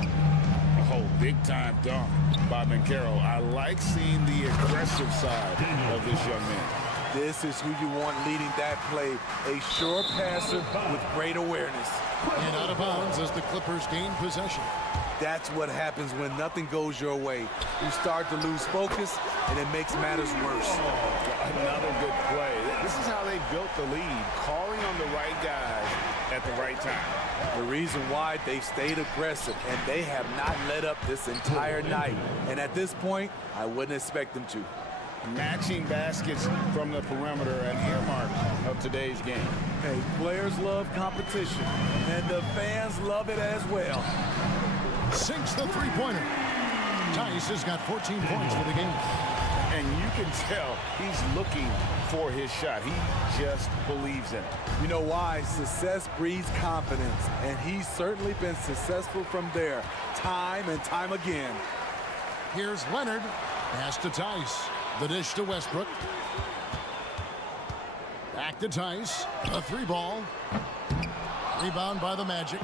Oh, big-time dunk by Banchero. I like seeing the aggressive side of this young man. This is who you want leading that play, a sure passer with great awareness. And out of bounds as the Clippers gain possession. That's what happens when nothing goes your way. You start to lose focus, and it makes matters worse. Another good play. This is how they built the lead, calling on the right guys at the right time. The reason why they've stayed aggressive, and they have not let up this entire night. And at this point, I wouldn't expect them to. Matching baskets from the perimeter, an earmark of today's game. Hey, players love competition, and the fans love it as well. Sinks the three-pointer. Tice has got 14 points for the game. And you can tell he's looking for his shot. He just believes in it. You know why? Success breeds confidence, and he's certainly been successful from there, time and time again. Here's Leonard. Pass to Tice. The dish to Westbrook. Back to Tice. A 3-ball. Rebound by the Magic.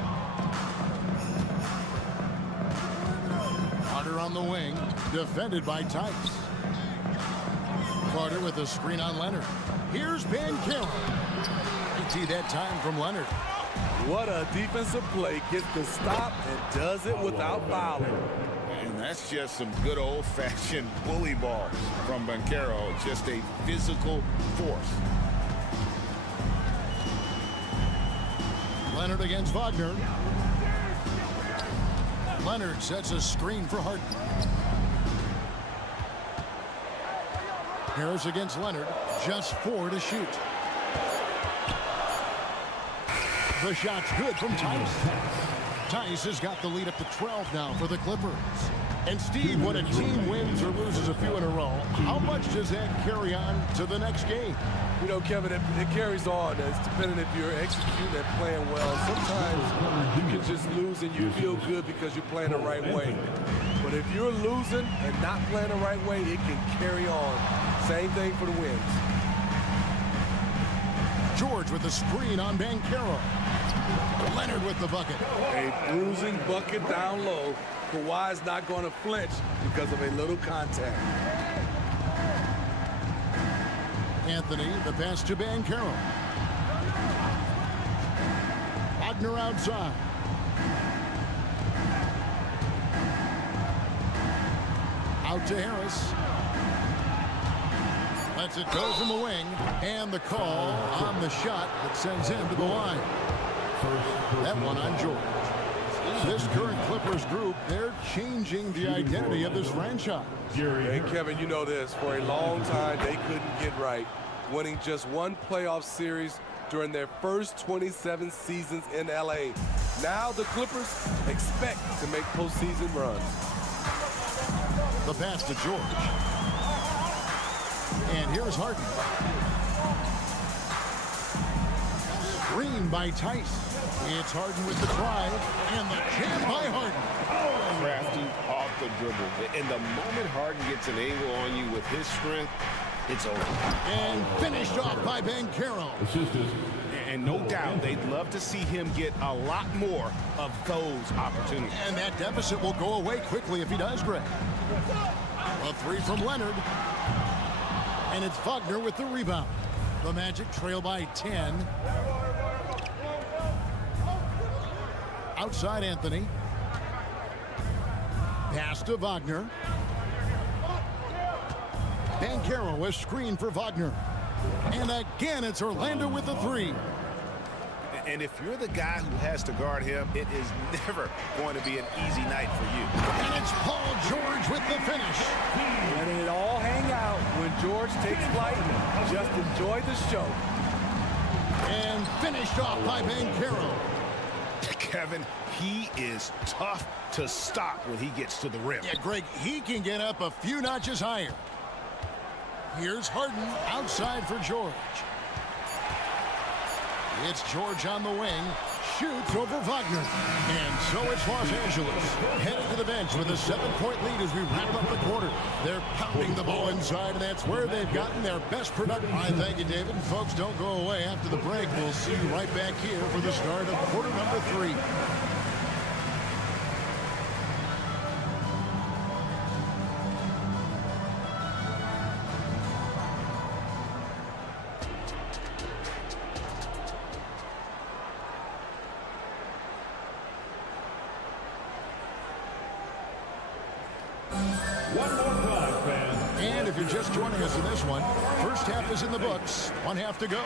Carter on the wing. Defended by Tice. Carter with a screen on Leonard. Here's Banchero. See that time from Leonard. What a defensive play. Gets the stop and does it without fouling. And that's just some good old-fashioned bully ball from Banchero. Just a physical force. Leonard against Wagner. Leonard sets a screen for Harden. Harris against Leonard. Just 4 to shoot. The shot's good from Tice. Tice has got the lead up to 12 now for the Clippers. And Steve, when a team wins or loses a few in a row, how much does that carry on to the next game? You know, Kevin, it carries on. It's depending if you're executing and playing well. Sometimes you can just lose and you feel good because you're playing the right way. But if you're losing and not playing the right way, it can carry on. Same thing for the wins. George with the screen on Banchero. Leonard with the bucket. A bruising bucket down low. Kawhi's not going to flinch because of a little contact. Anthony, the pass to Banchero. Wagner outside. Out to Harris. Lets it go from the wing. And the call on the shot that sends him to the line. That one on George. This current Clippers group, they're changing the identity of this franchise. Hey, Kevin, you know this. For a long time, they couldn't get right, winning just one playoff series during their first 27 seasons in L.A. Now the Clippers expect to make postseason runs. The pass to George. And here's Harden. Screen by Tice. It's Harden with the drive, and the jam by Harden. Crafty off the dribble. And the moment Harden gets an angle on you with his strength, it's over. And finished off by Banchero. And no doubt, they'd love to see him get a lot more of those opportunities. And that deficit will go away quickly if he does, Greg. A three from Leonard. And it's Wagner with the rebound. The Magic trail by 10. Outside Anthony. Pass to Wagner. Banchero is screened for Wagner. And again, it's Orlando with the three. And if you're the guy who has to guard him, it is never going to be an easy night for you. And it's Paul George with the finish. Letting it all hang out when George takes flight. Just enjoy the show. And finished off by Banchero. Kevin, he is tough to stop when he gets to the rim. Yeah, Greg, he can get up a few notches higher. Here's Harden outside for George. It's George on the wing. Shoots over Wagner. And so it's Los Angeles. Headed to the bench with a 7-point lead as we wrap up the quarter. They're pounding the ball inside, and that's where they've gotten their best production. I thank you, David. And folks, don't go away. After the break, we'll see you right back here for the start of quarter number 3. And if you're just joining us in this one, first half is in the books, one half to go.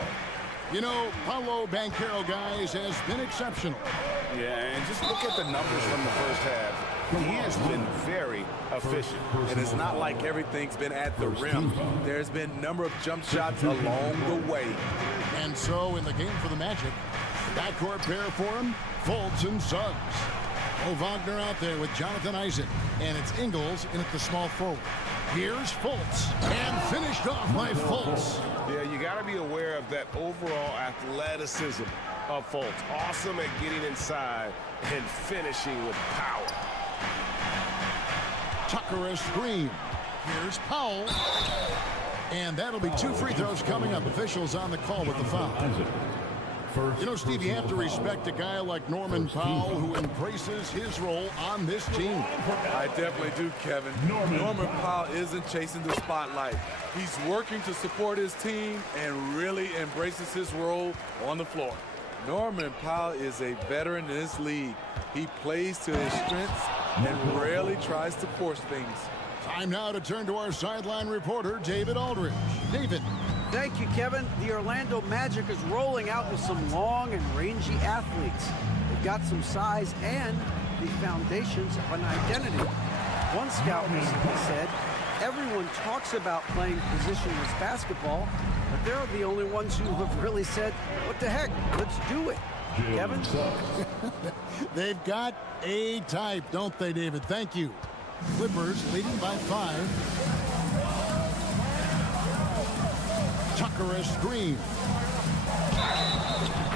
You know, Paolo Banchero, guys, has been exceptional. Yeah, and just look at the numbers from the first half. He has been very efficient. And it's not like everything's been at the rim. There's been a number of jump shots along the way. And so in the game for the Magic, backcourt pair for him, Fultz and Suggs. Wagner out there with Jonathan Isaac. And it's Ingles in at the small forward. Here's Fultz. And finished off by Fultz. Yeah, you got to be aware of that overall athleticism of Fultz. Awesome at getting inside and finishing with power. Tucker a screen. Here's Powell. And that'll be 2 free throws coming up. Officials on the call with the foul. You know, Steve, you have to respect a guy like Norman Powell who embraces his role on this team. I definitely do, Kevin. Norman Powell isn't chasing the spotlight. He's working to support his team and really embraces his role on the floor. Norman Powell is a veteran in this league. He plays to his strengths and rarely tries to force things. Time now to turn to our sideline reporter, David Aldridge. David. Thank you, Kevin. The Orlando Magic is rolling out with some long and rangy athletes. They've got some size and the foundations of an identity. One scout recently said, everyone talks about playing positionless basketball, but they're the only ones who have really said, what the heck, let's do it. Kevin? They've got a type, don't they, David? Thank you. Clippers leading by 5. Tucker a screen.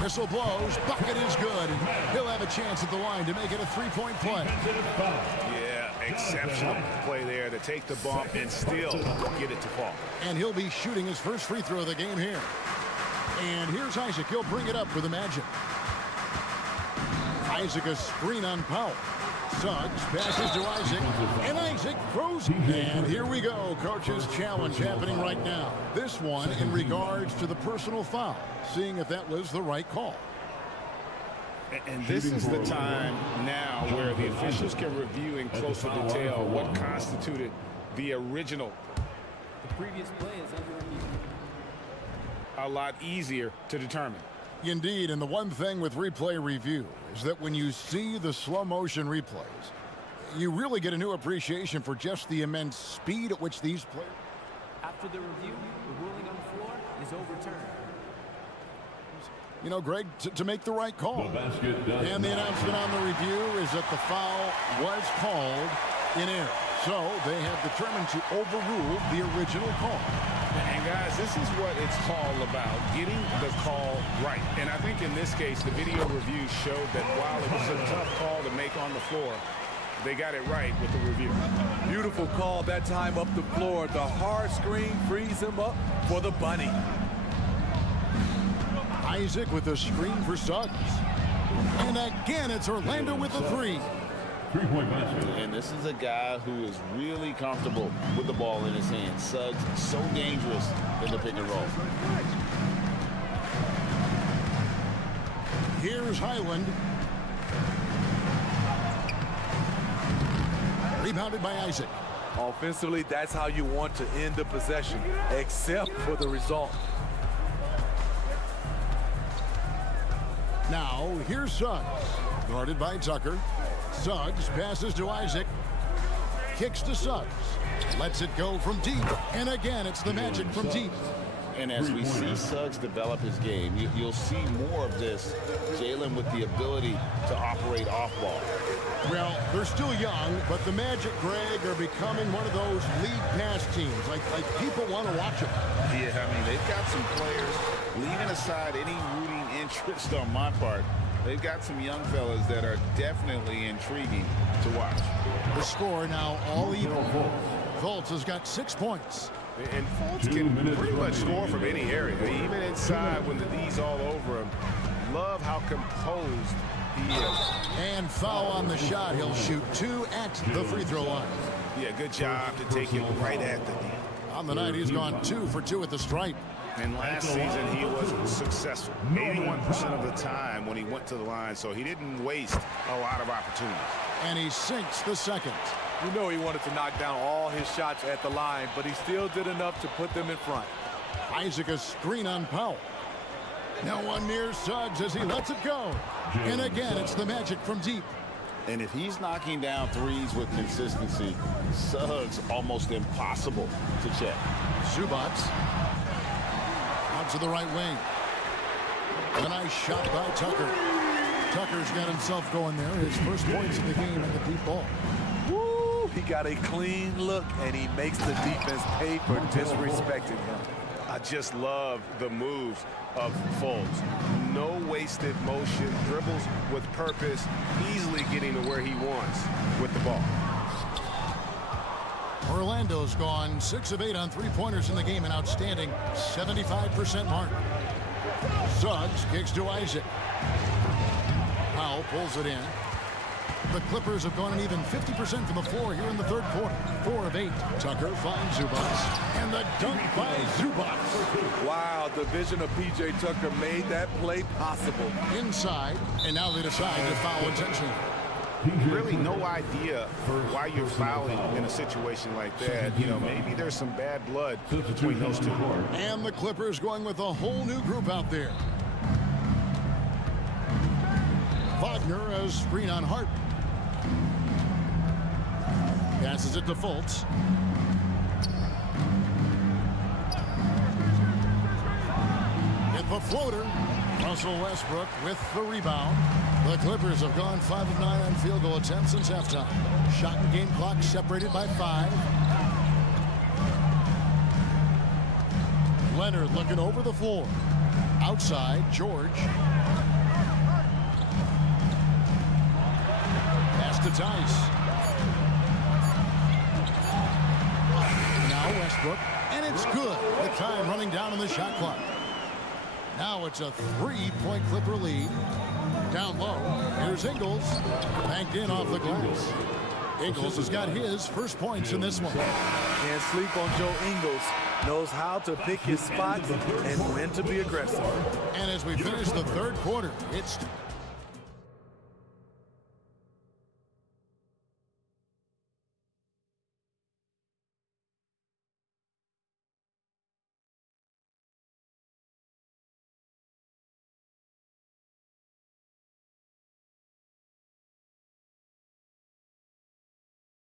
Whistle blows. Bucket is good. He'll have a chance at the line to make it a 3-point play. Yeah, exceptional play there to take the bump and still get it to fall. And he'll be shooting his first free throw of the game here. And here's Isaac. He'll bring it up for the Magic. Isaac a screen on Powell. Suggs passes to Isaac, and Isaac throws. And here we go. Coach's challenge happening right now. This one in regards to the personal foul, seeing if that was the right call. And this is the time now where the officials can review in closer detail what constituted the original. The previous play is under review. A lot easier to determine. Indeed, and the one thing with replay review is that when you see the slow motion replays, you really get a new appreciation for just the immense speed at which these players. After the review, the ruling on the floor is overturned. You know, Greg, to make the right call. And the announcement on the review is that the foul was called in error. So they have determined to overrule the original call. And guys, this is what it's all about, getting the call right. And I think in this case, the video review showed that while it was a tough call to make on the floor, they got it right with the review. Beautiful call that time up the floor. The hard screen frees him up for the bunny. Isaac with a screen for Suggs. And again, it's Orlando with the 3. Three-point basket. And this is a guy who is really comfortable with the ball in his hands. Suggs so dangerous in the pick and roll. Here's Highland. Rebounded by Isaac. Offensively, that's how you want to end the possession, except for the result. Now, here's Suggs. Guarded by Tucker. Suggs passes to Isaac. Kicks to Suggs. Lets it go from deep. And again, it's the Magic from deep. And as we see Suggs develop his game, you'll see more of this. Jalen with the ability to operate off ball. Well, they're still young, but the Magic, Greg, are becoming one of those lead pass teams. Like people want to watch them. Yeah, I mean, they've got some players, leaving aside any rooting interest on my part, they've got some young fellas that are definitely intriguing to watch. The score now all even. Fultz has got 6 points. And Fultz can pretty much score from any area, even inside when the D's all over him. Love how composed he is. And foul on the shot. He'll shoot 2 at the free throw line. Yeah, good job to take it right at the D. On the night, he's gone 2 for 2 at the stripe. And last season, he was successful 81% of the time when he went to the line, so he didn't waste a lot of opportunities. And he sinks the second. You know he wanted to knock down all his shots at the line, but he still did enough to put them in front. Isaac a screen on Powell. Now one near Suggs as he lets it go. And again, it's the Magic from deep. And if he's knocking down threes with consistency, Suggs almost impossible to check. Zubats out to the right wing. A nice shot by Tucker. Tucker's got himself going there. His first points in the game at the deep ball. Woo! He got a clean look, and he makes the defense pay for disrespecting him. I just love the moves of Fultz. No wasted motion, dribbles with purpose, easily getting to where he wants with the ball. Orlando's gone 6 of 8 on three-pointers in the game, an outstanding 75% mark. Suggs kicks to Isaac. Powell pulls it in. The Clippers have gone an even 50% from the floor here in the third quarter. 4 of 8. Tucker finds Zubats. And the dunk by Zubats. Wow, the vision of P.J. Tucker made that play possible. Inside, and now they decide to foul intentionally. Really no idea why you're fouling in a situation like that. You know, maybe there's some bad blood between those two. And the Clippers going with a whole new group out there. Wagner as screen on Hart. Passes it to Fultz. Get the floater. Russell Westbrook with the rebound. The Clippers have gone 5 of 9 on field goal attempts since halftime. Shot and game clock separated by 5. Leonard looking over the floor. Outside, George. Pass to Tice. Now Westbrook, and it's good. The time running down on the shot clock. Now it's a 3-point Clipper lead. Down low, here's Ingles. Banked in off the glass. Ingles has got his first points in this one. Can't sleep on Joe Ingles. Knows how to pick his spots and when to be aggressive. And as we finish the third quarter, it's...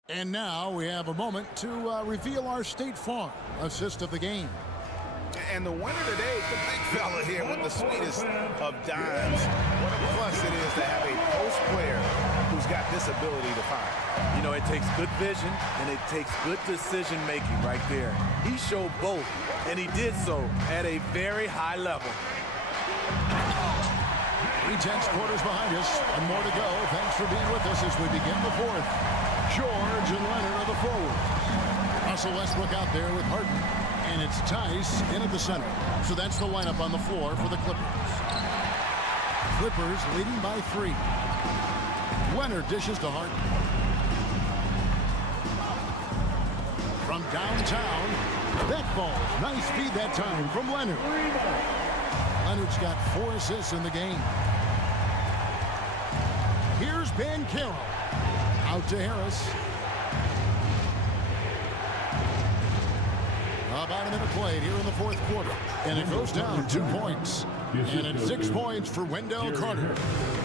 And now we have a moment to reveal our State Farm assist of the game. And the winner today, the big fella here with the sweetest of dimes. What a plus it is to have a post player who's got this ability to find. You know, it takes good vision and it takes good decision making right there. He showed both, and he did so at a very high level. 3/10 quarters behind us, and more to go. Thanks for being with us as we begin the fourth. George and Leonard are the forwards. Russell Westbrook out there with Harden. And it's Tice in at the center. So that's the lineup on the floor for the Clippers. Clippers leading by 3. Leonard dishes to Harden. From downtown, that ball. Nice feed that time from Leonard. Leonard's got 4 assists in the game. Here's Banchero. Out to Harris. About a minute played here in the fourth quarter. And it goes down 2 points. And it's 6 points for Wendell Carter.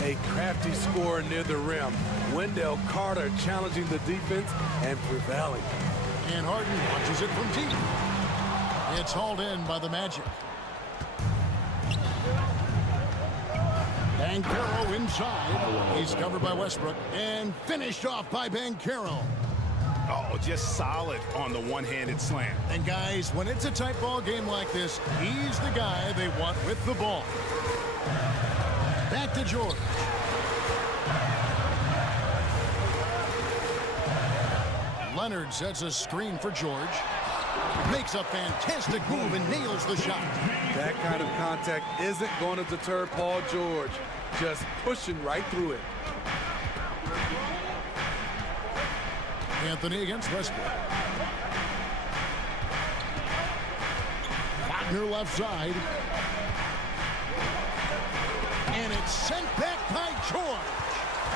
A crafty scorer near the rim. Wendell Carter challenging the defense and prevailing. And Harden launches it from deep. It's hauled in by the Magic. Banchero inside. He's covered by Westbrook. And finished off by Banchero. Oh, just solid on the one-handed slam. And guys, when it's a tight ball game like this, he's the guy they want with the ball. Back to George. Leonard sets a screen for George. Makes a fantastic move and nails the shot. That kind of contact isn't going to deter Paul George. Just pushing right through it. Anthony against Westbrook. Wagner left side. And it's sent back by George.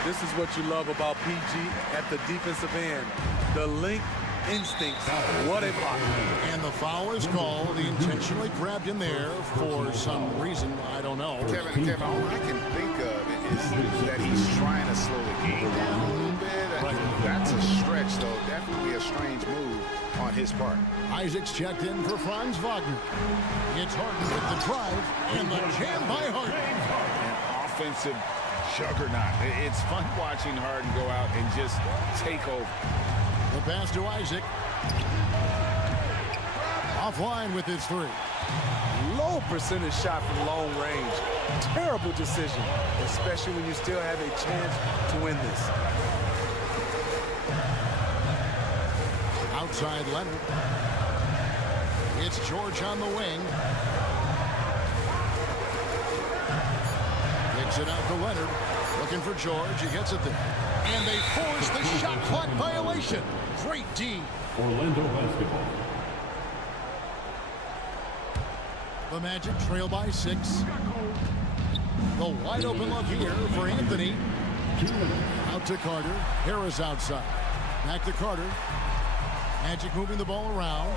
This is what you love about PG at the defensive end. The length instincts. What a block. And the foul is called. He intentionally grabbed in there for some reason. I don't know. Kevin, all I can think of is that he's trying to slow the game down a little bit. That's a stretch, though. Definitely a strange move on his part. Isaac's checked in for Franz Wagner. It's Harden with the drive and the jam by Harden. An offensive juggernaut. It's fun watching Harden go out and just take over. The pass to Isaac. Offline with his 3. Low percentage shot from long range. Terrible decision, especially when you still have a chance to win this. Outside Leonard. It's George on the wing. Kicks it out to Leonard. Looking for George. He gets it there. And they force the shot clock violation. Great D. Orlando basketball. The Magic trail by 6. The wide open look here for Anthony. Out to Carter. Harris outside. Back to Carter. Magic moving the ball around.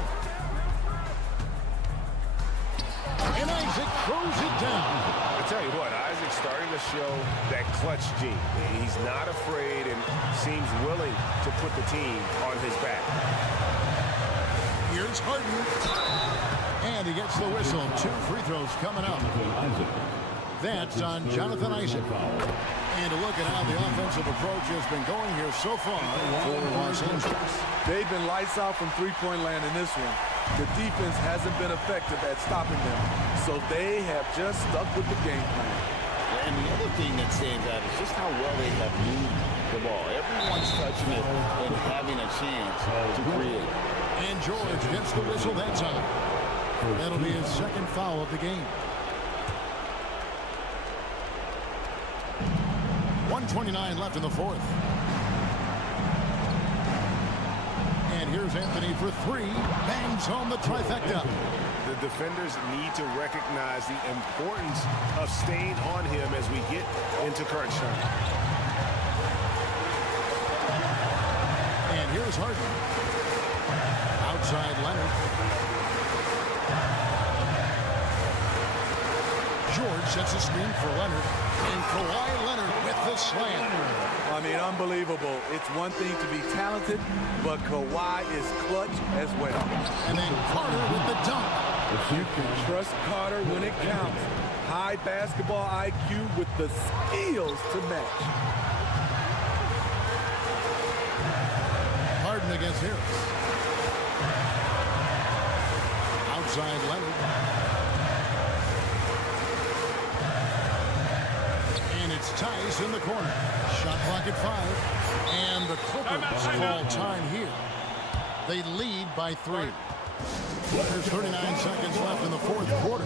And Isaac throws it down. I tell you what, Isaac's starting to show that clutch gene. He's not afraid and seems willing to put the team on his back. Here's Harden. And he gets the whistle. 2 free throws coming up. That's on Jonathan Isaac. And a look at how the offensive approach has been going here so far for Los Angeles. They've been lights out from three-point land in this one. The defense hasn't been effective at stopping them, so they have just stuck with the game plan. And the other thing that stands out is just how well they have moved the ball. Everyone's touching it and having a chance to create. And George gets the whistle that time. That'll be his second foul of the game. 1:29 left in the fourth. And here's Anthony for three. Bangs home the trifecta. The defenders need to recognize the importance of staying on him as we get into crunch time. And here's Harden. Outside Leonard. George sets a screen for Leonard. And Kawhi Leonard with the slam. I mean, unbelievable. It's one thing to be talented, but Kawhi is clutch as well. And then Carter with the dunk. You can trust Carter when it counts. High basketball IQ with the skills to match. Harden against Harris. Outside Leonard. And it's Tice in the corner. Shot clock at 5. And the Clippers call time here. They lead by 3. There's 39 seconds left in the fourth quarter.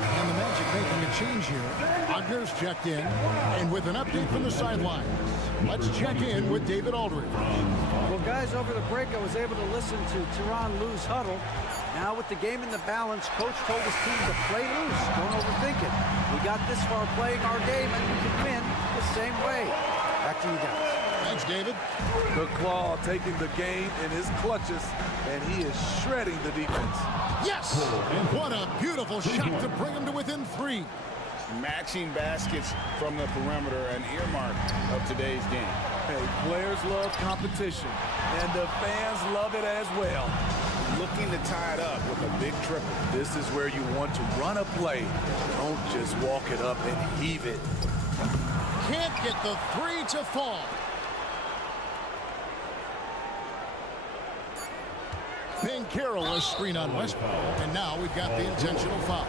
And the Magic making a change here. Wagner's checked in, and with an update from the sidelines. Let's check in with David Aldridge. Well, guys, over the break, I was able to listen to Tyronn Lue's huddle. Now with the game in the balance, coach told his team to play loose. Don't overthink it. We got this far playing our game, and we can win the same way. Back to you guys. Thanks, David. The Claw taking the game in his clutches, and he is shredding the defense. Yes! What a beautiful shot to bring him to within 3. Matching baskets from the perimeter, an earmark of today's game. Hey, players love competition, and the fans love it as well. Looking to tie it up with a big triple. This is where you want to run a play. Don't just walk it up and heave it. Can't get the 3 to fall. Carroll a screen on Westbrook, and now we've got the intentional foul.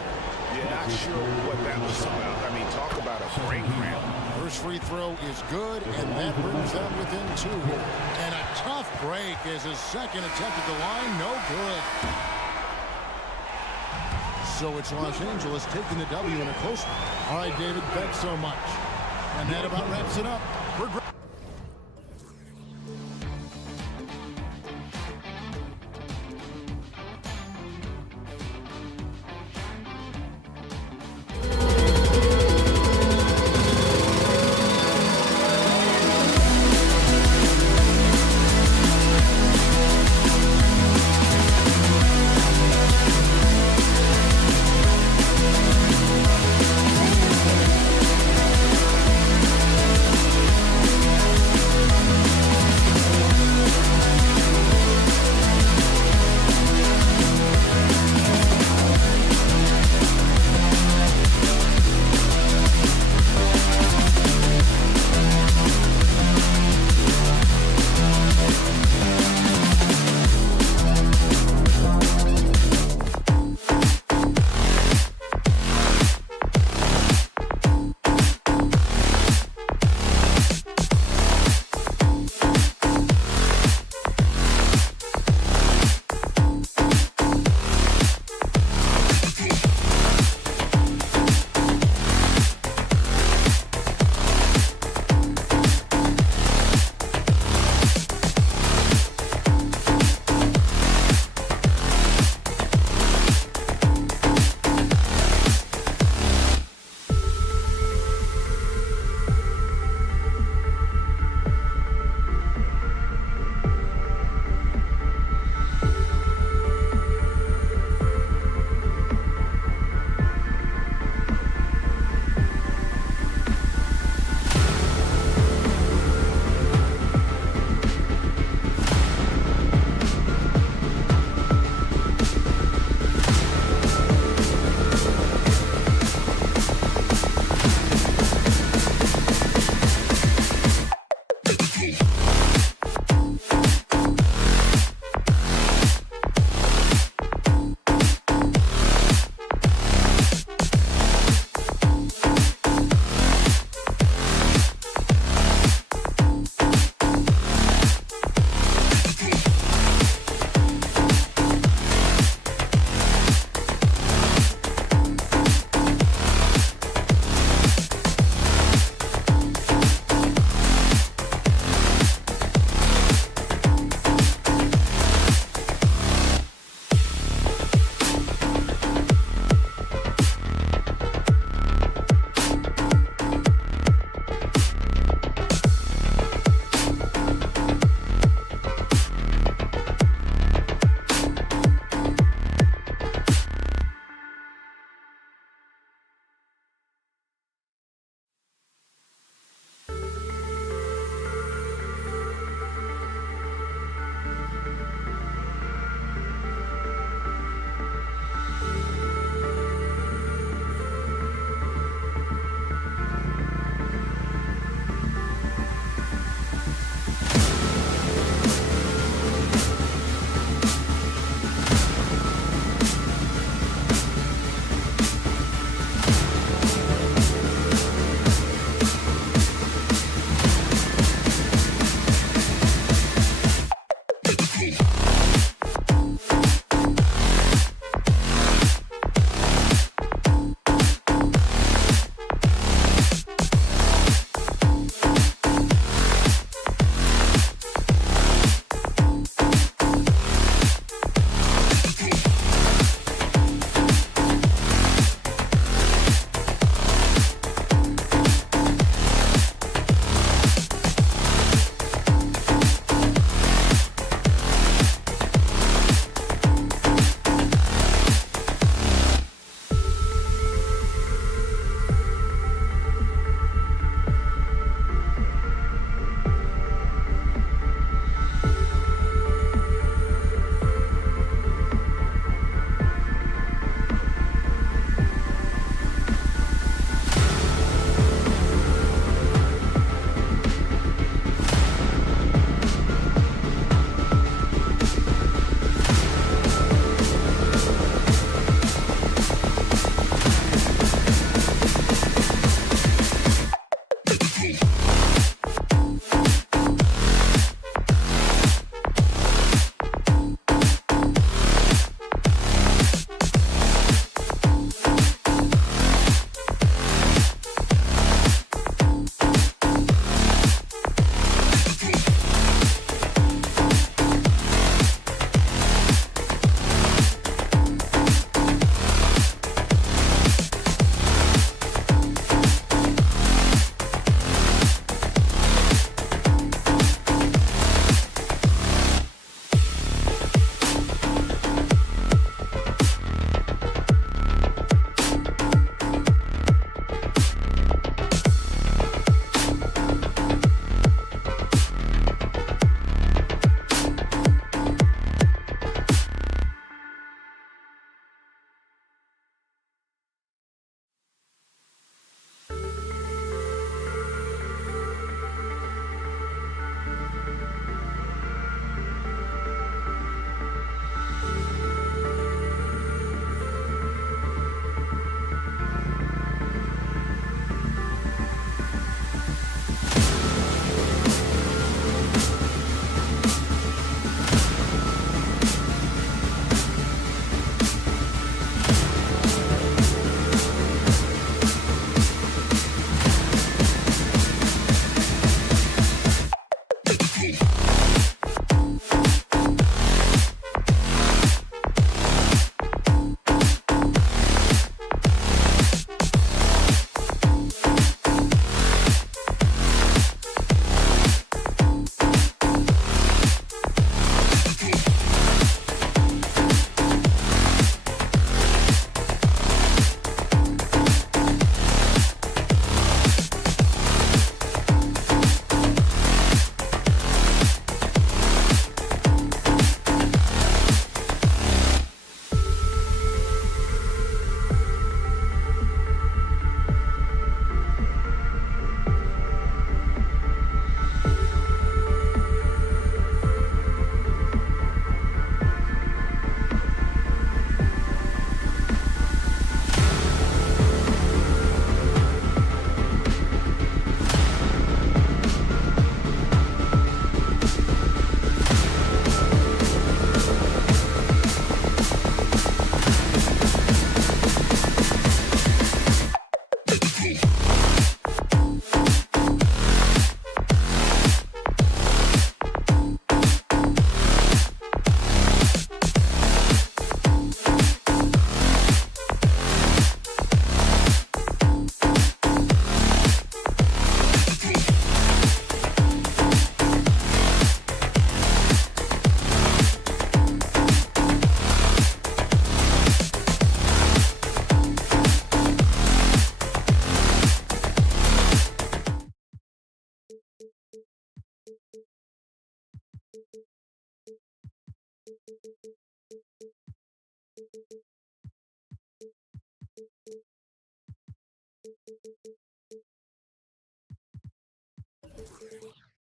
Yeah, not sure what that was about. I mean, talk about a break ramp. First free throw is good, and that brings them within 2 here. And a tough break as his second attempt at the line, no good. So it's Los Angeles taking the W in a close one. All right, David, thanks so much. And that about wraps it up.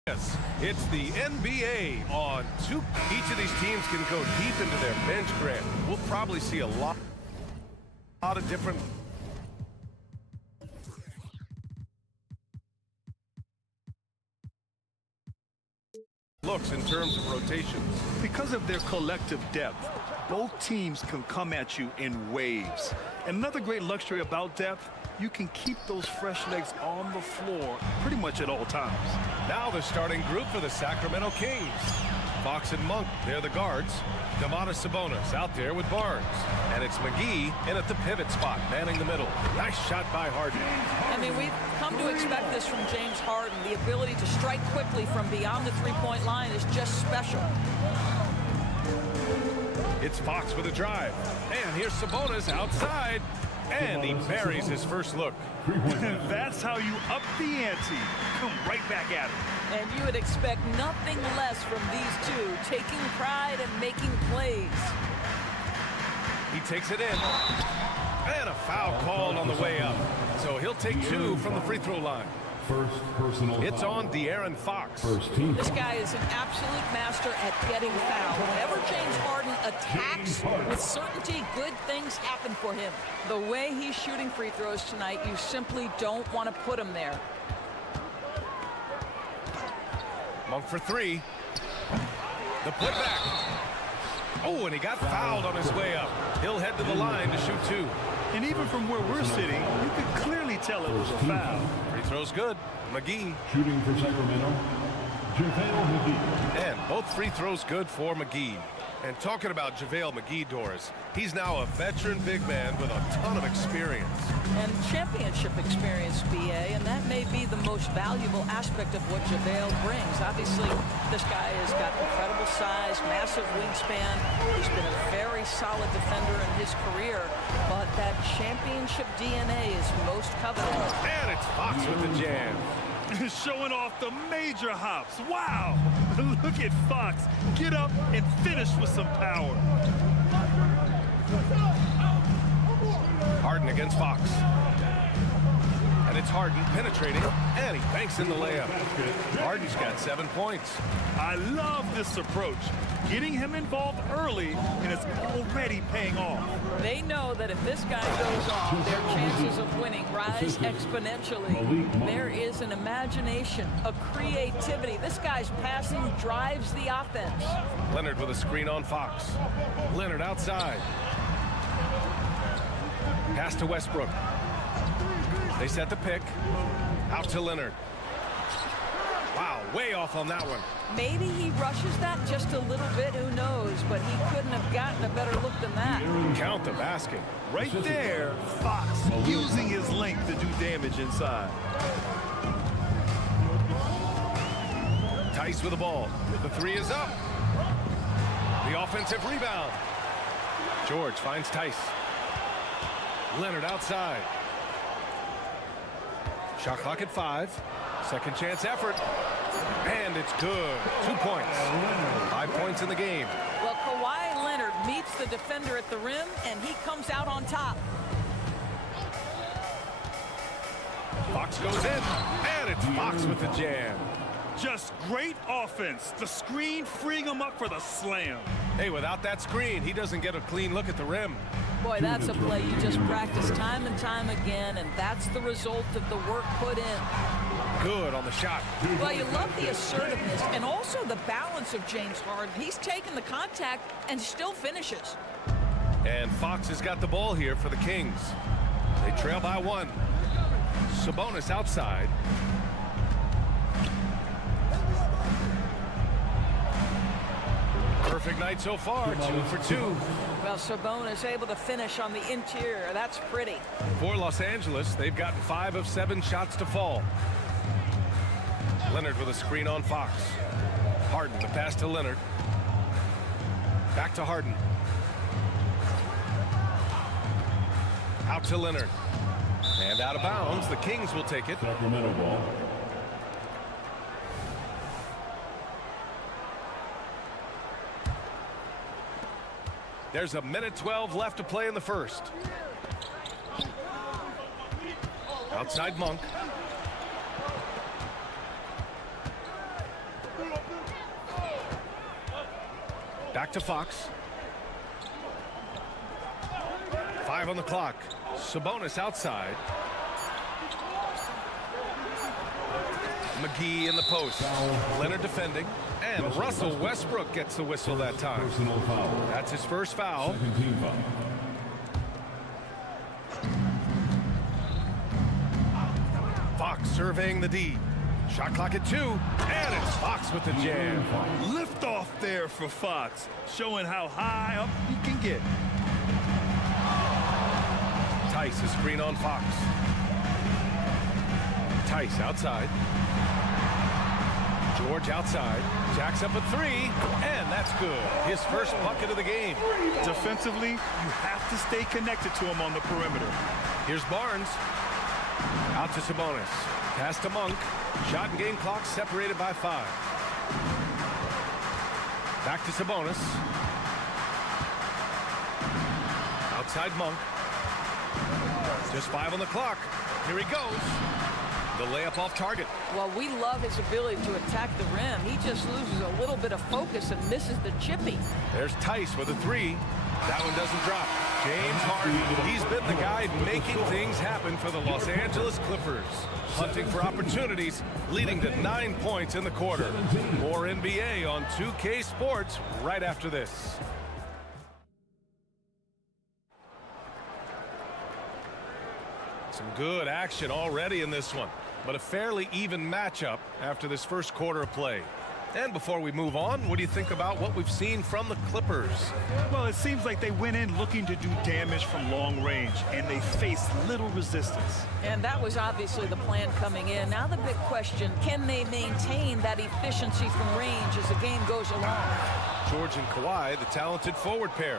Yes, it's the NBA on two. Each of these teams can go deep into their bench, Grant. We'll probably see a lot of different looks in terms of rotations. Because of their collective depth, both teams can come at you in waves. And another great luxury about depth, you can keep those fresh legs on the floor pretty much at all times. Now the starting group for the Sacramento Kings. Fox and Monk, they're the guards. Domantas Sabonis out there with Barnes. And it's McGee in at the pivot spot, manning the middle. Nice shot by Harden. I mean, we've come to expect this from James Harden. The ability to strike quickly from beyond the three-point line is just special. It's Fox with a drive. And here's Sabonis outside. And he buries his first look. That's how you up the ante. Come right back at it. And you would expect nothing less from these two, taking pride and making plays. He takes it in. And a foul called on the way up. So he'll take two from the free throw line. First personal It's foul. on De'Aaron Fox. First team. This guy is an absolute master at getting fouled. Whenever James Harden attacks with certainty, good things happen for him. The way he's shooting free throws tonight, you simply don't want to put him there. Monk for three. The putback. Oh, and he got fouled on his way up. He'll head to the line to shoot two. And even from where we're sitting, you can clearly tell it was a foul. Free throw's good. McGee. Shooting for Sacramento, JaVale McGee. And both free throws good for McGee. And talking about JaVale McGee, Doris, he's now a veteran big man with a ton of experience. And championship experience, BA, and that may be the most valuable aspect of what JaVale brings. Obviously, this guy has got incredible size, massive wingspan. He's been a very solid defender in his career, but that championship DNA is most coveted. And it's Fox with the jam. Showing off the major hops. Wow! Look at Fox. Get up and finish with some power. Harden against Fox. And it's Harden penetrating, and he banks in the layup. Harden's got 7 points. I love this approach. Getting him involved early, and it's already paying off. They know that if this guy goes off, their chances of winning rise exponentially. There is an imagination, a creativity. This guy's passing drives the offense. Leonard with a screen on Fox. Leonard outside. Pass to Westbrook. They set the pick. Out to Leonard. Wow, way off on that one. Maybe he rushes that just a little bit, who knows, but he couldn't have gotten a better look than that. Count the basket. Right there, Fox using his length to do damage inside. Tice with the ball. The three is up. The offensive rebound. George finds Tice. Leonard outside. Shot clock at 5. Second chance effort. And it's good. 2 points. 5 points in the game. Well, Kawhi Leonard meets the defender at the rim, and he comes out on top. Fox goes in. And it's Fox with the jam. Just great offense. The screen freeing him up for the slam. Hey, without that screen, he doesn't get a clean look at the rim. Boy, that's a play you just practice time and time again, and that's the result of the work put in. Good on the shot. Well, you love the assertiveness and also the balance of James Harden. He's taken the contact and still finishes. And Fox has got the ball here for the Kings. They trail by 1. Sabonis outside. Perfect night so far, 2 for 2. Well, Sabonis able to finish on the interior. That's pretty. For Los Angeles, they've gotten 5 of 7 shots to fall. Leonard with a screen on Fox. Harden, the pass to Leonard. Back to Harden. Out to Leonard. And out of bounds. The Kings will take it. Sacramento ball. There's a minute 12 left to play in the first. Outside Monk. Back to Fox. 5 on the clock. Sabonis outside. McGee in the post. Leonard defending. And Russell Westbrook gets the whistle that time. That's his first foul. Fox surveying the D. Shot clock at 2. And it's Fox with the jam. Lift off there for Fox, showing how high up he can get. Tice, a screen on Fox. Tice outside. George outside. Jacks up a 3. And that's good. His first bucket of the game. Defensively, you have to stay connected to him on the perimeter. Here's Barnes. Out to Sabonis. Pass to Monk. Shot and game clock separated by 5. Back to Sabonis. Outside Monk. Just 5 on the clock. Here he goes. The layup off target. Well, we love his ability to attack the rim. He just loses a little bit of focus and misses the chippy. There's Tice with a 3. That one doesn't drop. James Harden, he's been the guy making things happen for the Los Angeles Clippers. Hunting for opportunities, leading to 9 points in the quarter. More NBA on 2K Sports right after this. Some good action already in this one, but a fairly even matchup after this first quarter of play. And before we move on, what do you think about what we've seen from the Clippers? Well, it seems like they went in looking to do damage from long range, and they faced little resistance. And that was obviously the plan coming in. Now the big question, can they maintain that efficiency from range as the game goes along? George and Kawhi, the talented forward pair.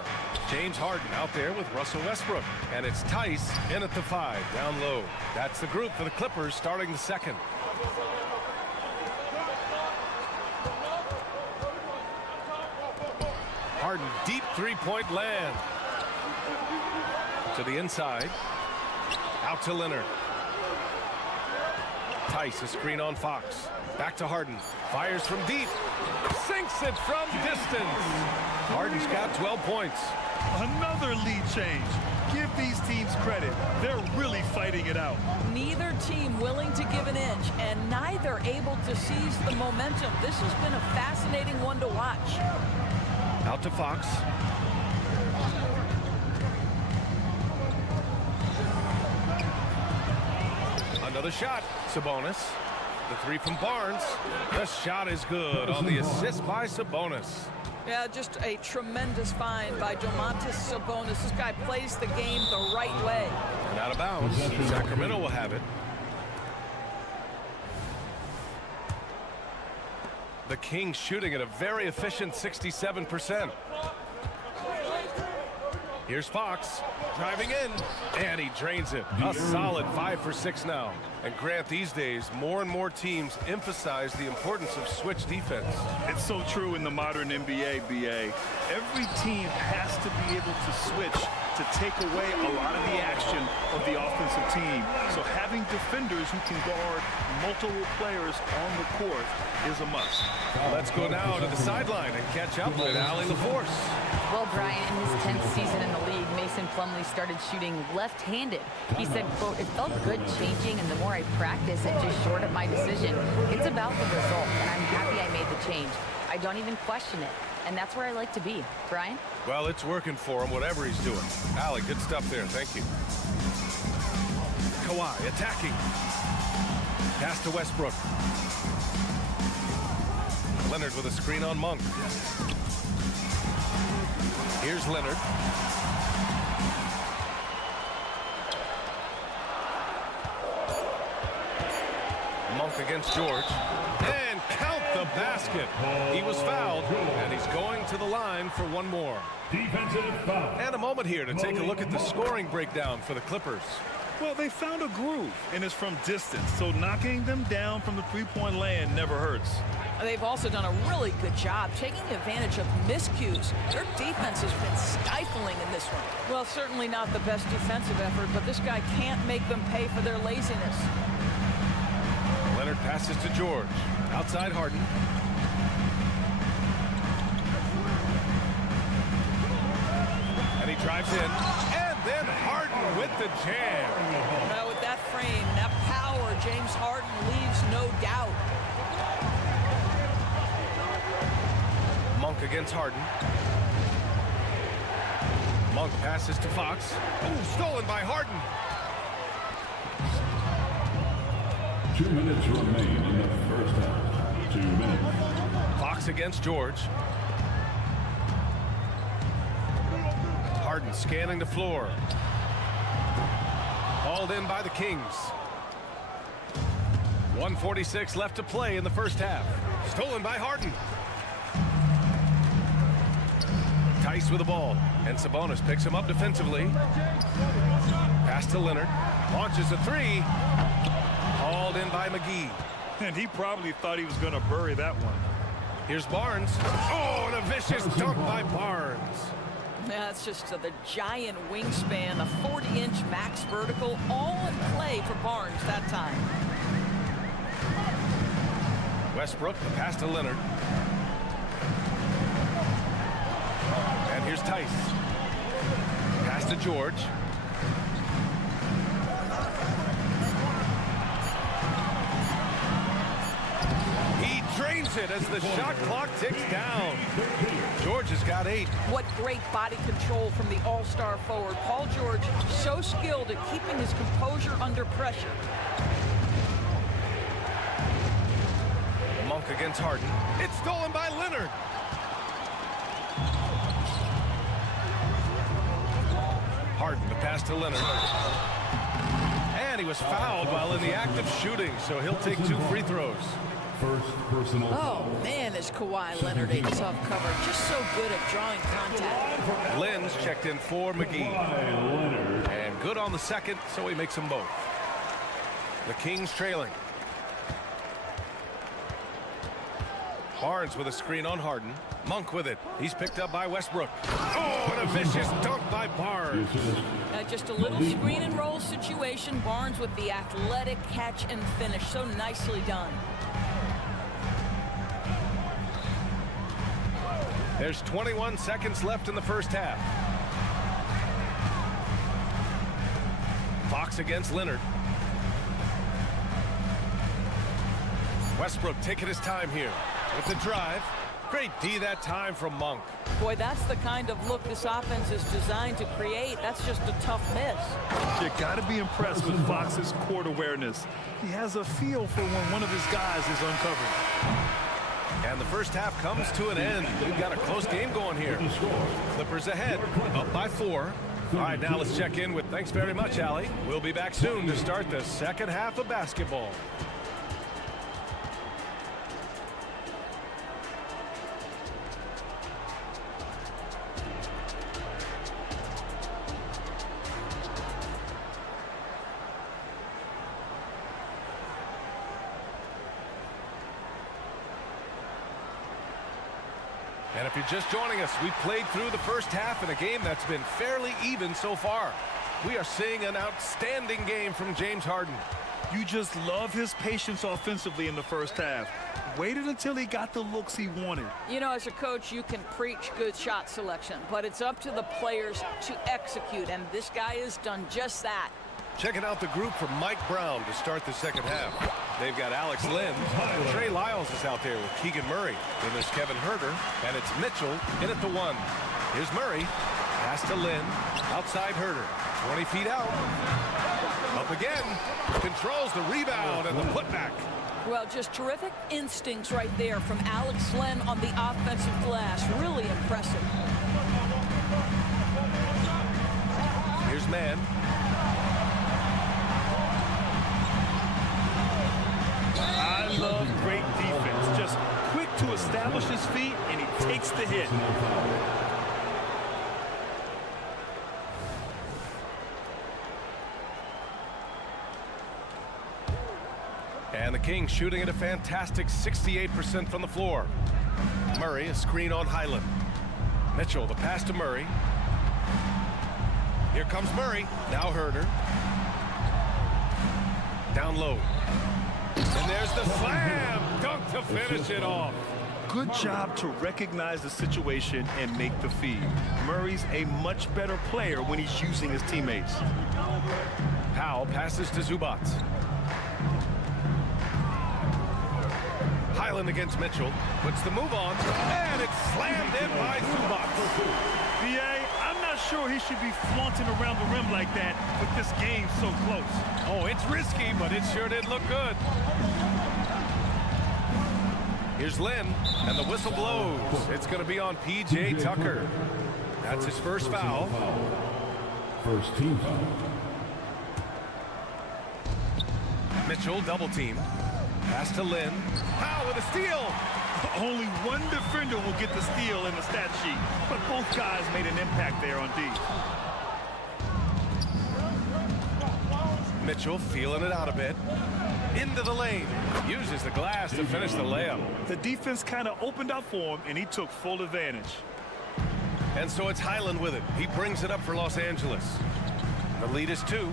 James Harden out there with Russell Westbrook. And it's Tice in at the 5, down low. That's the group for the Clippers starting the second. Harden, deep three-point land. To the inside. Out to Leonard. Tice, a screen on Fox. Back to Harden. Fires from deep. Sinks it from distance. Harden's got 12 points. Another lead change. Give these teams credit. They're really fighting it out. Neither team willing to give an inch, and neither able to seize the momentum. This has been a fascinating one to watch. Out to Fox. Another shot. Sabonis. The 3 from Barnes. The shot is good on the assist by Sabonis. Yeah, just a tremendous find by Domantas Sabonis. This guy plays the game the right way. And out of bounds. Sacramento will have it. The Kings shooting at a very efficient 67%. Here's Fox driving in, and he drains it. A solid 5 for 6 now. And Grant, these days, more and more teams emphasize the importance of switch defense. It's so true in the modern NBA, BA. Every team has to be able to switch to take away a lot of the action of the offensive team. So having defenders who can guard multiple players on the court is a must. Let's go now to the sideline and catch up with Allie LaForce. Well, Brian, in his 10th season in the league, Mason Plumlee started shooting left-handed. He said, quote, "It felt good changing, and the more I practice, it just shored up my decision. It's about the result, and I'm happy I made the change. I don't even question it, and that's where I like to be." Brian? Well, it's working for him, whatever he's doing. Allie, good stuff there. Thank you. Kawhi attacking. Pass to Westbrook. Leonard with a screen on Monk. Here's Leonard. Monk against George. And count the basket. He was fouled, and he's going to the line for one more. Defensive foul. And a moment here to take a look at the scoring breakdown for the Clippers. Well, they found a groove, and it's from distance, so knocking them down from the three-point land never hurts. They've also done a really good job taking advantage of miscues. Their defense has been stifling this one. Well, certainly not the best defensive effort, but this guy can't make them pay for their laziness. Leonard passes to George. Outside Harden. And he drives in. And then Harden with the jam. Now with that frame, that power, James Harden leaves no doubt. Monk against Harden. Monk passes to Fox. Oh, stolen by Harden. 2 minutes remain in the first half. 2 minutes. Fox against George. Harden scanning the floor. Hauled in by the Kings. 1:46 left to play in the first half. Stolen by Harden. Tice with the ball, and Sabonis picks him up defensively. Pass to Leonard. Launches a three. Hauled in by McGee. And he probably thought he was going to bury that one. Here's Barnes. Oh, and a vicious dunk by Barnes. Yeah, it's just the giant wingspan, a 40-inch max vertical, all in play for Barnes that time. Westbrook, the pass to Leonard. And here's Tice. Pass to George. He drains it as the shot clock ticks down. George has got 8. What great body control from the all-star forward. Paul George, so skilled at keeping his composure under pressure. Monk against Harden. It's stolen by Leonard. Harden, the pass to Leonard. And he was fouled while in the act of shooting, so he'll take 2 free throws. First personal. Oh, man, is Kawhi Leonard a tough cover. Just so good at drawing contact. Lenz checked in for McGee. And good on the second, so he makes them both. The Kings trailing. Barnes with a screen on Harden. Monk with it. He's picked up by Westbrook. Oh, and a vicious dunk by Barnes. Just a little screen and roll situation. Barnes with the athletic catch and finish. So nicely done. There's 21 seconds left in the first half. Fox against Leonard. Westbrook taking his time here with the drive. Great D that time from Monk. Boy, that's the kind of look this offense is designed to create. That's just a tough miss. You got to be impressed with Fox's court awareness. He has a feel for when one of his guys is uncovered. And the first half comes to an end. We've got a close game going here. Clippers ahead, up by 4. All right, now let's check in with, thanks very much, Allie. We'll be back soon to start the second half of basketball. And if you're just joining us, we played through the first half in a game that's been fairly even so far. We are seeing an outstanding game from James Harden. You just love his patience offensively in the first half. Waited until he got the looks he wanted. You know, as a coach, you can preach good shot selection, but it's up to the players to execute, and this guy has done just that. Checking out the group for Mike Brown to start the second half. They've got Alex Len. Trey Lyles is out there with Keegan Murray. Then there's Kevin Herter, and it's Mitchell in at the 1. Here's Murray. Pass to Lynn. Outside Herter. 20 feet out. Up again. Controls the rebound and the putback. Well, just terrific instincts right there from Alex Len on the offensive glass. Really impressive. Here's Mann. I love great defense. Just quick to establish his feet, and he takes the hit. And the Kings shooting at a fantastic 68% from the floor. Murray, a screen on Highland. Mitchell, the pass to Murray. Here comes Murray. Now Herder. Down low. And there's the slam. Dunk to finish it off. Good job to recognize the situation and make the feed. Murray's a much better player when he's using his teammates. Powell passes to Zubac. Highland against Mitchell. Puts the move on. And it's slammed in by Zubac. B.A., I'm not sure he should be flaunting around the rim like that with this game so close. Oh, it's risky, but it sure did look good. Here's Lynn, and the whistle blows. It's going to be on P.J. Tucker. That's his first foul. First team foul. Mitchell double team. Pass to Lynn. Powell with a steal. Only one defender will get the steal in the stat sheet, but both guys made an impact there on D. Mitchell feeling it out a bit. Into the lane. Uses the glass to finish the layup. The defense kind of opened up for him, and he took full advantage. And so it's Highland with it. He brings it up for Los Angeles. The lead is 2.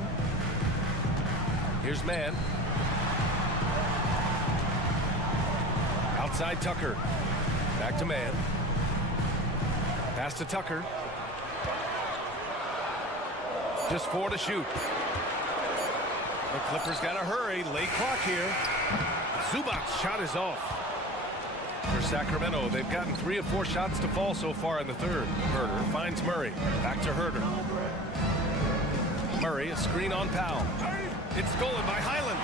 Here's Mann. Outside Tucker. Back to Mann. Pass to Tucker. Just 4 to shoot. The Clippers got to hurry. Late clock here. Zubac's shot is off. For Sacramento, they've gotten 3 of 4 shots to fall so far in the third. Herder finds Murray. Back to Herder. Murray, a screen on Powell. It's stolen by Highland.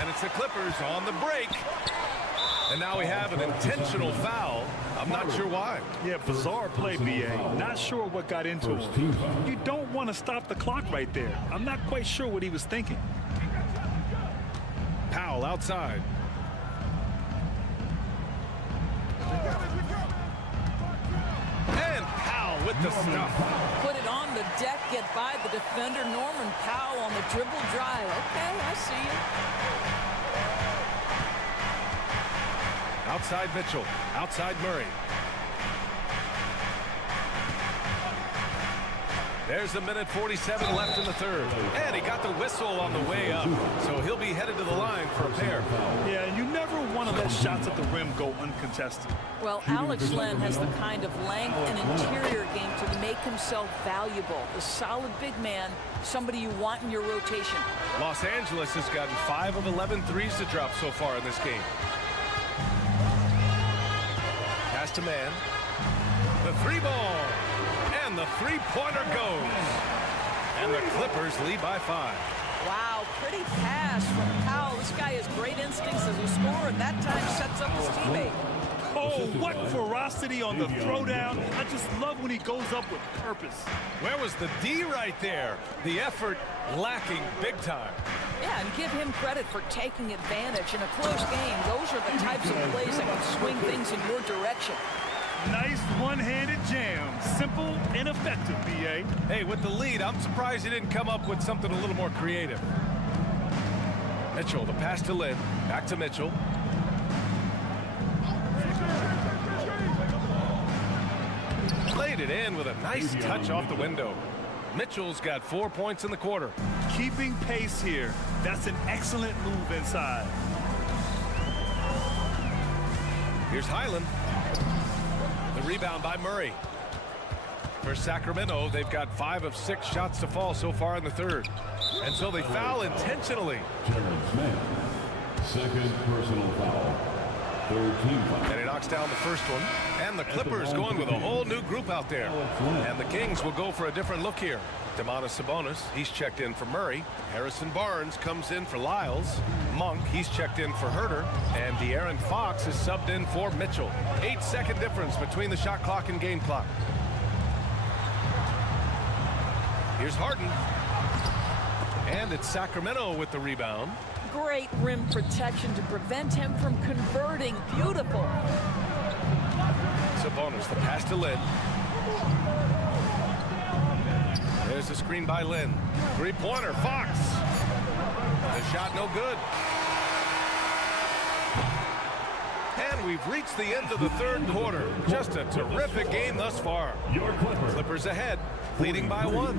And it's the Clippers on the break. And now we have an intentional foul. I'm not sure why. Yeah, bizarre play, B.A. Not sure what got into him. You don't want to stop the clock right there. I'm not quite sure what he was thinking. Powell outside. And Powell with the stuff. Put it on the deck, get by the defender. Norman Powell on the dribble drive. Okay, I see you. Outside Mitchell. Outside Murray. There's a minute 47 left in the third. And he got the whistle on the way up. So he'll be headed to the line for a pair. Yeah, and you never want to let shots at the rim go uncontested. Well, Alex Len has the kind of length and interior game to make himself valuable. The solid big man, somebody you want in your rotation. Los Angeles has gotten 5 of 11 threes to drop so far in this game. Pass to Mann. The 3-ball. And the 3-pointer goes. And the Clippers lead by 5. Wow, pretty pass from Powell. This guy has great instincts as a scorer, and that time sets up his teammate. Oh, what ferocity on the throwdown. I just love when he goes up with purpose. Where was the D right there? The effort lacking big time. Yeah, and give him credit for taking advantage in a close game. Those are the types of plays that can swing things in your direction. Nice one-handed jam. Simple and effective, B.A. Hey, with the lead, I'm surprised he didn't come up with something a little more creative. Mitchell, the pass to Lynn. Back to Mitchell. Played it in with a nice touch off the window. Mitchell's got 4 points in the quarter. Keeping pace here. That's an excellent move inside. Here's Highland. The rebound by Murray. For Sacramento, they've got 5 of 6 shots to fall so far in the third. And so they foul intentionally. Terrence Mann, second personal foul. Third team foul. And he knocks down the first one. And the Clippers going with a whole new group out there. And the Kings will go for a different look here. Domantas Sabonis, he's checked in for Murray. Harrison Barnes comes in for Lyles. Monk, he's checked in for Herder. And De'Aaron Fox is subbed in for Mitchell. 8-second difference between the shot clock and game clock. Here's Harden. And it's Sacramento with the rebound. Great rim protection to prevent him from converting. Beautiful. Sabonis, the pass to Lynn. There's a screen by Lynn. 3-pointer, Fox. The shot no good. And And we've reached the end of the third quarter. Just a terrific game thus far. Your Clippers ahead, leading by 1.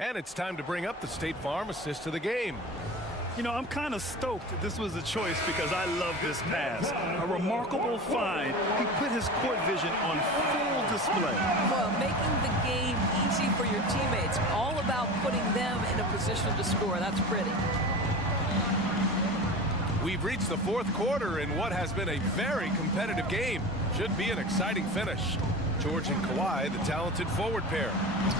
And it's time to bring up the State Farm assist to the game. You know, I'm kind of stoked that this was a choice because I love this pass. A remarkable find. He put his court vision on full display. Well, making the game easy for your teammates. All about putting them in a position to score. That's pretty. We've reached the fourth quarter in what has been a very competitive game. Should be an exciting finish. George and Kawhi, the talented forward pair.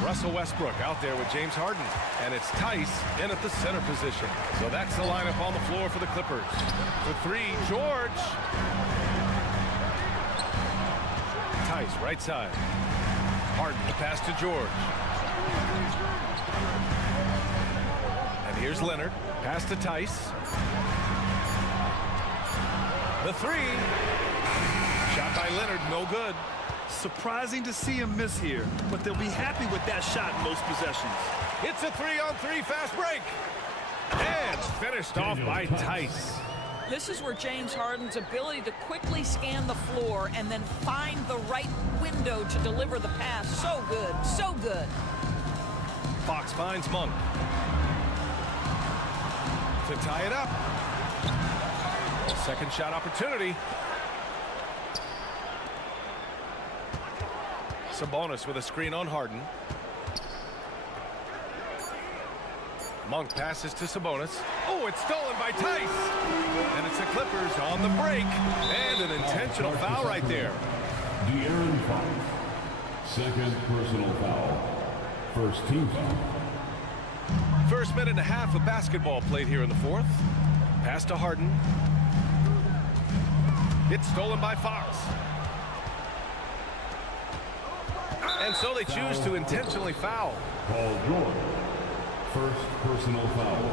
Russell Westbrook out there with James Harden. And it's Tice in at the center position. So that's the lineup on the floor for the Clippers. For 3, George. Tice, right side. Harden, the pass to George. And here's Leonard. Pass to Tice. The 3. Shot by Leonard, no good. Surprising to see him miss here, but they'll be happy with that shot in most possessions. It's a 3-on-3 fast break. And finished off by Tice. This is where James Harden's ability to quickly scan the floor and then find the right window to deliver the pass. So good, so good. Fox finds Monk. To tie it up. Second shot opportunity. Sabonis with a screen on Harden. Monk passes to Sabonis. Oh, it's stolen by Tice. And it's the Clippers on the break. And an intentional foul right there. De'Aaron Fox. Second personal foul. First team foul. First minute and a half of basketball played here in the fourth. Pass to Harden. It's stolen by Fox. And so they choose to intentionally foul. Paul George. First personal foul.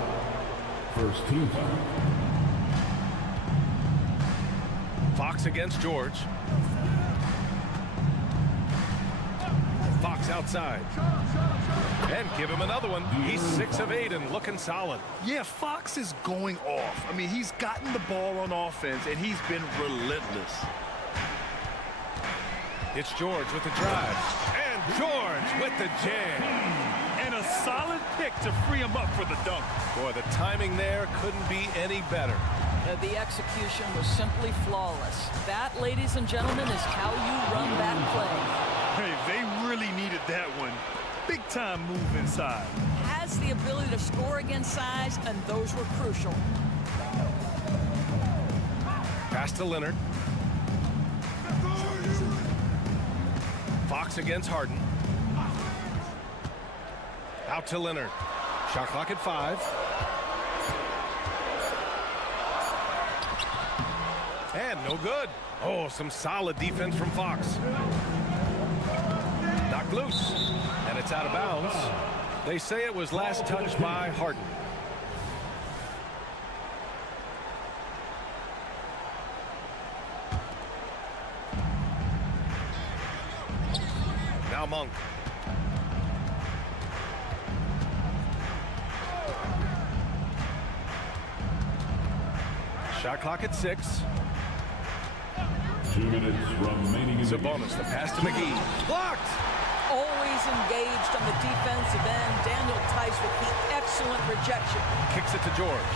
First team foul. Fox against George. Fox outside. And give him another one. He's 6 of 8 and looking solid. Yeah, Fox is going off. I mean, he's gotten the ball on offense, and he's been relentless. It's George with the drive. And George with the jam. And a solid pick to free him up for the dunk. Boy, the timing there couldn't be any better. The execution was simply flawless. That, ladies and gentlemen, is how you run that play. Hey, they really needed that one. Big time move inside. Has the ability to score against size, and those were crucial. Pass to Leonard. Fox against Harden. Out to Leonard. Shot clock at 5. And no good. Oh, some solid defense from Fox. Knocked loose. And it's out of bounds. They say it was last touched by Harden. Now Monk. Shot clock at 6. 2 minutes remaining in Sabonis, the pass to McGee. Blocked! Always engaged on the defensive end. Daniel Tice with the excellent rejection. Kicks it to George.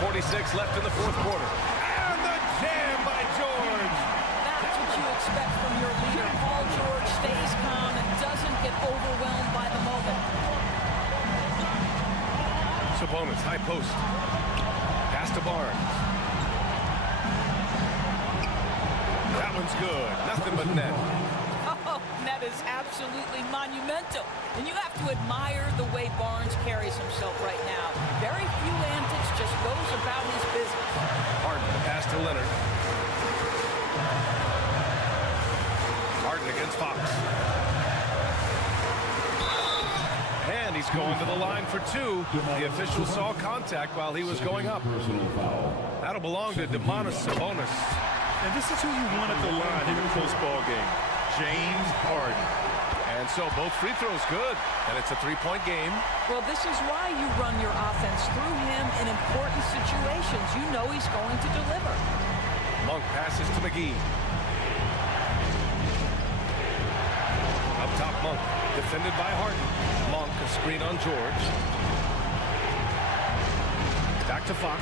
1:46 left in the fourth quarter. And the jam by George! That's what you expect from your leader. Paul George stays calm and doesn't get overwhelmed by the moment. Sabonis, high post. Pass to Barnes. That one's good. Nothing but net. Oh, that is absolutely monumental. And you have to admire the way Barnes carries himself right now. Very few antics, just goes about his business. Harden, the pass to Leonard. Harden against Fox. And he's going to the line for two. The official saw contact while he was going up. That'll belong to Sabonis. And this is who you want at the line in a close ball game. James Harden. And so both free throws good. And it's a three-point game. Well, this is why you run your offense through him in important situations. You know he's going to deliver. Monk passes to McGee. Up top, Monk. Defended by Harden. Monk, a screen on George. Back to Fox.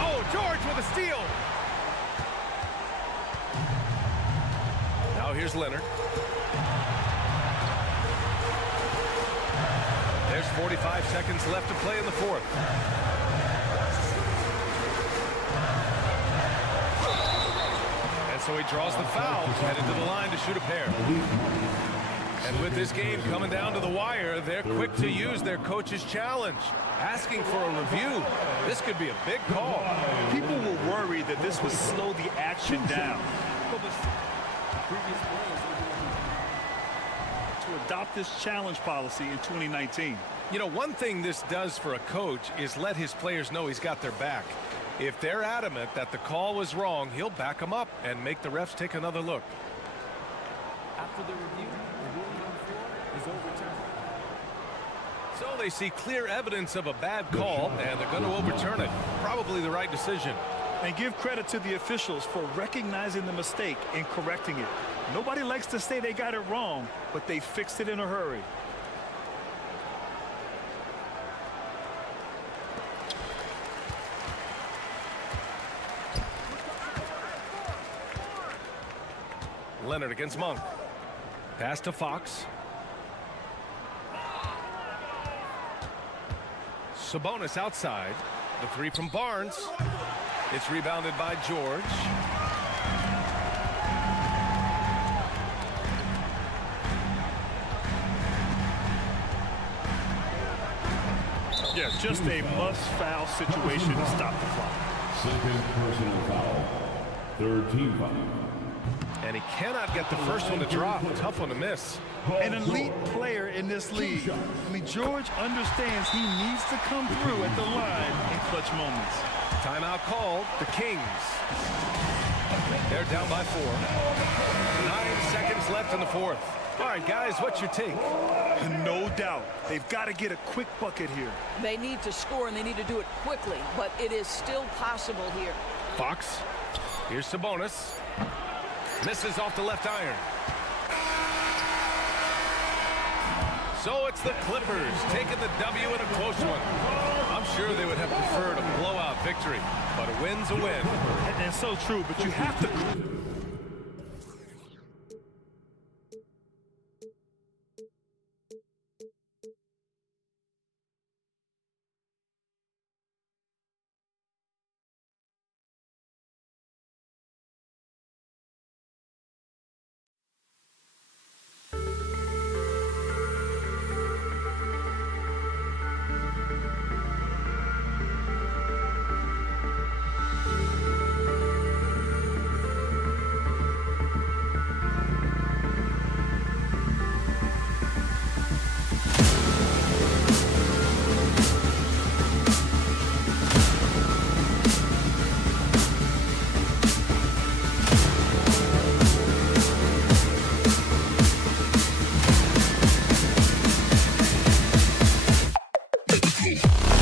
Oh, George with a steal. Now here's Leonard. There's 45 seconds left to play in the fourth. And so he draws the foul, headed to the line to shoot a pair. And with this game coming down to the wire, they're quick to use their coach's challenge, asking for a review. This could be a big call. People were worried that this would slow the action down. To adopt this challenge policy in 2019. You know, one thing this does for a coach is let his players know he's got their back. If they're adamant that the call was wrong, he'll back them up and make the refs take another look. After the review, the ruling on the floor is overturned. So they see clear evidence of a bad call, and they're going to overturn it. Probably the right decision. And give credit to the officials for recognizing the mistake and correcting it. Nobody likes to say they got it wrong, but they fixed it in a hurry. Leonard against Monk. Pass to Fox. Sabonis outside. The three from Barnes. It's rebounded by George. Yeah, just a must-foul situation to stop the clock. Second personal foul. Third team foul. And he cannot get the first one to drop. Tough one to miss. An elite player in this league. I mean, George understands he needs to come through at the line in clutch moments. Timeout called. The Kings. They're down by 4. 9 seconds left in the fourth. All right, guys, what's your take? No doubt. They've got to get a quick bucket here. They need to score, and they need to do it quickly, but it is still possible here. Fox. Here's Sabonis. Misses off the left iron. So it's the Clippers taking the W in a close one. I'm sure they would have preferred a blowout victory, but a win's a win. And that's so true, but you have to... Cool.